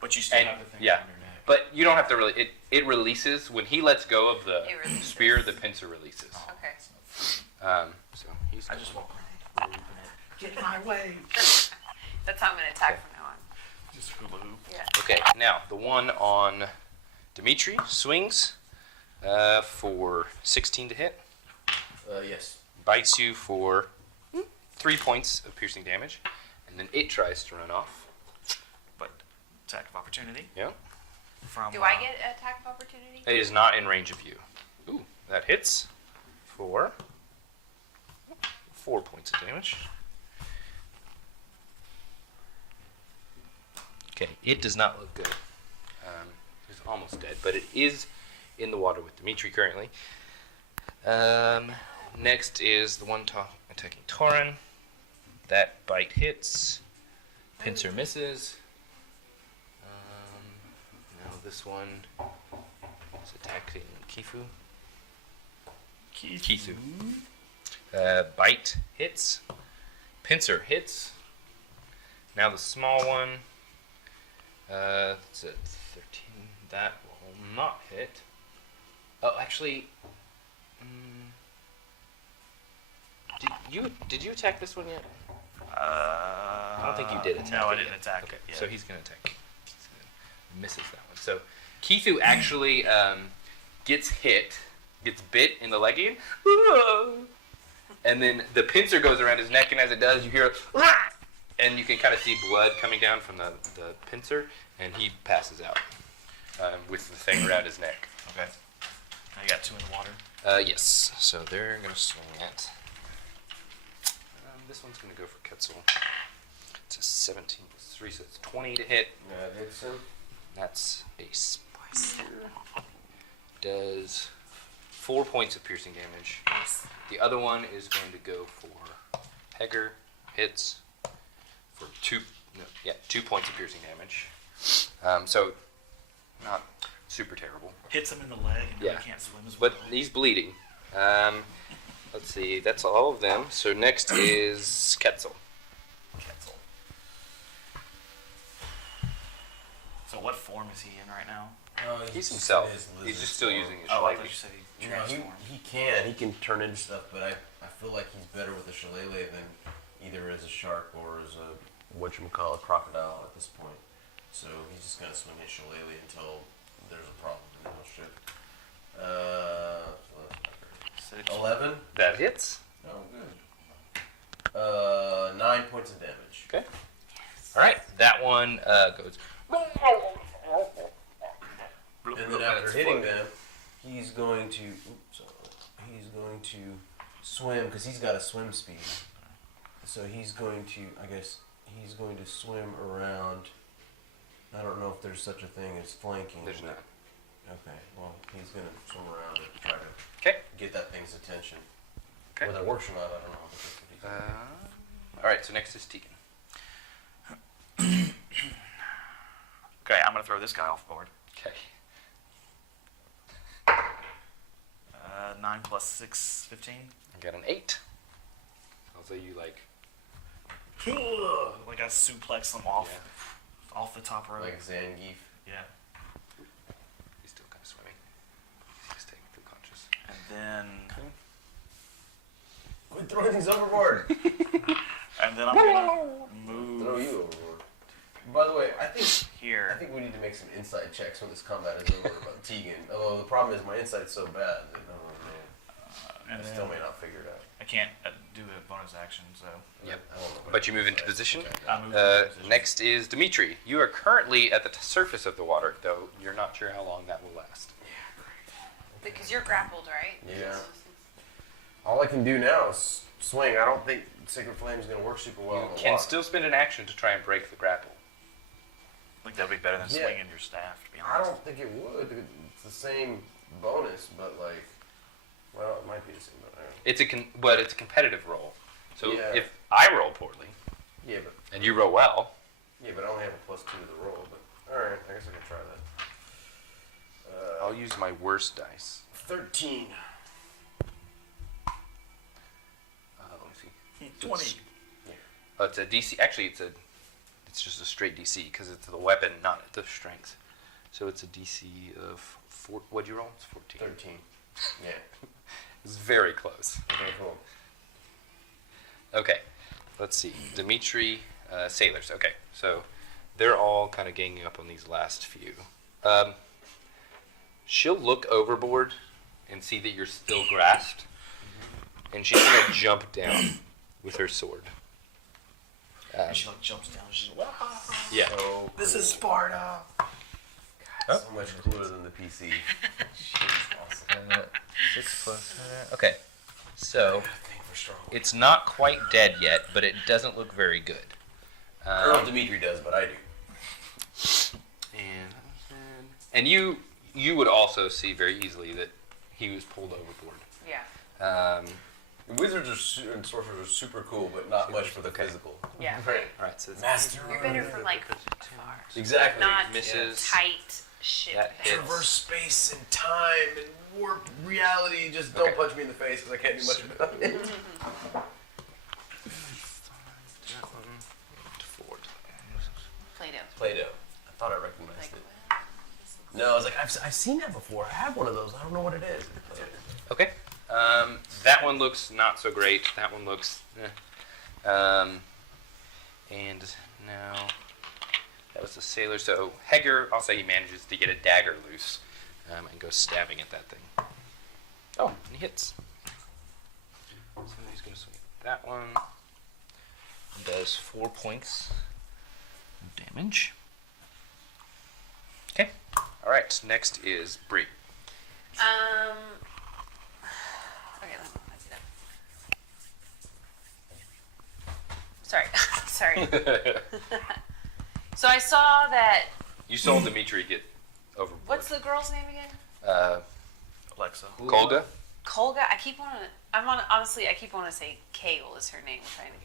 But you still And, have the thing yeah. around your neck. But you don't have to really. It releases when he lets go of the It releases. spear. The pincer releases. Okay. So he's. I just walk around. Get in my way. That's how I'm gonna attack from now on. Just hula hoop. Yeah. Okay, now the one on Dimitri swings for 16 to hit. Yes. Bites you for 3 points of piercing damage, and then it tries to run off. But attack of opportunity. Yeah. From, Do I get an attack of opportunity? It is not in range of you. Ooh, that hits for 4 points of damage. Okay, it does not look good. It's almost dead, but it is in the water with Dimitri currently. Next is the one attacking Tauren. That bite hits. Pincer misses. Now this one is attacking Kifu. Kisu. Bite hits. Pincer hits. Now the small one. It's at 13. That will not hit. Oh, actually. Did you attack this one yet? I don't think you did attack. No, I it didn't yet. attack Okay, it. Yeah. so he's gonna attack. Misses that one. So Kithu actually gets bit in the leg again, and then the pincer goes around his neck, and as it does, you hear, and you can kind of see blood coming down from the pincer, and he passes out with the thing around his neck. Okay. Now you got 2 in the water. Yes. So they're gonna swing it. This one's gonna go for Ketzel. It's a 17 plus 3, so it's 20 to hit. Yeah, hits him. That's a spider. Does 4 points of piercing damage. The other one is going to go for Hegger. Hits for 2 points of piercing damage. So not super terrible. Hits him in the leg and Yeah. he can't swim as well. But he's bleeding. Let's see, that's all of them. So next is Ketzel. Ketzel. So what form is he in right now? He's himself. He's just still using his Oh, I thought shillelagh. you said he You know, transformed. he can turn into stuff, but I feel like he's better with a shillelagh than either as a shark or as a whatchamacallit crocodile at this point. So he's just gonna swing his shillelagh until there's a problem in the ship. So it's- 11. That hits. Oh, good. 9 points of damage. Okay. All right, that one goes. And then after hitting them, he's going to swim because he's got a swim speed. So he's going to swim around. I don't know if there's such a thing as flanking. There's not. Okay, well, he's going to swim around and try to Okay. get that thing's attention. Okay. Whether it works or not, I don't know. But that's what he's doing. All right, so next is Tegan. Okay, I'm gonna throw this guy off board. Okay. 9 plus 6, 15. I got an 8. Also, you like. Like I suplex them off the top rope. Like Zangief. Yeah. He's still kind of swimming. He's staying full conscious. And then Quit throwing things overboard. I'm gonna move Throw you overboard. By the way, I here. think we need to make some inside checks when this combat is over about Tegan. Although the problem is my insight's so bad that I And still then may not figure it out. I can't do a bonus action, so Yep. I won't know. But you move into position. Okay. I move into position. Next is Dimitri. You are currently at the surface of the water, though you're not sure how long that will last. Because you're grappled, right? Yeah. All I can do now is swing. I don't think Sacred Flame is going to work super well You in the can water. still spend an action to try and break the grapple. I think that'd be better than Yeah. swinging your staff, to be I honest. don't think it would. It's the same bonus, but like, well, it might be the same. But I don't know. But it's a competitive roll. So Yeah. if I roll poorly, Yeah, but And you roll well. I only have a +2 to the roll. But all right, I guess I can try that. I'll use my worst dice. 13. Let me see. 20. Oh, it's a DC. Actually, it's just a straight DC because it's the weapon, not the strength. So it's a DC of 4. What'd you roll? It's 14. 13. Yeah. It's very close. Okay, cool. Okay, let's see. Dimitri, sailors. Okay, so they're all kind of ganging up on these last few. She'll look overboard and see that you're still grasped, and she's gonna jump down with her sword. And she like jumps down. She's like, "Wow, Yeah. So this is Sparta." so much cooler than the PC. Awesome. 6 plus. Okay, so I think we're strong. it's not quite dead yet, but it doesn't look very good. I don't know if Dimitri does, but I do. And you would also see very easily that he was pulled overboard. Yeah. Wizards and sorcerers are super cool, but not much for the Okay. physical. Yeah. Right. All right, so it's Master. You're better for like afar. Exactly. Not misses. tight ship. That heads. hits. Traverse space and time and warp reality. Just don't Okay. punch me in the face because I can't do much about it. Play-Doh. Play-Doh. I thought I recognized Like, it. No, I was like, I've seen that before. I have one of those. I don't know what it is. Okay. That one looks not so great. That one looks. And now that was the sailor. So Heger, I'll say he manages to get a dagger loose and goes stabbing at that thing. Oh, and he hits. So he's going to swing at that one. Does 4 points of damage. Okay. All right. Next is Bree. Okay, let me do that. Sorry. So I saw that. You saw Dimitri get overboard. What's the girl's name again? Alexa. Kolga? Kolga. I keep wanting. Honestly, I keep wanting to say Kale is her name. I'm trying to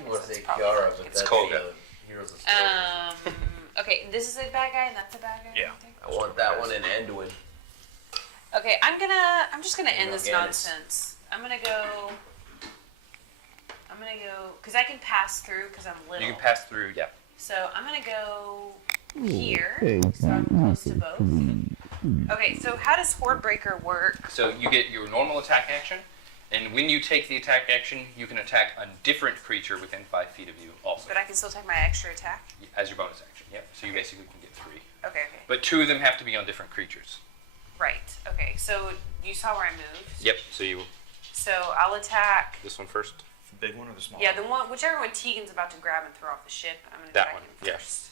You recognize want to it's say probably Kiara, not. but It's that's Kolga. Heroes of Stories. Okay, this is a bad guy and that's a bad guy. Yeah. you think? I want that one in Anduin. Okay, I'm just gonna end this Ganis. nonsense. I'm gonna go, because I can pass through because I'm little. You can pass through, yeah. So I'm gonna go here, so I'm close to both. Okay, so how does Horde Breaker work? So you get your normal attack action, and when you take the attack action, you can attack a different creature within 5 feet of you also, But I can still take my extra attack? as your bonus action. Yep. So you basically can get 3. Okay. But 2 of them have to be on different creatures. Right, okay, so you saw where I moved? Yep. So you So I'll attack, this one first. The big one or the small yeah, one? the one, whichever one Tegan's about to grab and throw off the ship, I'm gonna That attack one, him yeah. first.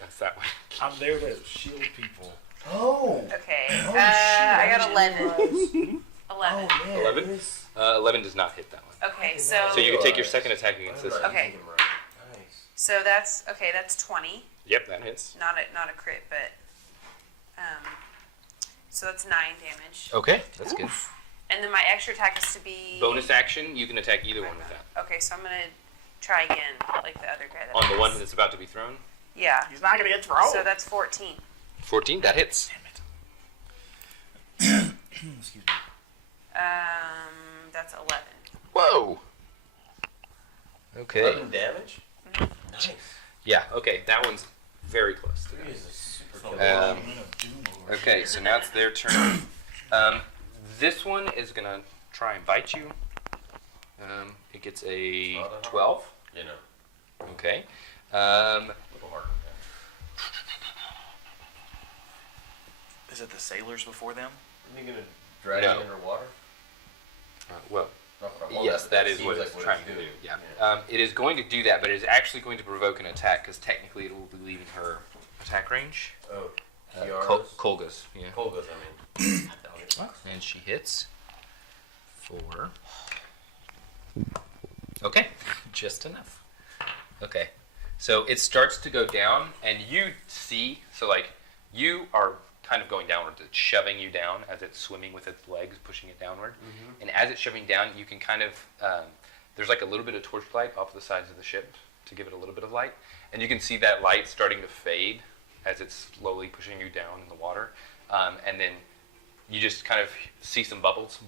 That's that one. I'm there to shield people. Oh! Okay, Oh, I got shit, 11. 11. man. 11? This- 11 does not hit that one. Okay, so, So you can take your second attack against this. I'm one. not Okay. using them right. Nice. so that's 20. Yep, that hits. Not a crit, but so that's 9 damage. Okay, that's good. And then my extra attack is to be Bonus action, you can attack either one with that. Okay, so I'm gonna try again, like the other guy. That On the one missed. that's about to be thrown. Yeah. He's not gonna get thrown. So that's 14. 14, that hits. Excuse me. That's 11. Whoa. Okay. 11 damage? Nice. Yeah, okay, that one's very close to He that. is a super Oh, killer. Um, man of doom over Okay, so now it's their turn. This one is gonna try and bite you. It gets a Not a hard- 12. You know, Okay. a little harder. Is it the sailors before them? Are you gonna drag No. it underwater? Well, Not what I want, yes, but that is seems what like it's trying to do. Yeah. It is going to do that, but it is actually going to provoke an attack because technically it will be leaving her attack range. Oh, Kolga's. Kiara's? Yeah. Kolga's, I mean. And she hits for. Okay, just enough. Okay, so it starts to go down, and you see, so like you are kind of going downward, it's shoving you down as it's swimming with its legs, pushing it downward. And as it's shoving down, you can kind of there's like a little bit of torchlight off the sides of the ship to give it a little bit of light. And you can see that light starting to fade as it's slowly pushing you down in the water. And then you just kind of see some bubbles.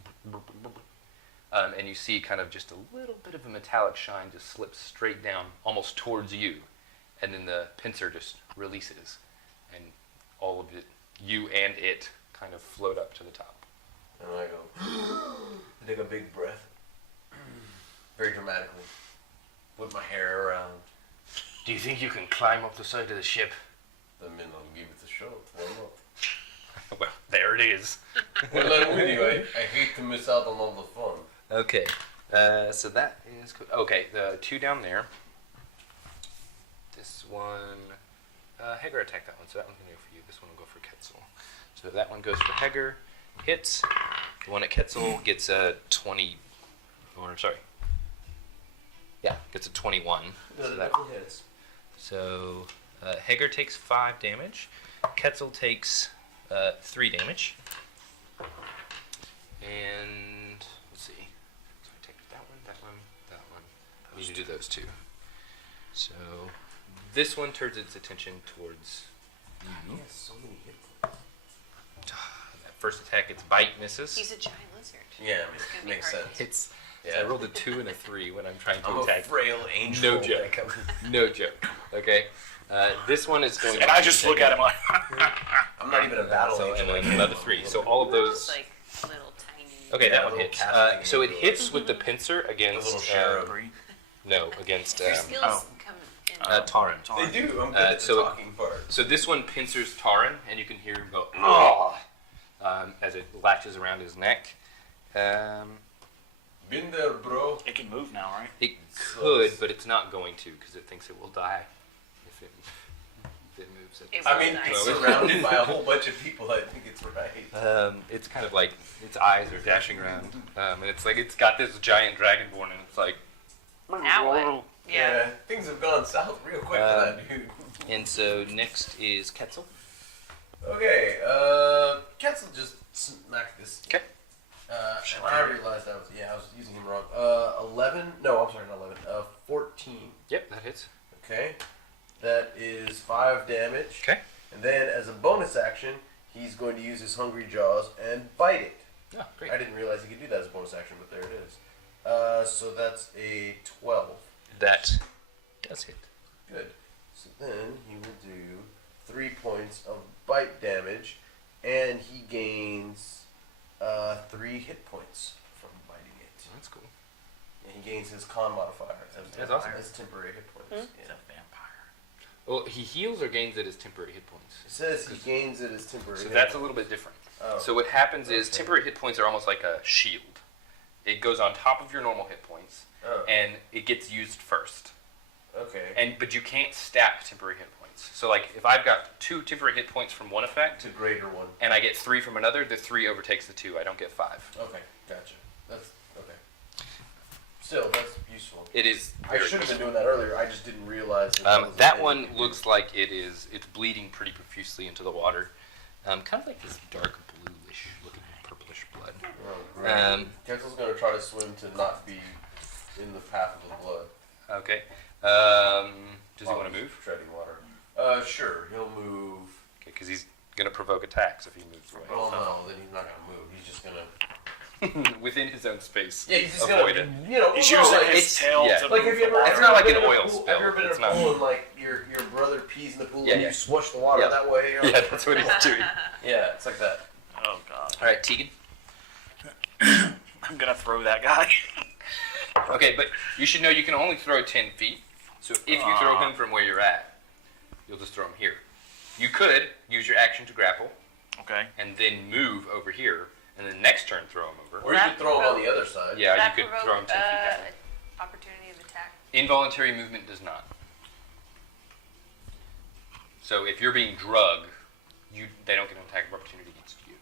And you see kind of just a little bit of a metallic shine just slips straight down almost towards you. And then the pincer just releases. And all of it, you and it, kind of float up to the top. And I go, I take a big breath. Very dramatically. Whip my hair around. Do you think you can climb up the side of the ship? I mean, I'll give it a shot. Why not? Well, there it is. Well, I'm with you. I hate to miss out on all the fun. Okay, so that is cool. Okay, the two down there. This one, Hager attacked that one, so that one can go for you. This one will go for Ketzel. So that one goes for Hager, hits. The one at Ketzel gets a 20, or sorry. Yeah, gets a 21. So that hits. So Hager takes 5 damage. Ketzel takes 3 damage. And let's see. So I take that one, that one, that one. I need to do those two. So this one turns its attention towards you. He has so many hit points. That first attack, its bite misses. He's a giant lizard. Yeah, It's gonna be makes hard. sense. It's Yeah. I rolled a 2 and a 3 when I'm trying to I'm a attack. frail angel. No joke. No joke. Okay. This one is going. And I just look at him like, I'm not even a battle So, angel. and then another 3. So all of those. Like little tiny. Okay, Yeah, that one little hits. casting So it into hits with the pincer The against. little cherub. No, against. Your skills oh. come in. Taran. They do. I'm good at the so- talking part. So this one pincers Taran, and you can hear him go "Ugh," as it latches around his neck. Been there, bro. it can move now, right? It could, but it's not going to because it thinks it will die if it moves. It I will mean, die. it's surrounded by a whole bunch of people. I think it's right. It's kind of like its eyes are dashing around, and it's like it's got this giant dragonborn, and it's like. Now what? Yeah. Things have gone south real quick for that dude. And so next is Ketzel. Okay, Ketzel just smacked this. Okay. And I realized I was using him wrong. 11? No, I'm sorry, not 11. 14. Yep, that hits. Okay. That is 5 damage. Okay. And then as a bonus action, he's going to use his Hungry Jaws and bite it. Oh, great. I didn't realize he could do that as a bonus action, but there it is. So that's a 12. That does hit. Good. So then he will do 3 points of bite damage, and he gains 3 hit points from biting it. That's cool. And he gains his con modifier That's awesome. as temporary hit points. It's Yeah. a vampire. Well, he heals or gains it as temporary hit points. It says he gains it as temporary. So hit that's a points. little bit different. Oh. So what happens is Okay. temporary hit points are almost like a shield. It goes on top of your normal hit points, Oh. and it gets used first. Okay. But you can't stack temporary hit points. So like if I've got 2 temporary hit points from one effect, It's a greater one. and I get 3 from another, the 3 overtakes the 2. I don't get 5. Okay, gotcha. That's okay. Still, that's useful. It is. I very should have been useful. doing that earlier. I just didn't realize. That one looks like it's bleeding pretty profusely into the water. Kind of like this dark bluish looking purplish blood. Oh, great. Ketzel's gonna try to swim to not be in the path of the blood. Okay. Does he While want to he's move? Treading water. Sure. He'll move. Okay, because he's going to provoke attacks if he moves away. Well, no, then he's not gonna move. He's just gonna. Within his own space. Yeah, he's just Avoid gonna. it. You know, He's well, using like, his it's- tail yeah. to Like, move have you the ever? water. It's not like been an in a oil pool- spill. Have you ever been It's in a not. pool and like your brother pees in the pool Yeah, and yeah. you swoosh the water Yeah. that way? Or Yeah, that's what he's doing. Yeah, it's like that. Oh god. All right, Tegan. I'm gonna throw that guy. Okay, but you should know you can only throw 10 feet. So if you throw him from where you're at, you'll just throw him here. You could use your action to grapple Okay. and then move over here, and then next turn throw him over. Or you could throw him on the other side. Yeah, That you could throw him 10 feet down. Opportunity of attack. Involuntary movement does not. So if you're being drugged, they don't get an attack of opportunity against you.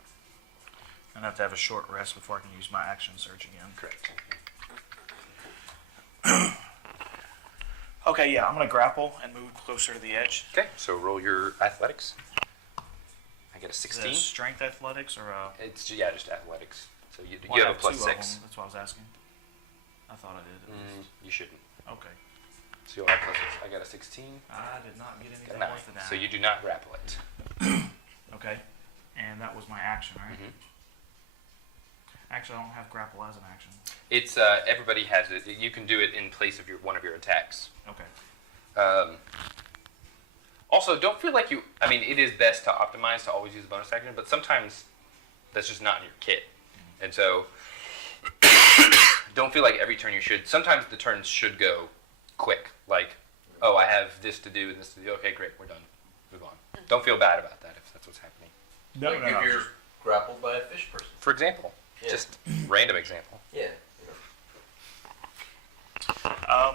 I have to have a short rest before I can use my action surge again. Correct. Okay, yeah, I'm gonna grapple and move closer to the edge. Okay, so roll your athletics. I get a Is that 16. strength athletics or It's just athletics. So you well, I have a plus two of 6. them. That's what I was asking. I thought I did. At least. You shouldn't. Okay. So you'll have plus. I got a 16. I did not get Got anything a 9. worth of that. So you do not grapple it. Okay. And that was my action, right? Mhm. Actually, I don't have grapple as an action. It's everybody has it. You can do it in place of one of your attacks. Okay. Also, don't feel like you. I mean, it is best to optimize to always use a bonus action, but sometimes that's just not in your kit, and so don't feel like every turn you should. Sometimes the turns should go quick. Like, oh, I have this to do and this to do. Okay, great, we're done. Move on. Don't feel bad about that if that's what's happening. No, like if you're grappled by a fish person. For example, Yeah. just random example. Yeah. I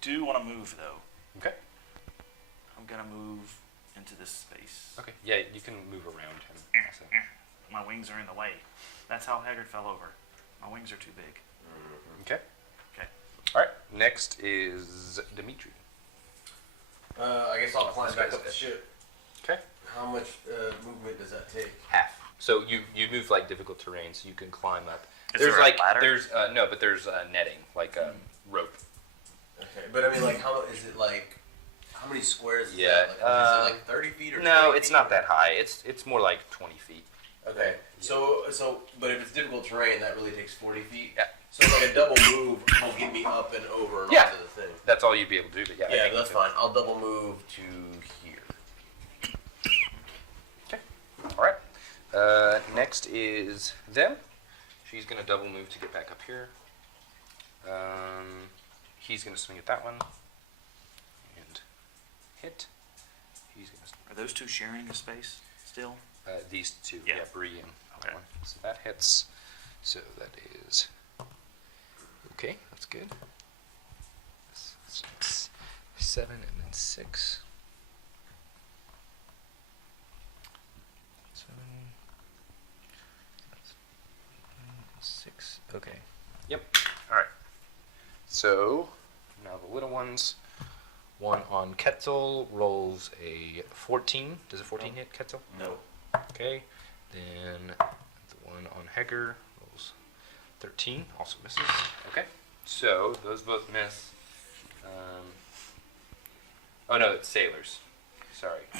do want to move though. Okay. I'm gonna move into this space. Okay. Yeah, you can move around him. Also. My wings are in the way. That's how Haggard fell over. My wings are too big. Okay. Okay. All right. Next is Dimitri. I guess I'll climb This back guy's up the dead. ship. Okay. How much movement does that take? Half. So you move like difficult terrain, so you can climb up. Is There's there a like ladder? there's no, but there's netting like rope. Okay, but I mean, like, how is it like? How many squares is Yeah, that? Like, is it like 30 feet or? No, 20 it's feet? not that high. It's more like 20 feet. Okay, so but if it's difficult terrain, that really takes 40 feet. Yeah. So like a double move will get me up and over and Yeah. onto the thing. That's all you'd be able to do. But yeah, I Yeah, think that's you can- fine. I'll double move to here. Okay. All right. Next is them. She's gonna double move to get back up here. He's gonna swing at that one and hit. He's gonna Are those two sharing a space still? these two. Yeah. Yeah, Bree and that Okay. one. So that hits. So that is okay. That's good. So it's 7 and then 6. 7. That's 6. Okay. Yep. All right. So now the little ones. One on Ketzel rolls a 14. Does a 14 hit Ketzel? No. Okay. Then the one on Heger rolls 13. Also misses. Okay. So those both miss. Oh no, it's sailors. Sorry. I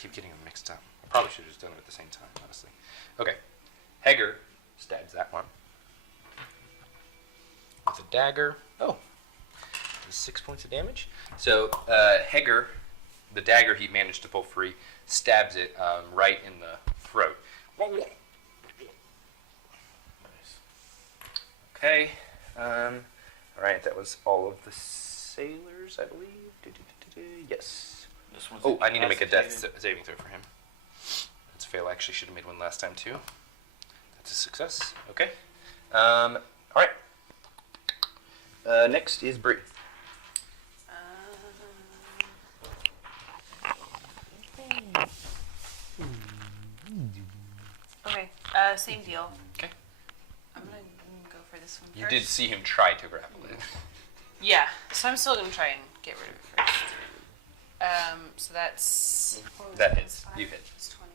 keep getting them mixed up. I probably should have just done it at the same time, honestly. Okay. Heger stabs that one with a dagger. Oh. Does 6 points of damage. So Heger, the dagger he managed to pull free, stabs it right in the throat. Nice. Okay. All right, that was all of the sailors, I believe. Yes. This one's Oh, I need to make a death incapacitated. saving throw for him. That's a fail. I actually should have made one last time too. That's a success. Okay. All right. Next is Bree. Okay, same deal. Okay. I'm gonna go for this one You first. did see him try to grapple it. Yeah, so I'm still gonna try and get rid of it first. So that's... what was That it? hits. Five? You hit. It's 20.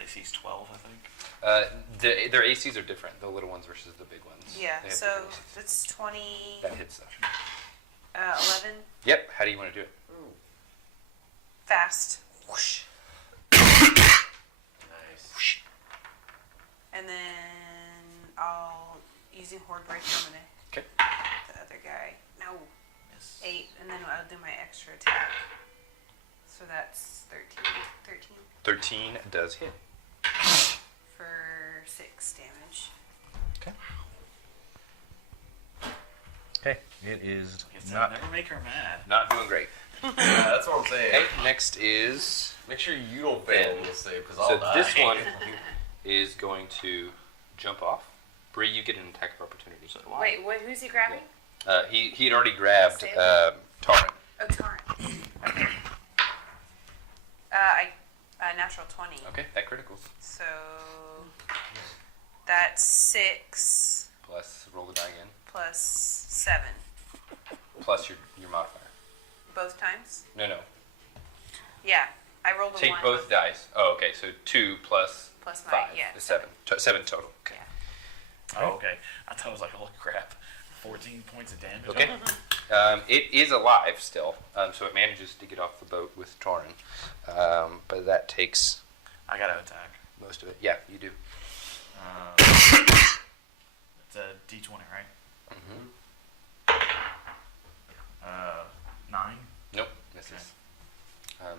His AC's 12, I think. Their ACs are different. The little ones versus the big ones. Yeah, They have so different ACs. that's 20... That hits though. 11. Yep. How do you want to do it? Fast. Whoosh. Nice. And then I'll... Using Horde Breaker, I'm gonna Okay. hit the other guy. No. Yes. 8, and then I'll do my extra attack. So that's 13 13 does hit. for 6 damage. Okay. It is Guess I'll never make her mad. not doing great. Yeah, that's what I'm saying. Okay. Next is Make sure you don't fail Ben. this save, because I'll so die. this one is going to jump off. Bree, you get an attack of opportunity. So do I. Wait, who's he grabbing? He had already grabbed Sailor? Torrent. Oh, Torrent. Natural 20. Okay, that criticals. So that's 6 Plus roll the die again. plus 7. Plus your modifier. Both times? No. Yeah, I rolled a Take 1. both dice. Oh, okay. So 2 plus Plus 5 mine, yeah. is 7. 7 total. Okay. Yeah. Oh, okay. I thought it was like, holy crap. 14 points of damage. Okay. It is alive still, so it manages to get off the boat with Torin. But that takes I gotta attack. most of it. Yeah, you do. It's a D20, right? Mm-hmm. 9. Nope, misses.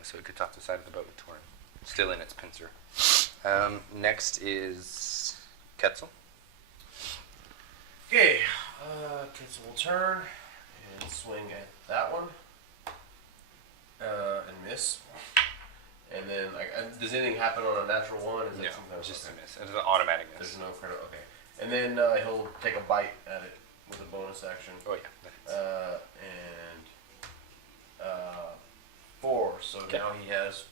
So it gets off the side of the boat with Torin. Still in its pincer. Next is Ketzel. Okay, Kitz will turn and swing at that one. And miss. And then, does anything happen on a natural one? Is No, that sometimes just a okay. miss. It's an automatic miss. There's no credit. Okay. And then he'll take a bite at it with a bonus action. Oh yeah. That hits. And 4. So Okay. now he has.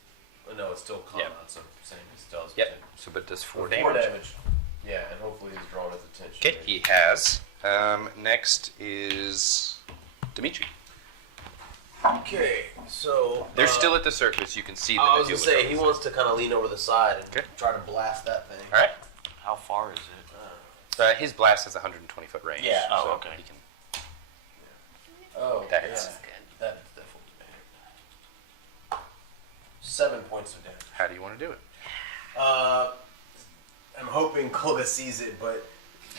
No, it's still combat. Yep. So same. He still has Yep. potential. So, but does 4 4 damage. damage. Yeah, and hopefully he's drawn his attention. Okay, he has. Next is Dimitri. Okay, so They're still at the surface. You can see them. I was as you gonna look say over he the wants to kind of lean over the side and Okay. try to blast that thing. All right. How far is it? His blast has 120-foot range. Yeah. Oh, so okay. He can, Oh, That yeah. hits. That's definitely bad. 7 points of damage. how do you want to do it? I'm hoping Koga sees it, but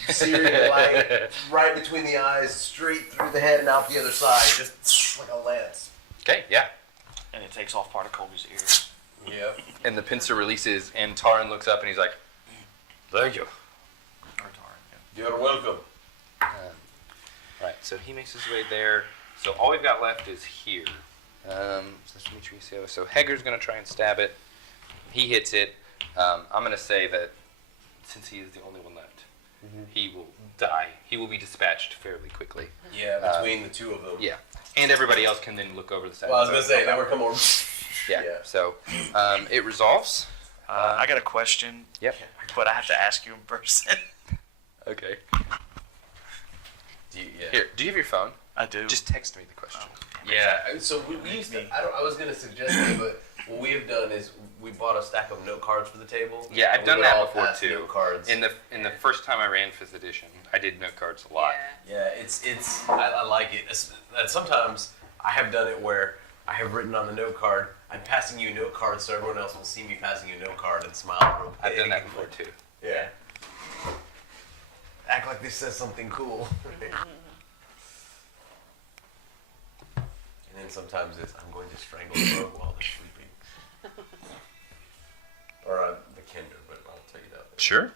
searing light right between the eyes, straight through the head and out the other side, just like a lance. Okay, yeah. And it takes off part of Kobe's ear. Yep. And the pincer releases, and Taran looks up and he's like, "Thank you." Or Taran, yeah. You're welcome. Right, so he makes his way there. So all we've got left is here. So Demetricio. So Heger's going to try and stab it. He hits it. I'm going to say that since he is the only one left, he will die. He will be dispatched fairly quickly. Yeah, between the two of them. Yeah. And everybody else can then look over the side. Well, I was of the gonna say, boat. then we're coming over. Yeah. Yeah. So it resolves. I got a question, Yep. but I have to ask you in person. Okay. Yeah. Here, do you have your phone? I do. Just text me the question. Yeah, so we used to. I was gonna suggest it, but what we have done is we bought a stack of note cards for the table. Yeah, I've and done we would that all before pass too. Note cards. In the first time I ran 5th edition, I did note cards a lot. Yeah. Yeah, it's I like it. And sometimes I have done it where I have written on the note card, I'm passing you note cards so everyone else will see me passing you a note card and smile real I've big. done that before too. Yeah. Act like this says something cool. And then sometimes it's, I'm going to strangle the rogue while they're sleeping. Or the kinder, but I'll tell you that. Sure.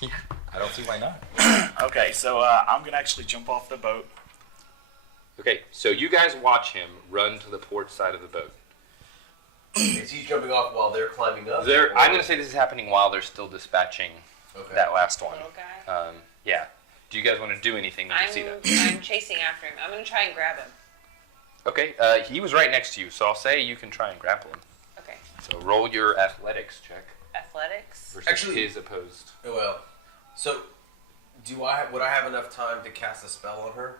Yeah, I don't see why not. Okay, so I'm gonna actually jump off the boat. Okay, so you guys watch him run to the port side of the boat. Is he jumping off while they're climbing up? I'm going to say this is happening while they're still dispatching Okay. that last one. Little guy. Yeah. Do you guys want to do anything when you see that? I'm chasing after him. I'm gonna try and grab him. Okay, he was right next to you, so I'll say you can try and grapple him. Okay. So roll your athletics check Athletics. versus Actually- his opposed. Well, so would I have enough time to cast a spell on her?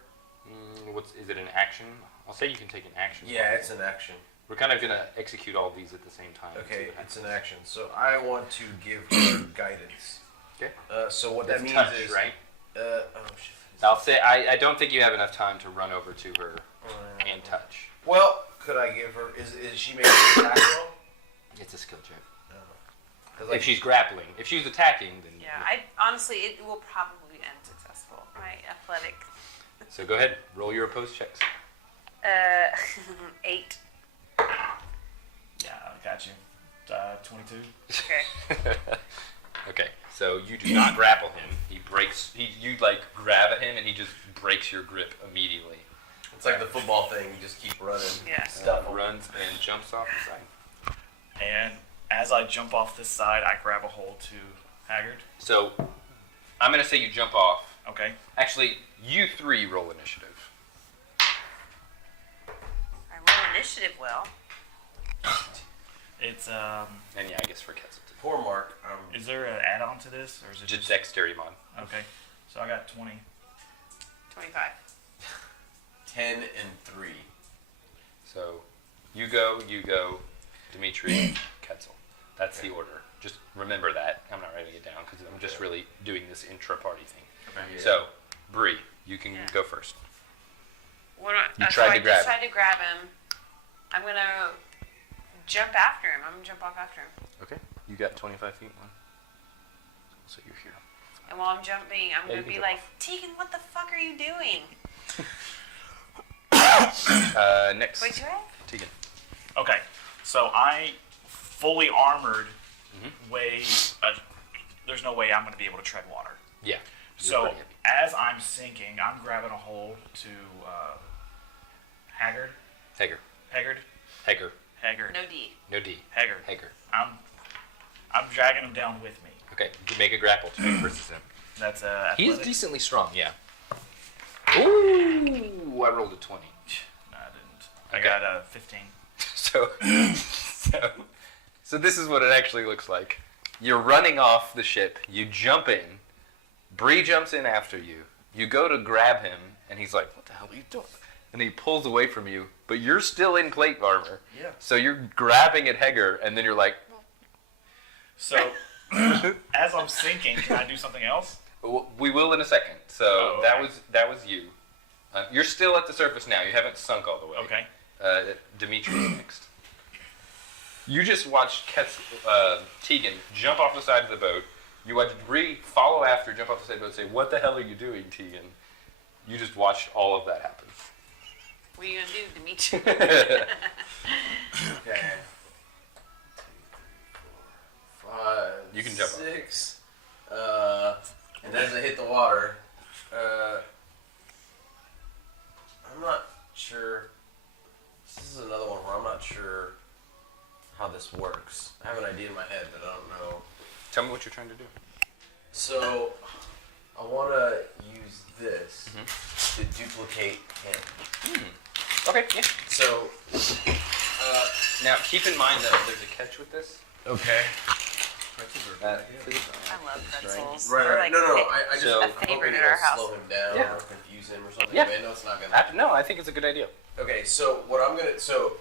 Is it an action? I'll say you can take an action. Yeah, it's an action. We're kind of going to execute all these at the same time. Okay, it's an action. So I want to give her guidance. Okay. So what That's that means touch, is right? Oh shit. I'll say I don't think you have enough time to run over to her and touch. Well, could I give her? Is she making an attack roll? It's a skill check. 'Cause, If she's grappling, if she's attacking, then Yeah. I honestly, it will probably end successful. My athletic. So go ahead, roll your opposed checks. 8. Yeah, I got you. 22. Okay. Okay, so you do not grapple him. He breaks. You like grab at him, and he just breaks your grip immediately. it's like the football thing. You just keep running. Yeah. Stuff 'em. Runs and jumps off the side. And as I jump off this side, I grab a hold to Haggard. So I'm gonna say you jump off. Okay. Actually, you 3 roll initiative. I roll initiative well. It's And yeah, I guess for Ketzel too. Poor Mark. is there an add-on to this, or is it Just just dexterity mod. okay? So I got 20. 25. 10 and 3. So you go, Dimitri, Ketzel. That's the order. Just remember that. I'm not writing it down because I'm just really doing this intra-party thing. Yeah. So, Bree, you can Yeah. go first. You tried to grab just tried to grab him. I'm gonna jump after him. I'm gonna jump off after him. Okay. You got 25 feet. One. So you're here. And while I'm jumping, I'm Yeah, gonna you be can like, Tegan, what the fuck are you doing? Next. Wait, do I? Tegan. Okay, so I fully armored Mhm. way. There's no way I'm going to be able to tread water. Yeah. So pretty heavy. as I'm sinking, I'm grabbing a hold to Haggard. Hager. Haggard. Hager. Haggard. No D. No D. Haggard. Hager. I'm dragging him down with me. Okay. You make a grapple check versus him. That's He's athletics. decently strong, yeah. Ooh, I rolled a 20. No, I didn't. I Okay. got a 15. So this is what it actually looks like. You're running off the ship. You jump in. Bree jumps in after you. You go to grab him, and he's like, "What the hell are you doing?" And he pulls away from you, but you're still in plate armor. Yeah. So you're grabbing at Hager, and then you're like, So as I'm sinking, can I do something else? "We will in a second." So Oh, that okay. was you. You're still at the surface now. You haven't sunk all the way. Okay. Dimitri's next. You just watched Tegan jump off the side of the boat. You watched Bree follow after, jump off the side of the boat, and say, "What the hell are you doing, Tegan?" You just watched all of that happen. What are you gonna do, Dimitri? Okay. 5, You can jump up. 6. And as I hit the water, I'm not sure. This is another one where I'm not sure how this works. I have an idea in my head, but I don't know. Tell me what you're trying to do. So, I want to use this Mm-hmm. to duplicate him. Okay, yeah. So, Now, keep in mind that there's a catch with this. okay. I love pretzels. Right, They're right. like No, fa- I just So- I'm a favorite hoping at our it'll house. slow him down Yeah. or confuse him or something. Yeah. I know it's not gonna. No, I think it's a good idea. Okay, so what I'm gonna so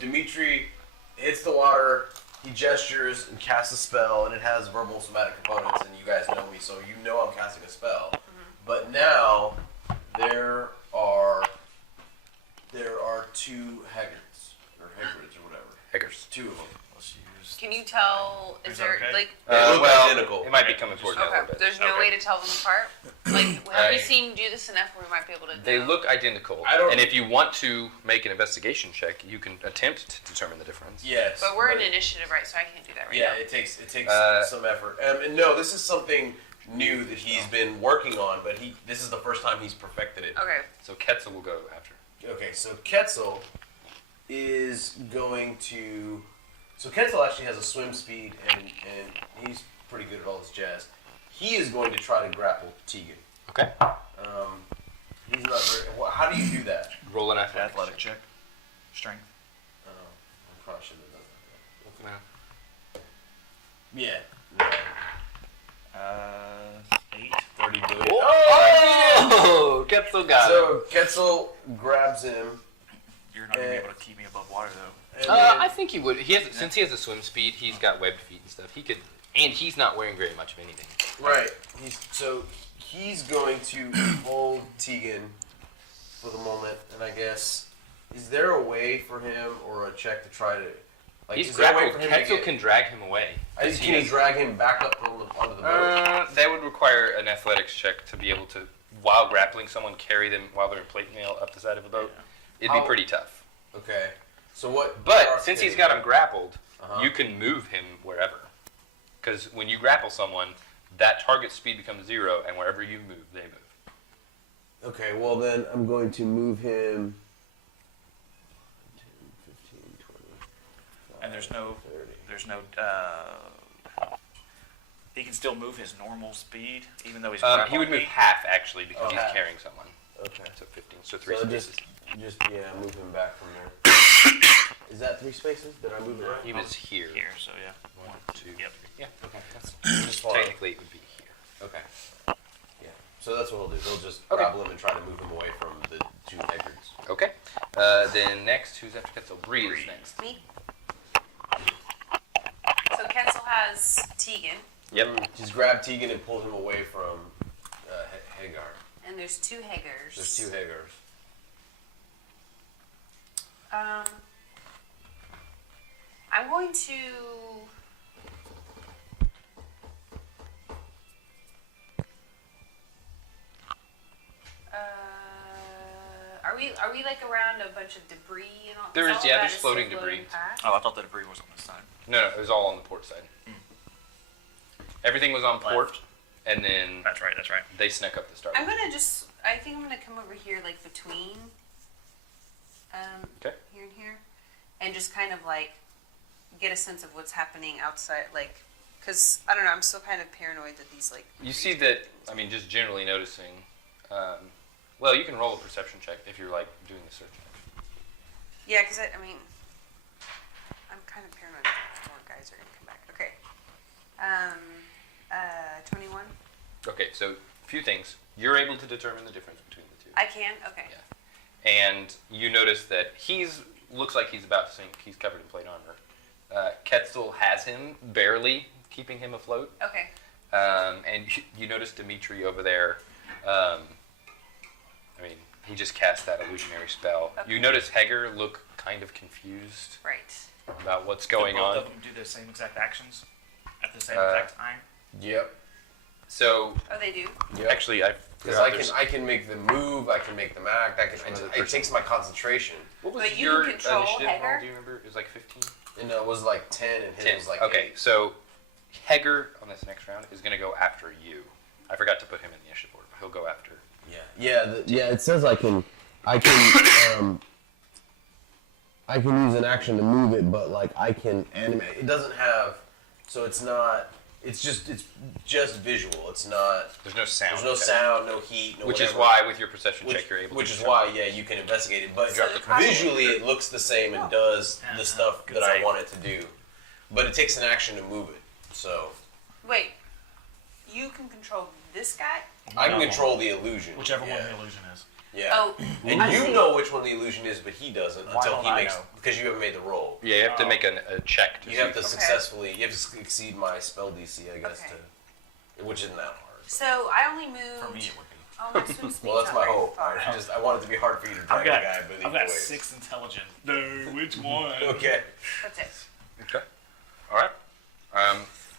Dimitri hits the water. He gestures and casts a spell, and it has verbal somatic components. And you guys know me, so you know I'm casting a spell. But now there are 2 Haggards or whatever. Hager's. 2 of them. Let's use. Can you tell? Is Is that there okay? like? They look identical. It might be coming towards you a Okay, little bit. there's no Okay. way to tell them apart. Like, have you Uh, seen do this enough where we might be able to? They know? look identical. I don't- And if you want to make an investigation check, you can attempt to determine the difference. Yes. But we're in initiative, right? So I can't do that right Yeah, now. it takes Uh, some effort. And no, this is something new that he's been working on, but this is the first time he's perfected it. Okay. So Ketzel will go after. Okay, so Ketzel is going to. So Ketzel actually has a swim speed, and he's pretty good at all this jazz. He is going to try to grapple Tegan. Okay. He's not very. Well, how do you do that? Roll an athletics. Athletic check. Strength. I probably shouldn't have done that. No. Yeah. 8. 30 billion. Oh! Ketzel got it. So Ketzel grabs him. You're not going to be able to keep me above water, though. And then, I think he would. He has, since he has a swim speed, he's got webbed feet and stuff. He could, and he's not wearing very much of anything. right. He's going to hold Tegan for the moment, and I guess is there a way for him or a check to try to like? He's is there a way grappled. for him to Ketzel get- can drag him away. Can he drag him back up onto the boat? That would require an athletics check to be able to, while grappling someone, carry them while they're in plate mail up the side of a boat. It'd be How- pretty tough. Okay. So what? But since he's got him grappled, Uh-huh. you can move him wherever. Because when you grapple someone, that target speed becomes 0, and wherever you move, they move. Okay. Well, then I'm going to move him. 10, 15, 20. And there's no. 30. There's no. He can still move his normal speed, even though he's. He grappling would move me. half, actually, because Oh, he's half. carrying someone. Okay. So 15. So 3 So spaces. just move him back from there. Is that 3 spaces? Did I move it right? He was here. Here, so yeah. 1, 2, Yep. 3. Yeah, okay. That's, Just fine. technically, it would be here. Okay. Yeah. So that's what he'll do. He'll just Okay. grapple him and try to move him away from the 2 Haggards. Okay. Then next, who's after Ketzel? Bree is next. Me. So Ketzel has Tegan. Yep. Just grab Tegan and pull him away from Hagar. And there's 2 Hagars. There's 2 Hagars. I'm going to. Are we like around a bunch of debris and all? There is is, all yeah, that there's is floating still debris. Pact? Oh, I thought the debris was on this side. No, it was all on the port side. Everything was on port, and then That's right. That's right. they snuck up the starboard. I think I'm gonna come over here, like between, Okay. here and here, and just kind of like get a sense of what's happening outside, like, cause I don't know, I'm still kind of paranoid that these like. You see that, I mean, just generally noticing, well, you can roll a perception check if you're, like, doing the search. Yeah, cause I mean, I'm kind of paranoid that more guys are gonna come back. Okay. 21. Okay, so a few things. You're able to determine the difference between the two. I can. Okay. Yeah. And you notice that looks like he's about to sink. He's covered in plate armor. Quetzal has him, barely keeping him afloat. Okay. And you notice Dimitri over there. I mean, he just cast that illusionary spell. Okay. You notice Hager look kind of confused Right. about what's going Did both on. of them do the same exact actions at the same Uh, exact time? Yep. So, Oh, they do. Yep. actually, I Because forgot I can make them move, I can make them act, it takes my concentration. What was But you your can control initiative roll? Hager? Do you remember? It was like 15? And it was like 10 and his 10. was like Okay, 8. so Hager on this next round is going to go after you. I forgot to put him in the initiative order, but he'll go after. Yeah, it says I can use an action to move it, but like I can animate. It doesn't have, so it's not. It's just visual. It's not. There's no sound. There's no okay. sound, no heat, no Which whatever. is why, with your perception check, you're able Which to is determine. why, yeah, you can investigate it. But So the problem- visually, it looks the same and does the stuff Good that I save. want it to do. But it takes an action to move it. So Wait. You can control this guy? I can No. control the illusion. Whichever yeah. one the illusion is. Yeah. Oh. And I you see. know which one the illusion is, but he doesn't Why until don't he I makes know? because you haven't made the roll. Yeah, you have to Oh. make a check. To You see have to if- successfully. You have to exceed my spell DC, I guess, Okay. which isn't that hard. So I only moved. For me, it would be. Oh, my swim speed's Well, that's not my very hope. far. I want it to be hard for you to drag the guy beneath I've the got waves. 6 intelligence. No, which one? Okay. That's it. Okay. All right.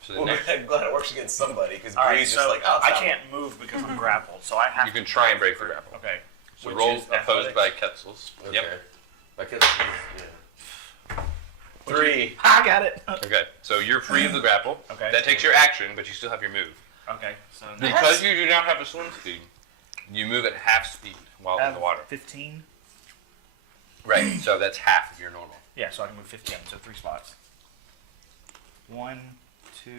So the Well, next, I'm glad it works against somebody because All right, Bree's so just like, oh, I stop. can't move because I'm grappled, so I have you to can try and break the grapple. Okay. So Which roll is opposed by athletics. Quetzal's. Okay. Yep. Because, yeah. 3. I got it. Okay. So you're free of the grapple. Okay. That takes your action, but you still have your move. Okay, so now Because you do not have a swim speed, you move at half speed while I in the water. 15. Right. So that's half of your normal. Yeah, so I can move 15, so 3 spots. 1, 2.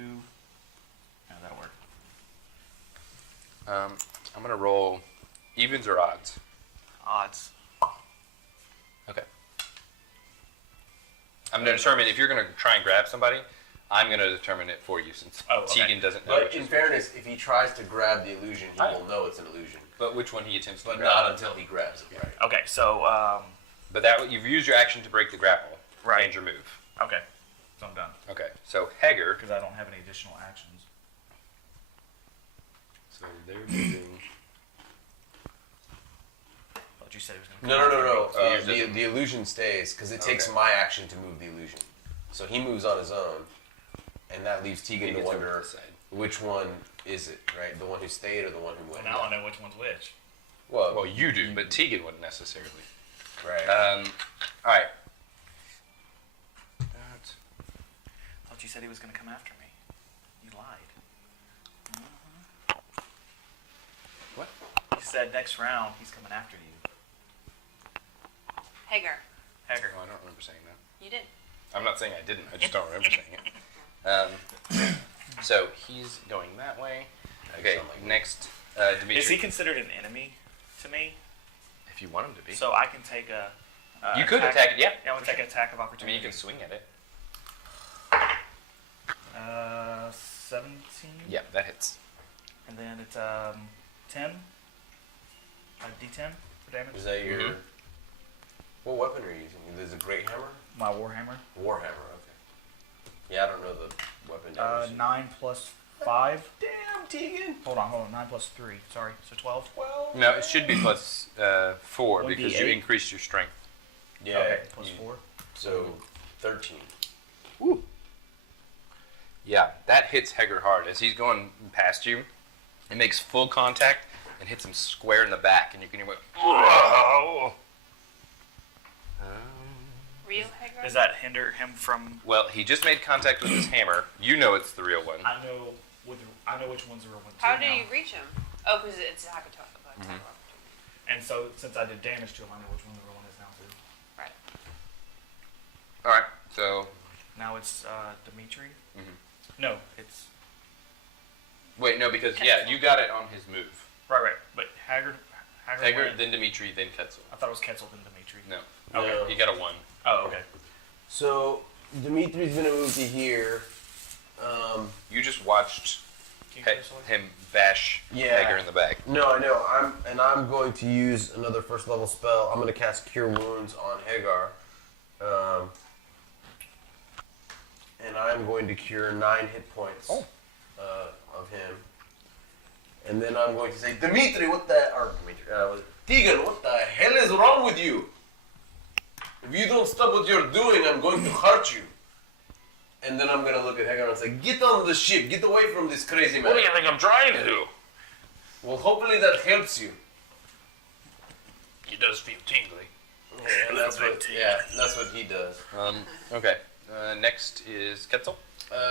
Yeah, that'll work. I'm gonna roll evens or odds. Odds. Okay. I'm gonna determine if you're gonna try and grab somebody. I'm gonna determine it for you since Oh, okay. Tegan doesn't know. But Which in is, fairness, if he tries to grab the illusion, he I- will know it's an illusion. but which one he attempts to But grab. not until he grabs it, right? Okay, so, But that you've used your action to break the grapple. Right. And your move. okay. So I'm done. Okay. So Hager. Because I don't have any additional actions. So they're moving. But you said he was going to No. So yours doesn't- The illusion stays because it takes Okay. my action to move the illusion. So he moves on his own, and that leaves He Tegan to gets over wonder this side. which one is it, right? The one who stayed or the one who Well, went? now I know which one's which. Well, you do, but Tegan wouldn't necessarily. right. All right. I thought you said he was going to come after me. You lied. What? You said next round he's coming after you. Hagar. Hager. Oh, I don't remember saying that. You did. I'm not saying I didn't. I just don't remember saying it. So he's going that way. Okay. Sound like me. Next, Dimitri. Is he considered an enemy to me? If you want him to be. So I can take a. You could attack it, yeah. Yeah, I want to take an attack of I mean, opportunity. you can swing at it. 17. Yeah, that hits. And then it's 10. A D10 for damage. Is that your? Mhm. What weapon are you using? There's a great hammer. My warhammer. Warhammer. Okay. Yeah, I don't know the weapon damage. 9 plus 5. Damn, Tegan. Hold on. 9 plus 3. Sorry. So 12. No, it should be plus 4 1d8. because you increased your strength. Yeah. Okay. Plus 4. So 13. Yeah, that hits Hegar hard. As he's going past you, it makes full contact and hits him square in the back, and you can hear him. Real Hagar? Does that hinder him from? Well, he just made contact with his hammer. You know it's the real one. I know. I know which one's the real one. How too do now. you reach him? Oh, because it's a habitat. And so, since I did damage to him, I know which one the real one is now too. Right. All right, so Now it's Dimitri. Mhm. No, it's wait, no, because yeah, you got it on his move. right. But Haggard. Hegar, went- then Dimitri, then Ketzel. I thought it was Ketzel then Dimitri. No, Okay. you got a 1. Oh, okay. So Dimitri's gonna move to here. You just watched Can you do this one? him bash Yeah. Hegar in the back. No, I know. I'm going to use another first level spell. I'm going to cast Cure Wounds on Hagar. And I'm going to cure 9 hit points of him. And then I'm going to say, Dimitri, what the... Or Dimitri, Tegan, what the hell is wrong with you? If you don't stop what you're doing, I'm going to hurt you. And then I'm going to look at Hagar and say, get on the ship. Get away from this crazy man. What do you think I'm trying to do? Well, hopefully that helps you. It does feel tingly. Yeah, that's what he does. Okay. Next is Ketzel.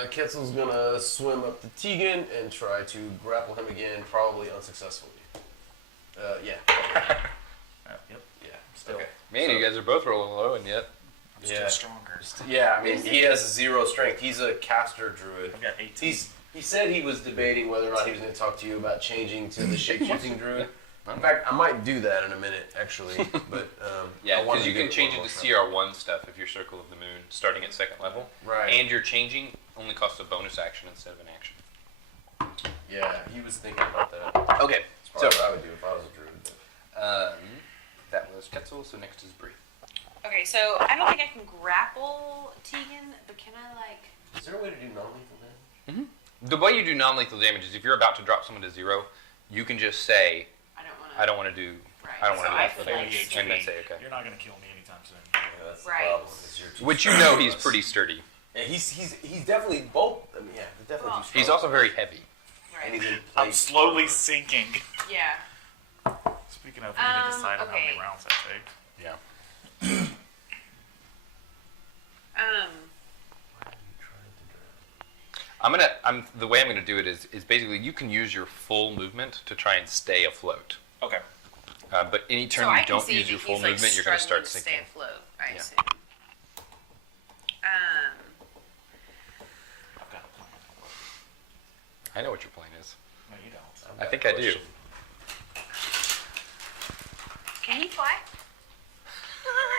Ketzel's gonna swim up to Tegan and try to grapple him again, probably unsuccessfully. Yeah. Yep. Yeah. Still. Okay. Man, you guys are both rolling low, and yet I'm still Yeah. stronger. Yeah, I mean, he has 0 strength. He's a caster druid. I've got 18. He said he was debating whether or not he was going to talk to you about changing to the shape-shifting druid. In fact, I might do that in a minute, actually. But yeah, I wanted because you to can get change one it to more CR1 stuff if you're Circle of the Moon, starting at 2nd level. Right. And your changing only costs a bonus action instead of an action. Yeah, he was thinking about that. Okay, That's so probably what I would do if I was a druid. But. that was Ketzel. So next is Bree. Okay, so I don't think I can grapple Tegan, but can I like? Is there a way to do non-lethal damage? The way you do non-lethal damage is if you're about to drop someone to 0, you can just say, I don't want to. I don't want to do. Right. I don't want so to I do feel lethal like damage, and then say okay. You're not gonna kill me anytime soon. Yeah, that's the Right. problem. Is you're too Which you strong know for he's us. pretty sturdy. Yeah, he's definitely both. I mean, yeah, he's definitely Well, too strong. He's also very heavy. and Right. he's in I'm place. slowly sinking. Yeah. Speaking of, we need to decide on how okay. many rounds that takes. Yeah. The way I'm gonna do it is basically you can use your full movement to try and stay afloat. Okay. But any turn so I you can don't see use that your full he's, like, movement, you're gonna start struggling sinking. to stay afloat, I Yeah. assume. I've got a plan. I know what your plan is. No, you don't. I think I do. Can he fly?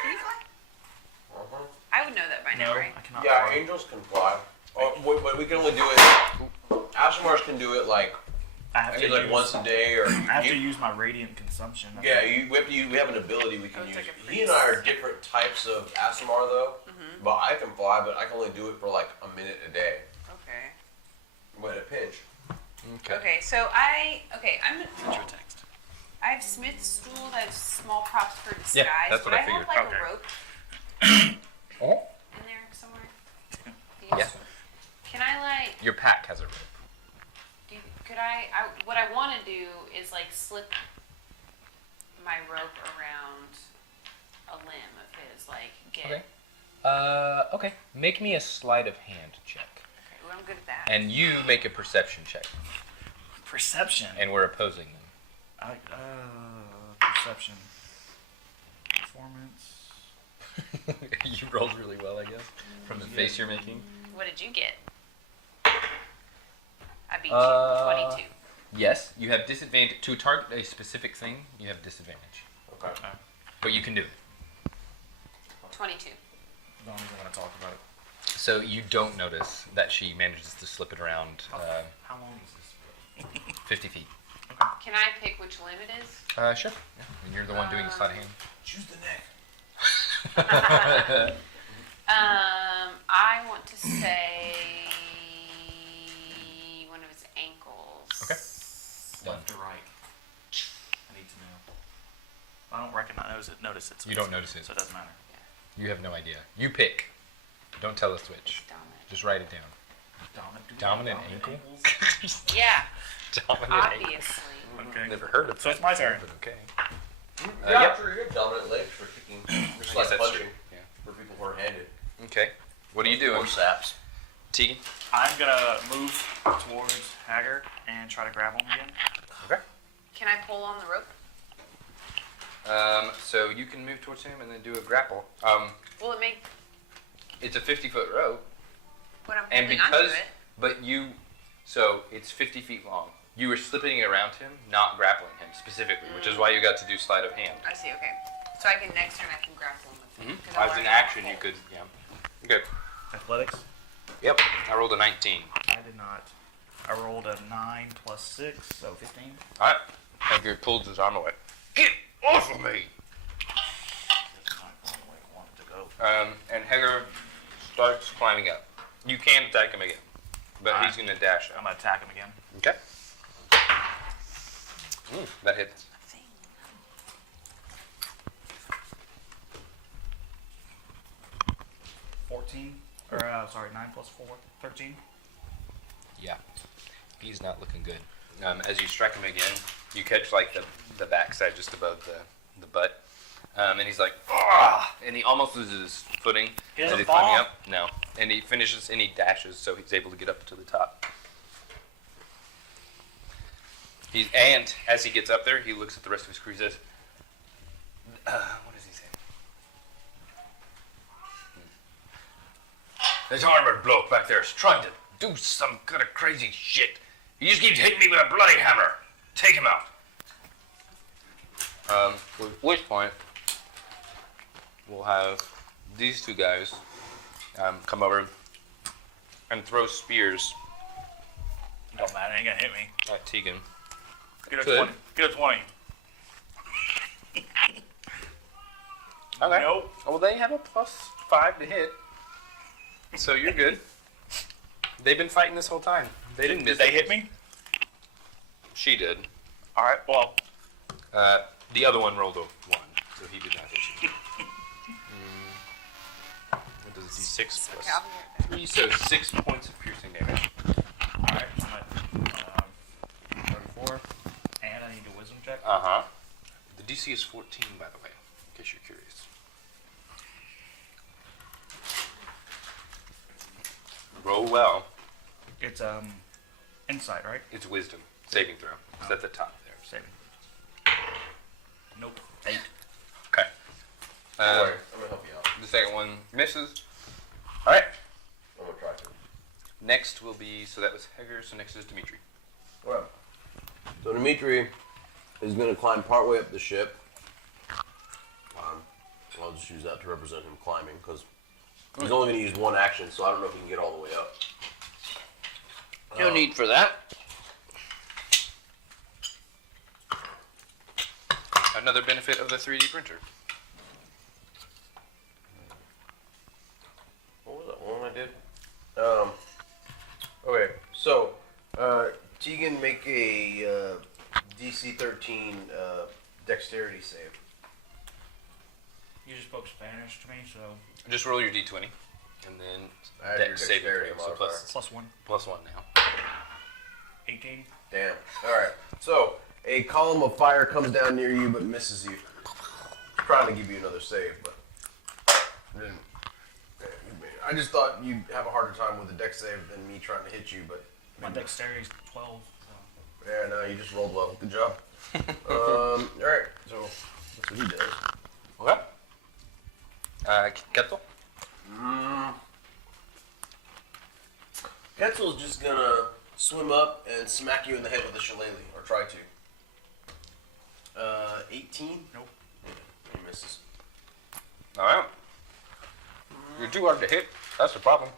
Can he fly? Uh-huh. I would know that by now, No, right? I cannot. Yeah, fly. angels can fly. Oh, but we can only do it. Ashamars can do it like I have I to think like use, once a day, or I have to you- use my radiant consumption. yeah, we have an ability we can Oh, it's use. like a He and I are different types of Asimar though. Mm-hmm. But I can fly, but I can only do it for like a minute a day. Okay. But a pinch. Okay, so I'm Send you a text. I have Smith's stool that has small props for disguise. Yeah, that's what but I I have figured. like Okay. a rope Oh. in there somewhere. Yeah. Can I like? Your pack has a rope. Could I? What I want to do is like slip my rope around a limb of his, like get. Okay. Okay. Make me a sleight of hand check, Okay, well, I'm good at that. and you make a perception check, Perception. and we're opposing them. Perception. Performance. You rolled really well, I guess, from the face you're making. What did you get? I beat Uh, you. 22. Yes, you have disadvantage to target a specific thing. You have disadvantage, Okay. but you can do it. 22. Don't even want to talk about it. So you don't notice that she manages to slip it around How long is this? 50 feet. Can I pick which limb it is? Sure. Yeah. And you're the one doing the sleight of hand. Choose the neck. I want to say one of his notice it. So You don't notice it. So it doesn't matter. You have no idea. You pick. Don't tell us which. Dominant. Just write it down. Dominant ankle? ankles? Yeah, Dominant ankle. obviously. Okay. Never heard of So it's my turn. but okay. Yeah, yep. sure, you have dominant legs for kicking, just guess like that's punching true. Yeah. for people who are handed. Okay. What are you doing? Or saps. Tegan? I'm gonna move towards Haggard and try to grab him again. Okay. Can I pull on the rope? So you can move towards him and then do a grapple. Will it make It's a 50-foot rope, what I'm and holding onto because, it? but so it's 50 feet long. You were slipping around him, not grappling him specifically, which is why you got to do sleight of hand. I see. Okay. So I can next turn I can grapple him with it. 'cause I As wanna an know action, how you to could, yeah. Okay. Athletics. Yep. I rolled a 19. I did not. I rolled a 9 plus 6, so 15. All right. Edgar pulls his arm away. Get off of me! It's not going the way I wanted to go. And Hagar starts climbing up. You can attack him again, but he's going to dash I'm up. gonna attack him again. Okay. That hits. 14. Or, sorry, 9 plus 4, 13. Yeah. He's not looking good. As you strike him again, you catch like the backside just above the butt. And he's like, ah! And he almost loses his footing He as doesn't he's climbing fall? up. No. And he finishes and he dashes, so he's able to get up to the top. And as he gets up there, he looks at the rest of his crew. He says, what does he say? This armored bloke back there is trying to do some kind of crazy shit. He just keeps hitting me with a bloody hammer. Take him out. At which point, we'll have these two guys come over and throw spears Don't matter, ain't gonna hit me. at Tegan. Get a Good. 20. Get a 20. Okay. Nope. Well, they have a +5 to hit, so you're good. They've been fighting this whole time. They didn't miss Did they it. hit me? She did. Alright, well, The other one rolled a 1, so he did not hit you. What does it do? 6 plus Okay, I'll be right back. 3, so 6 points of piercing damage. alright, I'm at 34. And I need a wisdom check. Uh-huh. The DC is 14, by the way, in case you're curious. Roll well. It's insight, right? It's wisdom. Saving throw. It's at the top there. Saving. Nope. 8. Okay. Don't worry, I'm gonna help you out. The second one misses. All right. I'm gonna try to. Next will be, so that was Heger, so next is Dimitri. Alright. So Dimitri is gonna climb partway up the ship. I'll just use that to represent him climbing, because he's only gonna use one action, so I don't know if he can get all the way up. No need for that. Another benefit of the 3D printer. What was that one I did? Okay, so Tegan, make a DC 13 dexterity save. You just spoke Spanish to me, so Just roll your D20, and then Add your dex saving dexterity throw, so modifier. +1. +1 now. 18. Damn. Alright, so a column of fire comes down near you but misses you. Trying to give you another save, but didn't. I just thought you'd have a harder time with the dex save than me trying to hit you, but My dexterity is 12. So. yeah, no, you just rolled well. Good job. Alright, so that's what he does. Okay. Ketel? Ketzel's just gonna swim up and smack you in the head with a shillelagh, or try to. 18? Nope. He misses. Alright. You're too hard to hit. That's the problem.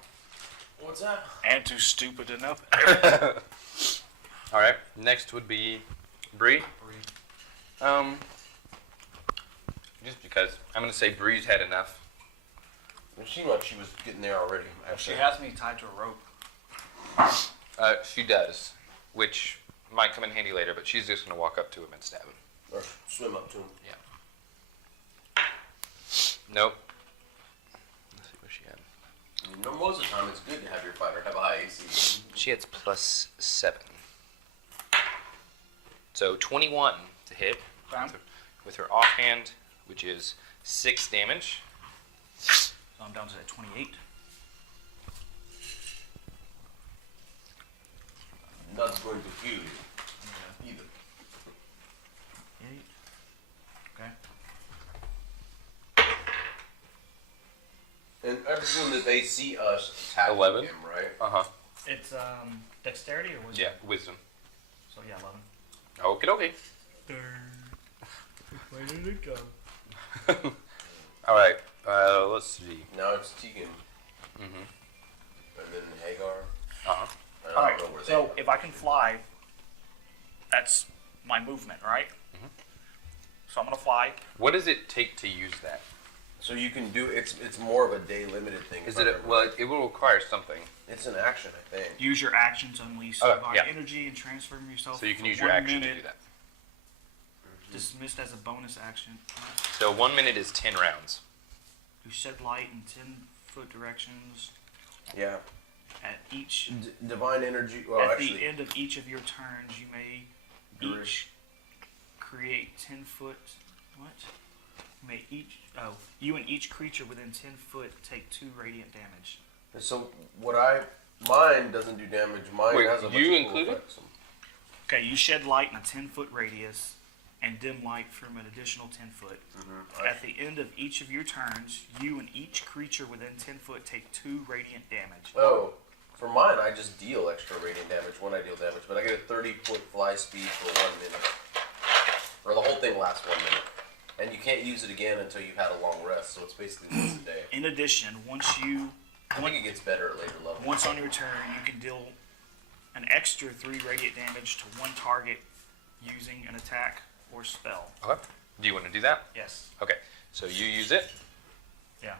What's that? And too stupid to know. Alright. Next would be Bree. Just because. I'm going to say Bree's had enough. It seemed like she was getting there already. She has me tied to a rope. She does. Which might come in handy later, but she's just going to walk up to him and stab him. Or swim up to him. Yeah. Nope. Let's see what she had. You know, most of the time it's good to have your fighter have a high AC. She has +7. So 21 to hit with her offhand, which is 6 damage. So I'm down to that 28. Not going to kill you either. 8. Okay. And everyone that they see us attacking 11. him, right? Uh-huh. It's dexterity or wisdom? Yeah, wisdom. So yeah, 11. Okay, okay. Where did it go? All right. Let's see. Now it's Tegan, Mm-hmm. and then Hagar. Uh-huh. And All I right. don't know where So they if I can fly, that's my movement, right? Mhm. So I'm gonna fly. What does it take to use that? So you can do it's more of a day limited thing. Is if I it remember. well? It will require something. It's an action, I think. Use your action to unleash Oh, divine yeah. energy and transform yourself. So you can for use your 1 action minute, to do that. Dismissed as a bonus action. So 1 minute is 10 rounds. You shed light in 10-foot directions Yeah. at each. Divine energy. Well, At actually, the end of each of your turns, you may each create 10-foot. What? You may each. Oh, you and each creature within 10 foot take 2 radiant damage. so mine doesn't do damage. Mine Wait, has a bunch you of cool included? effects. Okay, you shed light in a 10-foot radius and dim light from an additional 10 foot. Mm-hmm. At the end of each of your turns, you and each creature within 10 foot take 2 radiant damage. Oh, for mine, I just deal extra radiant damage when I deal damage, but I get a 30-foot fly speed for 1 minute. Or the whole thing lasts 1 minute. And you can't use it again until you've had a long rest, so it's basically once a day. In addition, I think it gets better at later levels. once on your turn, you can deal an extra 3 radiant damage to one target using an attack or spell. Okay. Do you want to do that? Yes. Okay. So you use it. Yeah.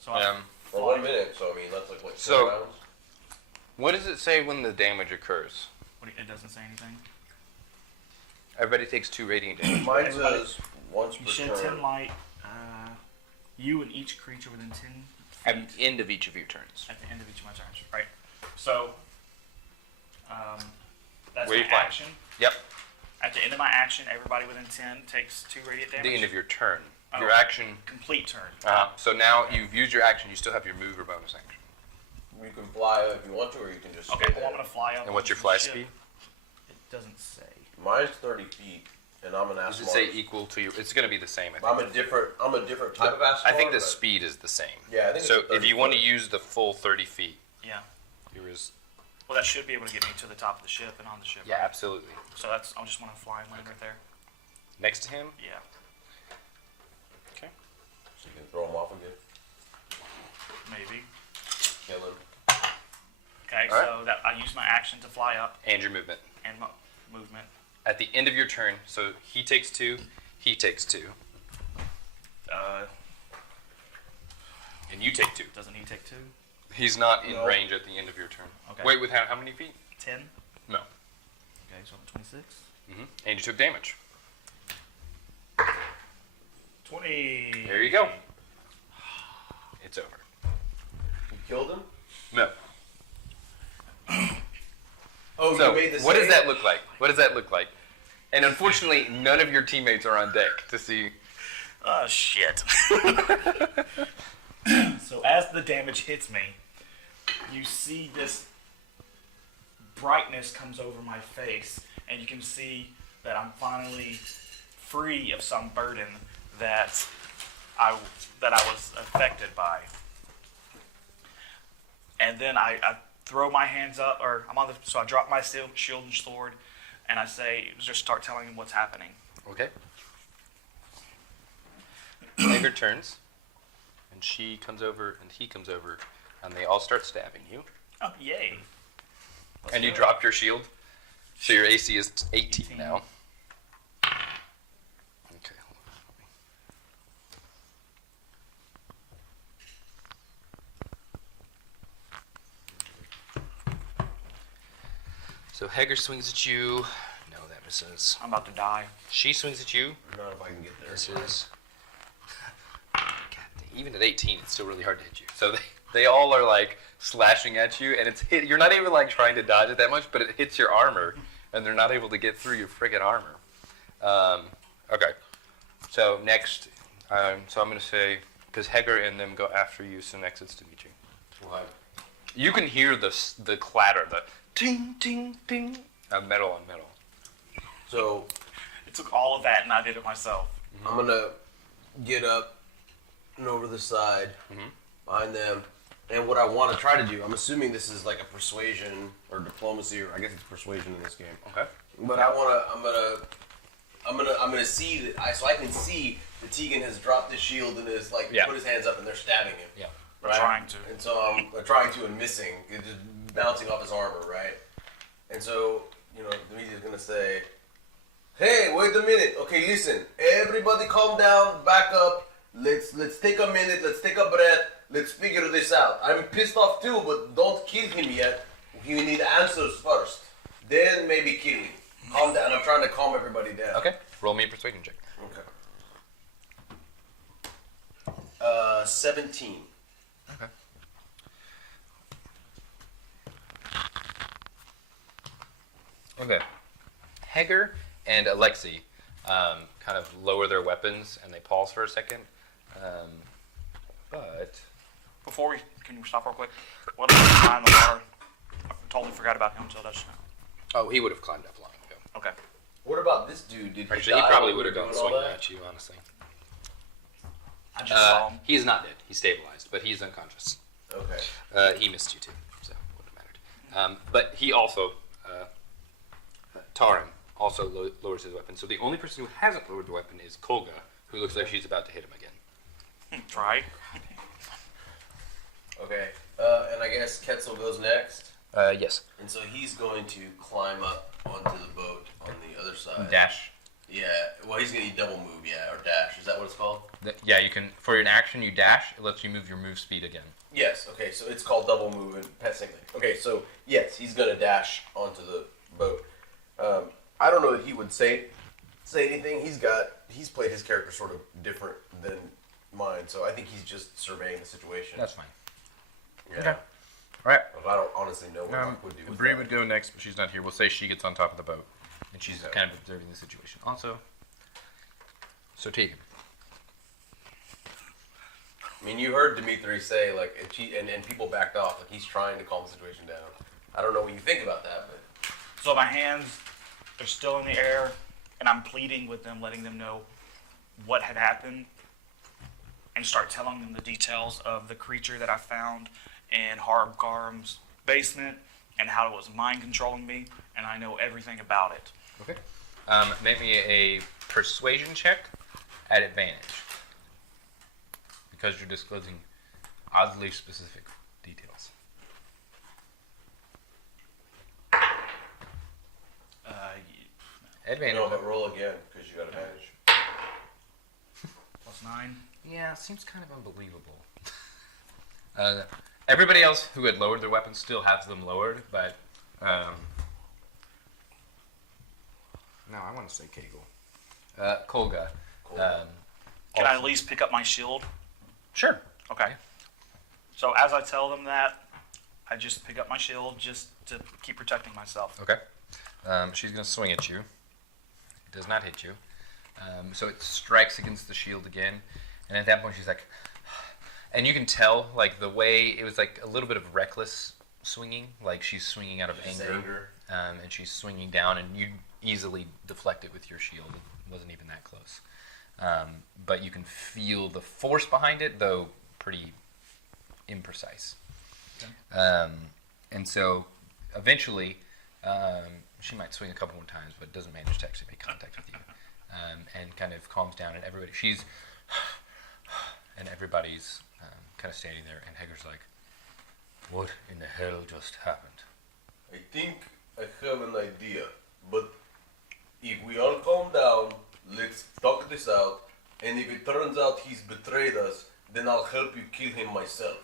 So I For 1 minute, so I mean, that's like, what, 10 So- rounds? What does it say when the damage occurs? it doesn't say anything. Everybody takes 2 radiant damage. Mine Everybody- says once You per shed turn. 10 light. You and each creature within 10 At feet the end of each of your turns. at the end of each of my turns. Right. So that's Where my you fly? action. Yep. At the end of my action, everybody within 10 takes 2 radiant At damage. the end of your turn. Oh. Your action. complete turn. So now you've used your action. You still have your move or bonus action. You can fly if you want to, or you can just Okay, stay well, there. I'm going to fly up. And what's your onto fly the ship. speed? It doesn't say. Mine's 30 feet, and I'm an Does it Asmar. say equal to your? It's going to be the same. I think. I'm a different type of Asmar. I think the but- speed is the same. Yeah, I think So it's a if 30 you want to foot. use the full 30 feet, Yeah. yours. Well, that should be able to get me to the top of the ship and on the ship. Yeah, right? absolutely. So that's. I just want to fly and land right there. Next to him. Yeah. Okay. So you can throw them off again. Maybe. Kill him. Okay. All right. So that I use my action to fly up And your movement. and my movement. At the end of your turn, so he takes 2, he takes 2, and you take 2. Doesn't he take 2? He's not in No. range at the end of your turn. Okay. Wait, with how many feet? 10. No. Okay, so I'm 26. And you took damage. 20. There you go. It's over. You killed him? No. Oh, So, you made the what does save? that look like? What does that look like? And unfortunately, none of your teammates are on deck to see. Oh shit. So as the damage hits me, you see this brightness comes over my face, and you can see that I'm finally free of some burden that I was affected by. And then I throw my hands up, or so I drop my shield and sword, and I say, just start telling him what's happening. Okay. Hager turns, and she comes over, and he comes over, and they all start stabbing you. Oh, yay. Let's And you do it. dropped your shield, so your AC is 18 now. Okay. Hold on. So Hager swings at you. No, that misses. I'm about to die. She swings at you. Not if I can get there. Misses. Cat. even at 18, it's still really hard to hit you. So they all are like slashing at you, and you're not even like trying to dodge it that much, but it hits your armor, and they're not able to get through your friggin' armor. Okay. So next, so I'm gonna say, because Heger and them go after you, so next it's Dimitri. Why? You can hear the clatter, the ting ting ting of metal on metal. So It took all of that, and I did it myself. I'm gonna get up and over the side behind them, and what I want to try to do, I'm assuming this is like a persuasion or diplomacy, or I guess it's persuasion in this game. Okay. But I'm gonna see that so I can see that Tegan has dropped his shield and is like put his hands up and they're stabbing him. Yeah. Right? Trying to. And so I'm trying to and missing, it's just bouncing off his armor, right? And so, Dimitri's gonna say, "Hey, wait a minute. Okay, listen. Everybody calm down, back up. Let's take a minute, let's take a breath, let's figure this out. I'm pissed off too, but don't kill him yet. We need answers first. Then maybe kill him. Calm down. I'm trying to calm everybody down." Okay. Roll me a persuasion check. Okay. 17. Okay. Okay. Heger and Alexei kind of lower their weapons and they pause for a second. But Can we stop real quick? What about the guy in the water? I totally forgot about him until just now. he would have climbed up long ago. Okay. What about this dude? Did Actually, he die probably when would have we were gone doing all swinging that? at you, honestly. I just saw him. He's not dead. He's stabilized, but he's unconscious. Okay. He missed you too, so it wouldn't have mattered. But he also, Tarim, also lowers his weapon. So the only person who hasn't lowered the weapon is Kolga, who looks like she's about to hit him again. Try. Okay. And I guess Ketzel goes next. Yes. And so he's going to climb up onto the boat on the other side. Dash. Yeah. Well, he's going to double move, or dash. Is that what it's called? Yeah, you can. For an action, you dash. It lets you move your move speed again. Yes. Okay. So it's called double move and pet signaling. Okay. So yes, he's going to dash onto the boat. I don't know that he would say anything. He's played his character sort of different than mine, so I think he's just surveying the situation. That's fine. Yeah. Okay. All right. But I don't honestly know what Mark would do with Bree that. would go next, but she's not here. We'll say she gets on top of the boat, and she's kind of observing the situation. Also, so Tegan. I mean, you heard Dimitri say and people backed off. Like he's trying to calm the situation down. I don't know what you think about that, but So my hands are still in the air, and I'm pleading with them, letting them know what had happened, and start telling them the details of the creature that I found in Harbgarm's basement and how it was mind controlling me, and I know everything about it. Okay. Make me a persuasion check at advantage. Because you're disclosing oddly specific details. Advantage. no, but roll again because you got advantage. +9. Yeah, seems kind of unbelievable. Everybody else who had lowered their weapons still has them lowered, but no, I want to say Kegel. Kolga. Can I at least pick up my shield? Sure. Okay. So as I tell them that, I just pick up my shield just to keep protecting myself. Okay. She's going to swing at you. It does not hit you. So it strikes against the shield again. And at that point, she's like... And you can tell, like, the way... It was, like, a little bit of reckless swinging. Like, she's swinging out of anger. And she's swinging down, and you easily deflect it with your shield. It wasn't even that close. But you can feel the force behind it, though pretty imprecise. Okay. And so, eventually... she might swing a couple more times, but doesn't manage to actually make contact with you. And kind of calms down, and everybody's kind of standing there, and Heger's like, "What in the hell just happened?" I think I have an idea, but if we all calm down, let's talk this out, and if it turns out he's betrayed us, then I'll help you kill him myself.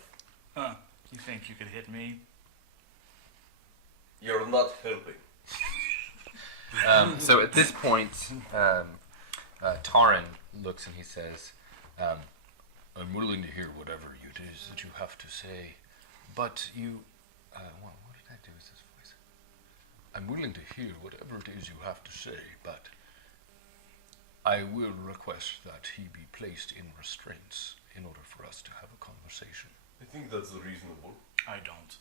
Huh. You think you could hit me? You're not helping. So at this point, Taran looks and he says, I'm willing to hear whatever it is that you have to say, but you. What did I do with this voice? I'm willing to hear whatever it is you have to say, but I will request that he be placed in restraints in order for us to have a conversation. I think that's reasonable. I don't.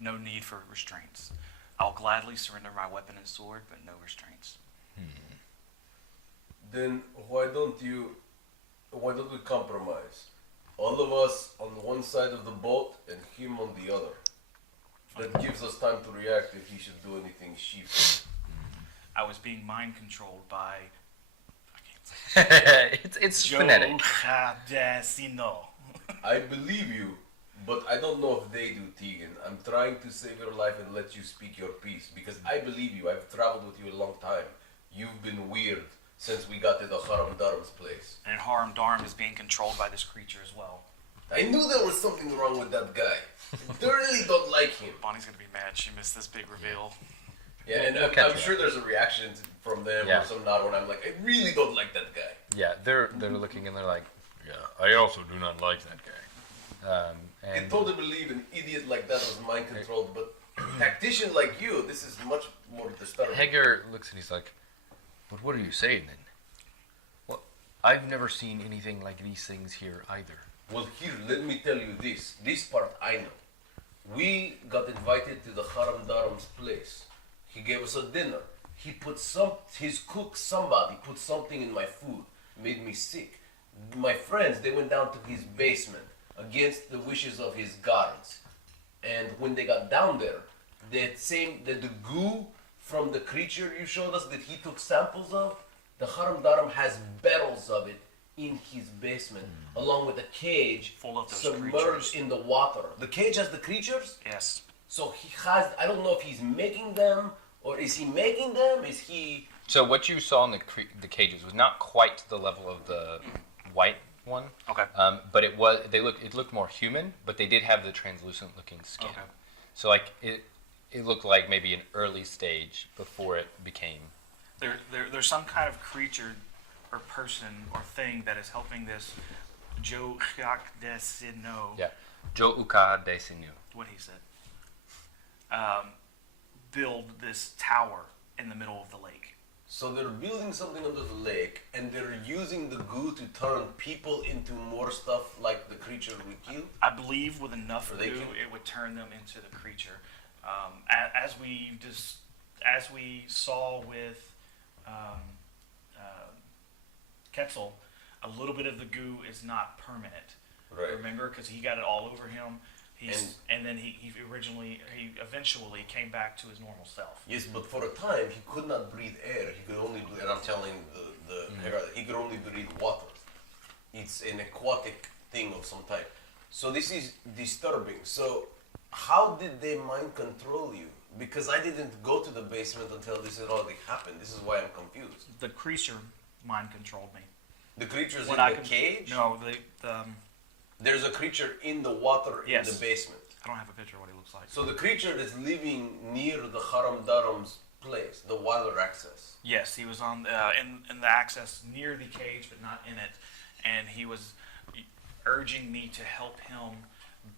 No need for restraints. I'll gladly surrender my weapon and sword, but no restraints. Then why don't we compromise? All of us on one side of the boat and him on the other. That gives us time to react if he should do anything sheepish. I was being mind controlled by. I can't say. it's phonetic. Jogadesino. I believe you, but I don't know if they do, Tegan. I'm trying to save your life and let you speak your piece because I believe you. I've traveled with you a long time. You've been weird since we got to the Haram Dharam's place. And Haram Dharam is being controlled by this creature as well. I knew there was something wrong with that guy. I thoroughly don't like him. Bonnie's gonna be mad. She missed this big reveal. Yeah, and I'm sure there's a reaction from them or some nod when I'm like, I really don't like that guy. Yeah, they're looking and they're like, yeah, I also do not like that guy. I totally believe an idiot like that was mind controlled, but a tactician like you, this is much more disturbing. Hager looks and he's like, but what are you saying then? Well, I've never seen anything like these things here either. Well, here, let me tell you this. This part I know. We got invited to the Haram Dharam's place. He gave us a dinner. He put his cook, somebody, put something in my food. Made me sick. My friends, they went down to his basement against the wishes of his guards. And when they got down there, the goo from the creature you showed us that he took samples of, the Haram Dharam has barrels of it in his basement, along with a cage full of those submerged creatures in the water. The cage has the creatures? Yes. So he has, I don't know if he's making them, or is he making them? Is he... So what you saw in the cages was not quite to the level of the white one. Okay. But it looked more human, but they did have the translucent looking skin. Okay. So like it looked like maybe an early stage before it became. There's some kind of creature or person or thing that is helping this Jogadesino. Yeah. Jo Uka Desinu. What he said. Build this tower in the middle of the lake. So they're building something under the lake, and they're using the goo to turn people into more stuff like the creature we killed? I believe with enough Or goo, they can- it would turn them into the creature. As we saw with Ketzel, a little bit of the goo is not permanent. Right. Remember, because he got it all over him. And then he eventually came back to his normal self. Yes, but for a time he could not breathe air. He could only, and I'm telling he could only breathe water. It's an aquatic thing of some type. So this is disturbing. So how did they mind control you? Because I didn't go to the basement until this had already happened. This is why I'm confused. The creature mind controlled me. The creature's When in I the cage? No, There's a creature in the water in Yes. the basement. I don't have a picture of what he looks like. So the creature that's living near the Haram Dharam's place, the water access. Yes, he was on in the access near the cage, but not in it, and he was urging me to help him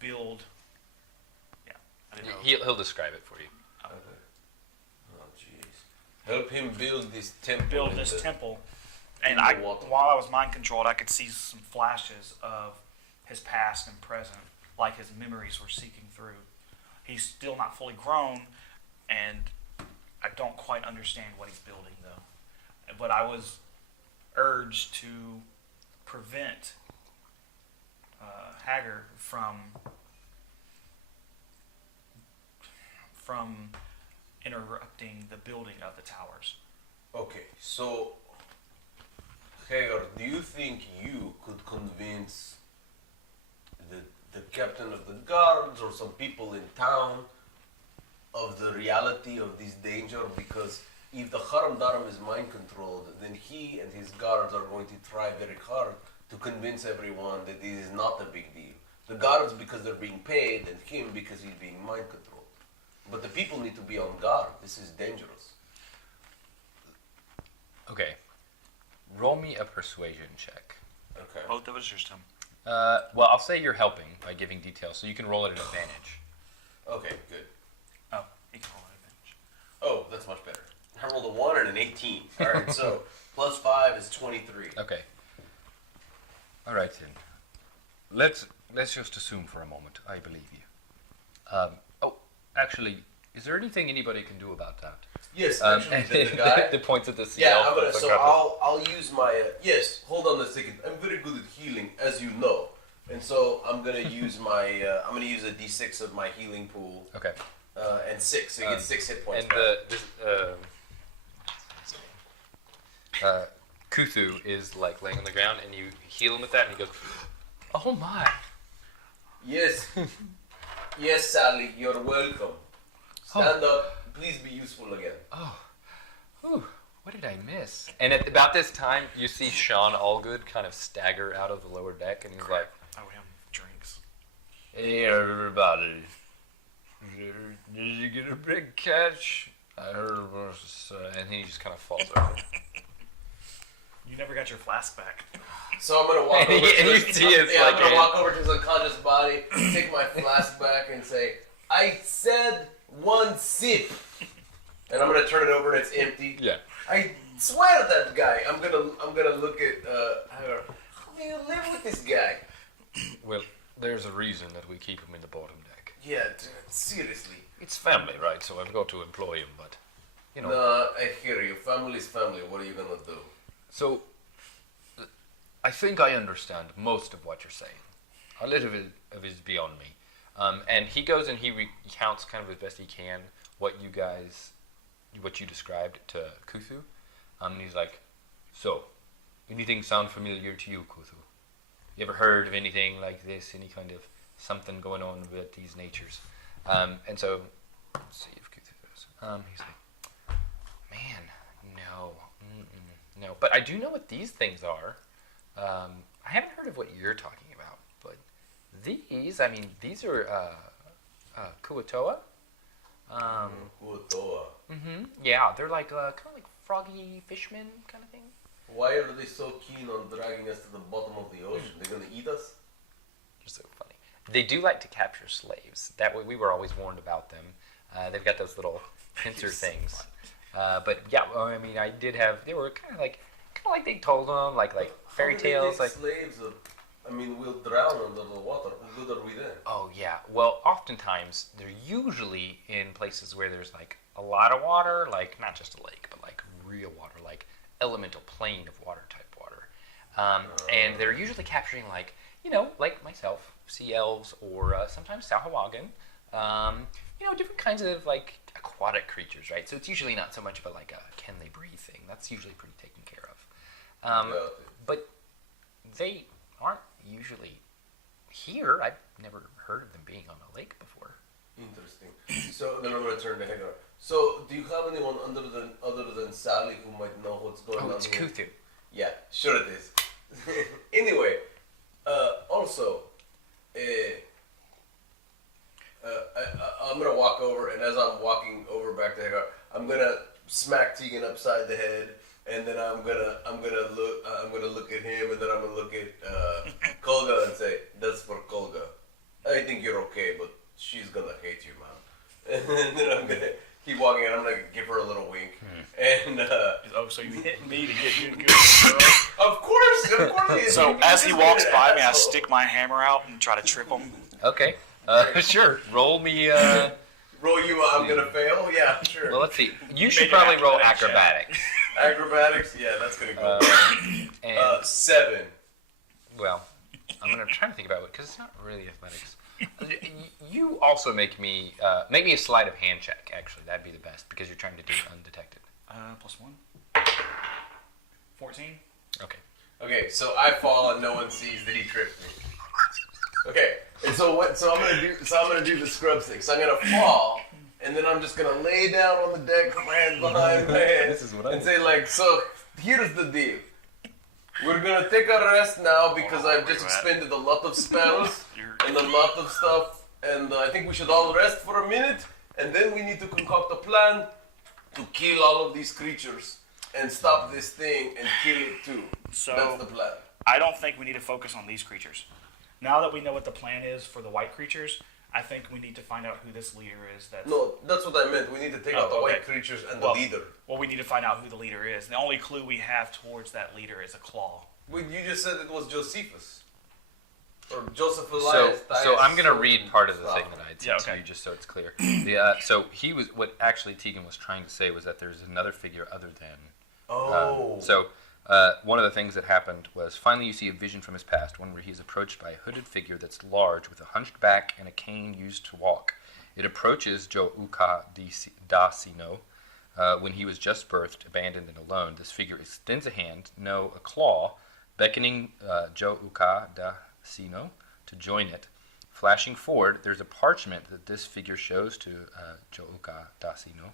build. Yeah, I didn't know. He'll describe it for you. Oh jeez. Help him build this temple. Build in this the- temple, and in the water. while I was mind controlled, I could see some flashes of his past and present, like his memories were seeking through. He's still not fully grown, and I don't quite understand what he's building though. But I was urged to prevent Hager from interrupting the building of the towers. Okay, so Hagar, do you think you could convince the captain of the guards or some people in town of the reality of this danger? Because if the Haram Dharam is mind controlled, then he and his guards are going to try very hard to convince everyone that this is not a big deal. The guards because they're being paid, and him because he's being mind controlled. But the people need to be on guard. This is dangerous. Okay. Roll me a persuasion check. Okay. Both of us, just him. Well, I'll say you're helping by giving details, so you can roll it at advantage. Okay, good. Oh, you can roll an advantage. Oh, that's much better. I rolled a 1 and an 18. All right, so plus 5 is 23. Okay. All right then. Let's just assume for a moment I believe you. Actually, is there anything anybody can do about that? Yes, actually, the guy. the points at the CL. Yeah, I'll use my. Yes, hold on a second. I'm very good at healing, as you know, and so I'm gonna use my. I'm gonna use a D6 of my healing pool. Okay. And 6, so you get 6 hit points. And Kuthu is like laying on the ground, and you heal him with that, and he goes, "Oh my!" Yes, yes, Sally, you're welcome. Stand up. Please be useful again. Oh, ooh, what did I miss? And at about this time, you see Sean Allgood kind of stagger out of the lower deck, and he's like, I owe him drinks. Hey everybody. Did you get a big catch? I heard it was, and he just kind of falls over. You never got your flask back. So I'm gonna walk over I'm gonna walk over to his unconscious body, take my flask back, and say, "I said 1 sip," and I'm gonna turn it over and it's empty. Yeah. I swear to that guy. I'm gonna look at her. How do you live with this guy? Well, there's a reason that we keep him in the bottom deck. Yeah, seriously. it's family, right? So I've got to employ him, but, you know. Nah, I hear you. Family's family. What are you gonna do? So, I think I understand most of what you're saying. A little bit of it is beyond me. And he goes and he recounts kind of as best he can what you described to Kuthu. And he's like, "So, anything sound familiar to you, Kuthu? You ever heard of anything like this? Any kind of something going on with these natures?" And so, let's see if Kuthu goes. He's like, "Man, no, no. But I do know what these things are. I haven't heard of what you're talking about, but these are Kuatoa. Kuatoa. Yeah, they're like kind of like froggy fishmen kind of thing. Why are they so keen on dragging us to the bottom of the ocean? They're gonna eat us? You're so funny. They do like to capture slaves. That way, we were always warned about them. They've got those little pincer things. But yeah, well, I mean, I did have. They were kind of like they told them like fairy tales, like slaves. We'll drown under the water. How good are we then? Oh yeah. Well, oftentimes they're usually in places where there's like a lot of water, like not just a lake, but like real water, like elemental plane of water type water. And they're usually capturing like myself, sea elves, or sometimes Sahuagin. Different kinds of like aquatic creatures, right? So it's usually not so much of a like a can they breathe thing. That's usually pretty taken care of. But they aren't usually here. I've never heard of them being on a lake before. Interesting. So then I'm gonna turn to Hagar. So do you have anyone other than Sally who might know what's going on? Oh, it's here? Kuthu. Yeah, sure it is. Anyway, also, I'm gonna walk over, and as I'm walking over back to Hagar, I'm gonna smack Tegan upside the head, and then I'm gonna look at him, and then I'm gonna look at Kolga and say, "That's for Kolga. I think you're okay, but she's gonna hate you, man." And then I'm gonna keep walking, and I'm gonna give her a little wink, and so you hit me to get you a good girl? Of course. So as he walks by me, I stick my hammer out and try to trip him. Okay. Sure. Roll me. Roll you. I'm gonna fail. Yeah, sure. Well, let's see. You should probably roll acrobatics. Acrobatics. Yeah, that's gonna go. And 7. well, I'm gonna try to think about it because it's not really athletics. You also make me a sleight of hand check. Actually, that'd be the best because you're trying to do it undetected. +1. 14. Okay. Okay, so I fall and no one sees that he tripped me. Okay, and so I'm gonna do the scrub stick. So I'm gonna fall, and then I'm just gonna lay down on the deck, put my hands behind my head, and say like, so here's the deal. We're gonna take a rest now because I've just expended a lot of spells and a lot of stuff, and I think we should all rest for a minute, and then we need to concoct a plan to kill all of these creatures and stop this thing and kill it too. So that's the plan. I don't think we need to focus on these creatures. Now that we know what the plan is for the white creatures, I think we need to find out who this leader is. No, that's what I meant. We need to take out the white creatures and the leader. Well, we need to find out who the leader is. The only clue we have towards that leader is a claw. Well, you just said it was Josephus. Or Joseph So, Elias. so I'm gonna read part of the thing that I had sent Yeah, okay. to you, just so it's clear. So he was what actually Tegan was trying to say was that there's another figure other than. One of the things that happened was finally you see a vision from his past, one where he is approached by a hooded figure that's large with a hunched back and a cane used to walk. It approaches Joe Uka da Sino when he was just birthed, abandoned, and alone. This figure extends a hand, no, a claw, beckoning Joe Uka da Sino to join it. Flashing forward, there's a parchment that this figure shows to Joe Uka da Sino.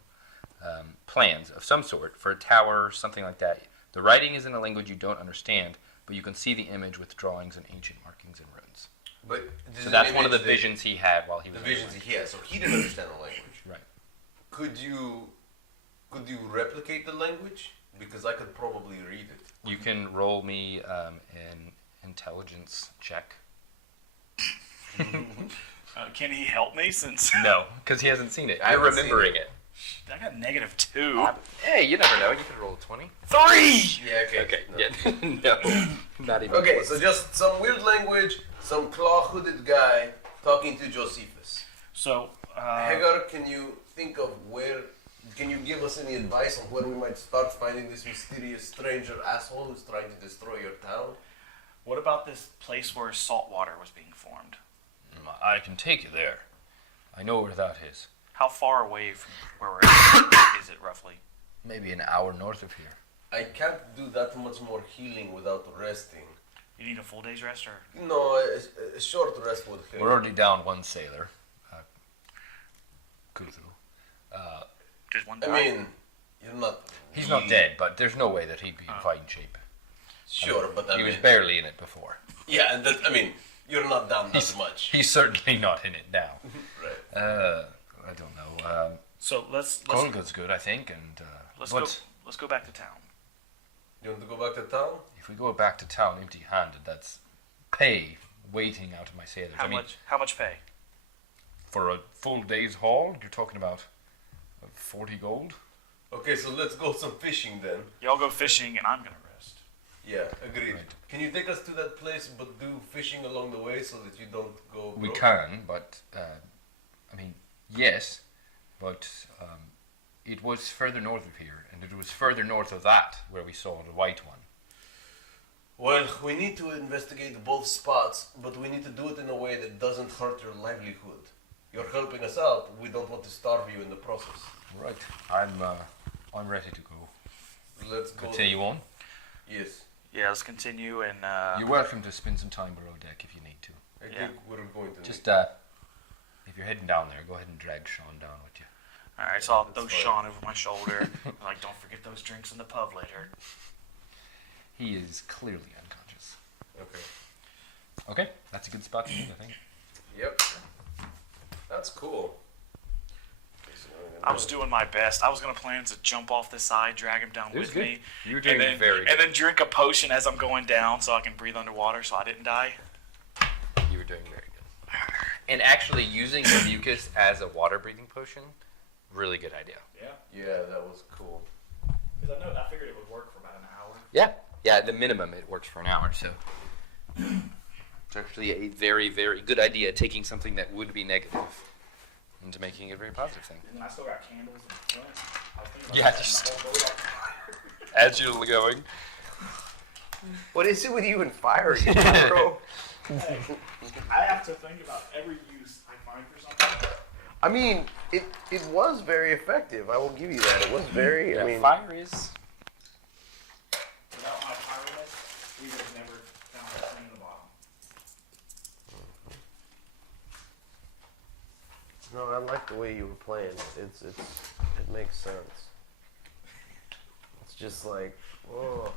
Plans of some sort for a tower or something like that. The writing is in a language you don't understand, but you can see the image with drawings and ancient markings and runes. But So that's one of the visions he had while he was. The visions he had. So he didn't understand the language. Right. Could you replicate the language? Because I could probably read it. You can roll me an intelligence check. Can he help me since No, because he hasn't seen it. I You're haven't seen remembering it. I got -2? Hey, you never know. You could roll a 20. 3! Yeah. Okay. Okay. No. Yeah. No. Not even. Okay. close. So just some weird language. Some claw-hooded guy talking to Josephus. So, Hagar, can you think of where? Can you give us any advice on where we might start finding this mysterious stranger asshole who's trying to destroy your town? what about this place where salt water was being formed? I can take you there. I know where that is. How far away from where we're at is it roughly? Maybe an hour north of here. I can't do that much more healing without resting. You need a full day's rest, or No, a short rest would help. We're already down one sailor. Kuthu. just one I die? mean, you're not. He's not dead, but there's no way that he'd be in fighting shape. Sure, but I He mean, was barely in it before. yeah, and that, I mean, you're not down that He's- much. He's certainly not in it now. Right. I don't know. So let's Kolga's good, I think, and let's but go back to town. You want to go back to town? if we go back to town empty-handed, that's pay waiting out of my sailors. How I mean, much? How much pay? for a full day's haul, you're talking about 40 gold. Okay, so let's go some fishing then. Y'all go fishing, and I'm gonna rest. Yeah, agreed. Right. Can you take us to that place, but do fishing along the way so that you don't go? We broke? can, but I mean, yes, but it was further north of here, and it was further north of that where we saw the white one. Well, we need to investigate both spots, but we need to do it in a way that doesn't hurt your livelihood. You're helping us out. We don't want to starve you in the process. Right. I'm ready to go. Let's go. Continue on. Yes, Yeah, let's continue, and You're welcome to spend some time below deck if you need to. I Yeah. think we're going to. Just if you're heading down there, go ahead and drag Sean down with you. all right. So I'll That's throw fine. Sean over my shoulder. Like, don't forget those drinks in the pub later. He is clearly unconscious. Okay. Okay, that's a good spot to end, I think. Yep. That's cool. I was doing my best. I was gonna plan to jump off the side, drag him down It was with good. me, You were and doing then very and then drink a potion as I'm going down, so I can breathe underwater, so I didn't die. You were doing very good. And actually using the mucus as a water breathing potion, really good idea. Yeah, Yeah, that was cool. because I figured it would work for about an hour. Yeah. Yeah, at the minimum it works for an hour, so it's actually a very, very good idea taking something that would be negative into making it a very positive thing. And then I still got candles and plants. I was thinking about Yeah, setting just- the whole boat on fire. As you're going. What is it with you and fire, bro? I have to think about every use I find for something. I mean, it was very effective. I will give you that. It was very. I mean, fire is. Without my pyromet, we would have never found a thing in the bottom. no, I like the way you were playing. It makes sense. It's just like, oh.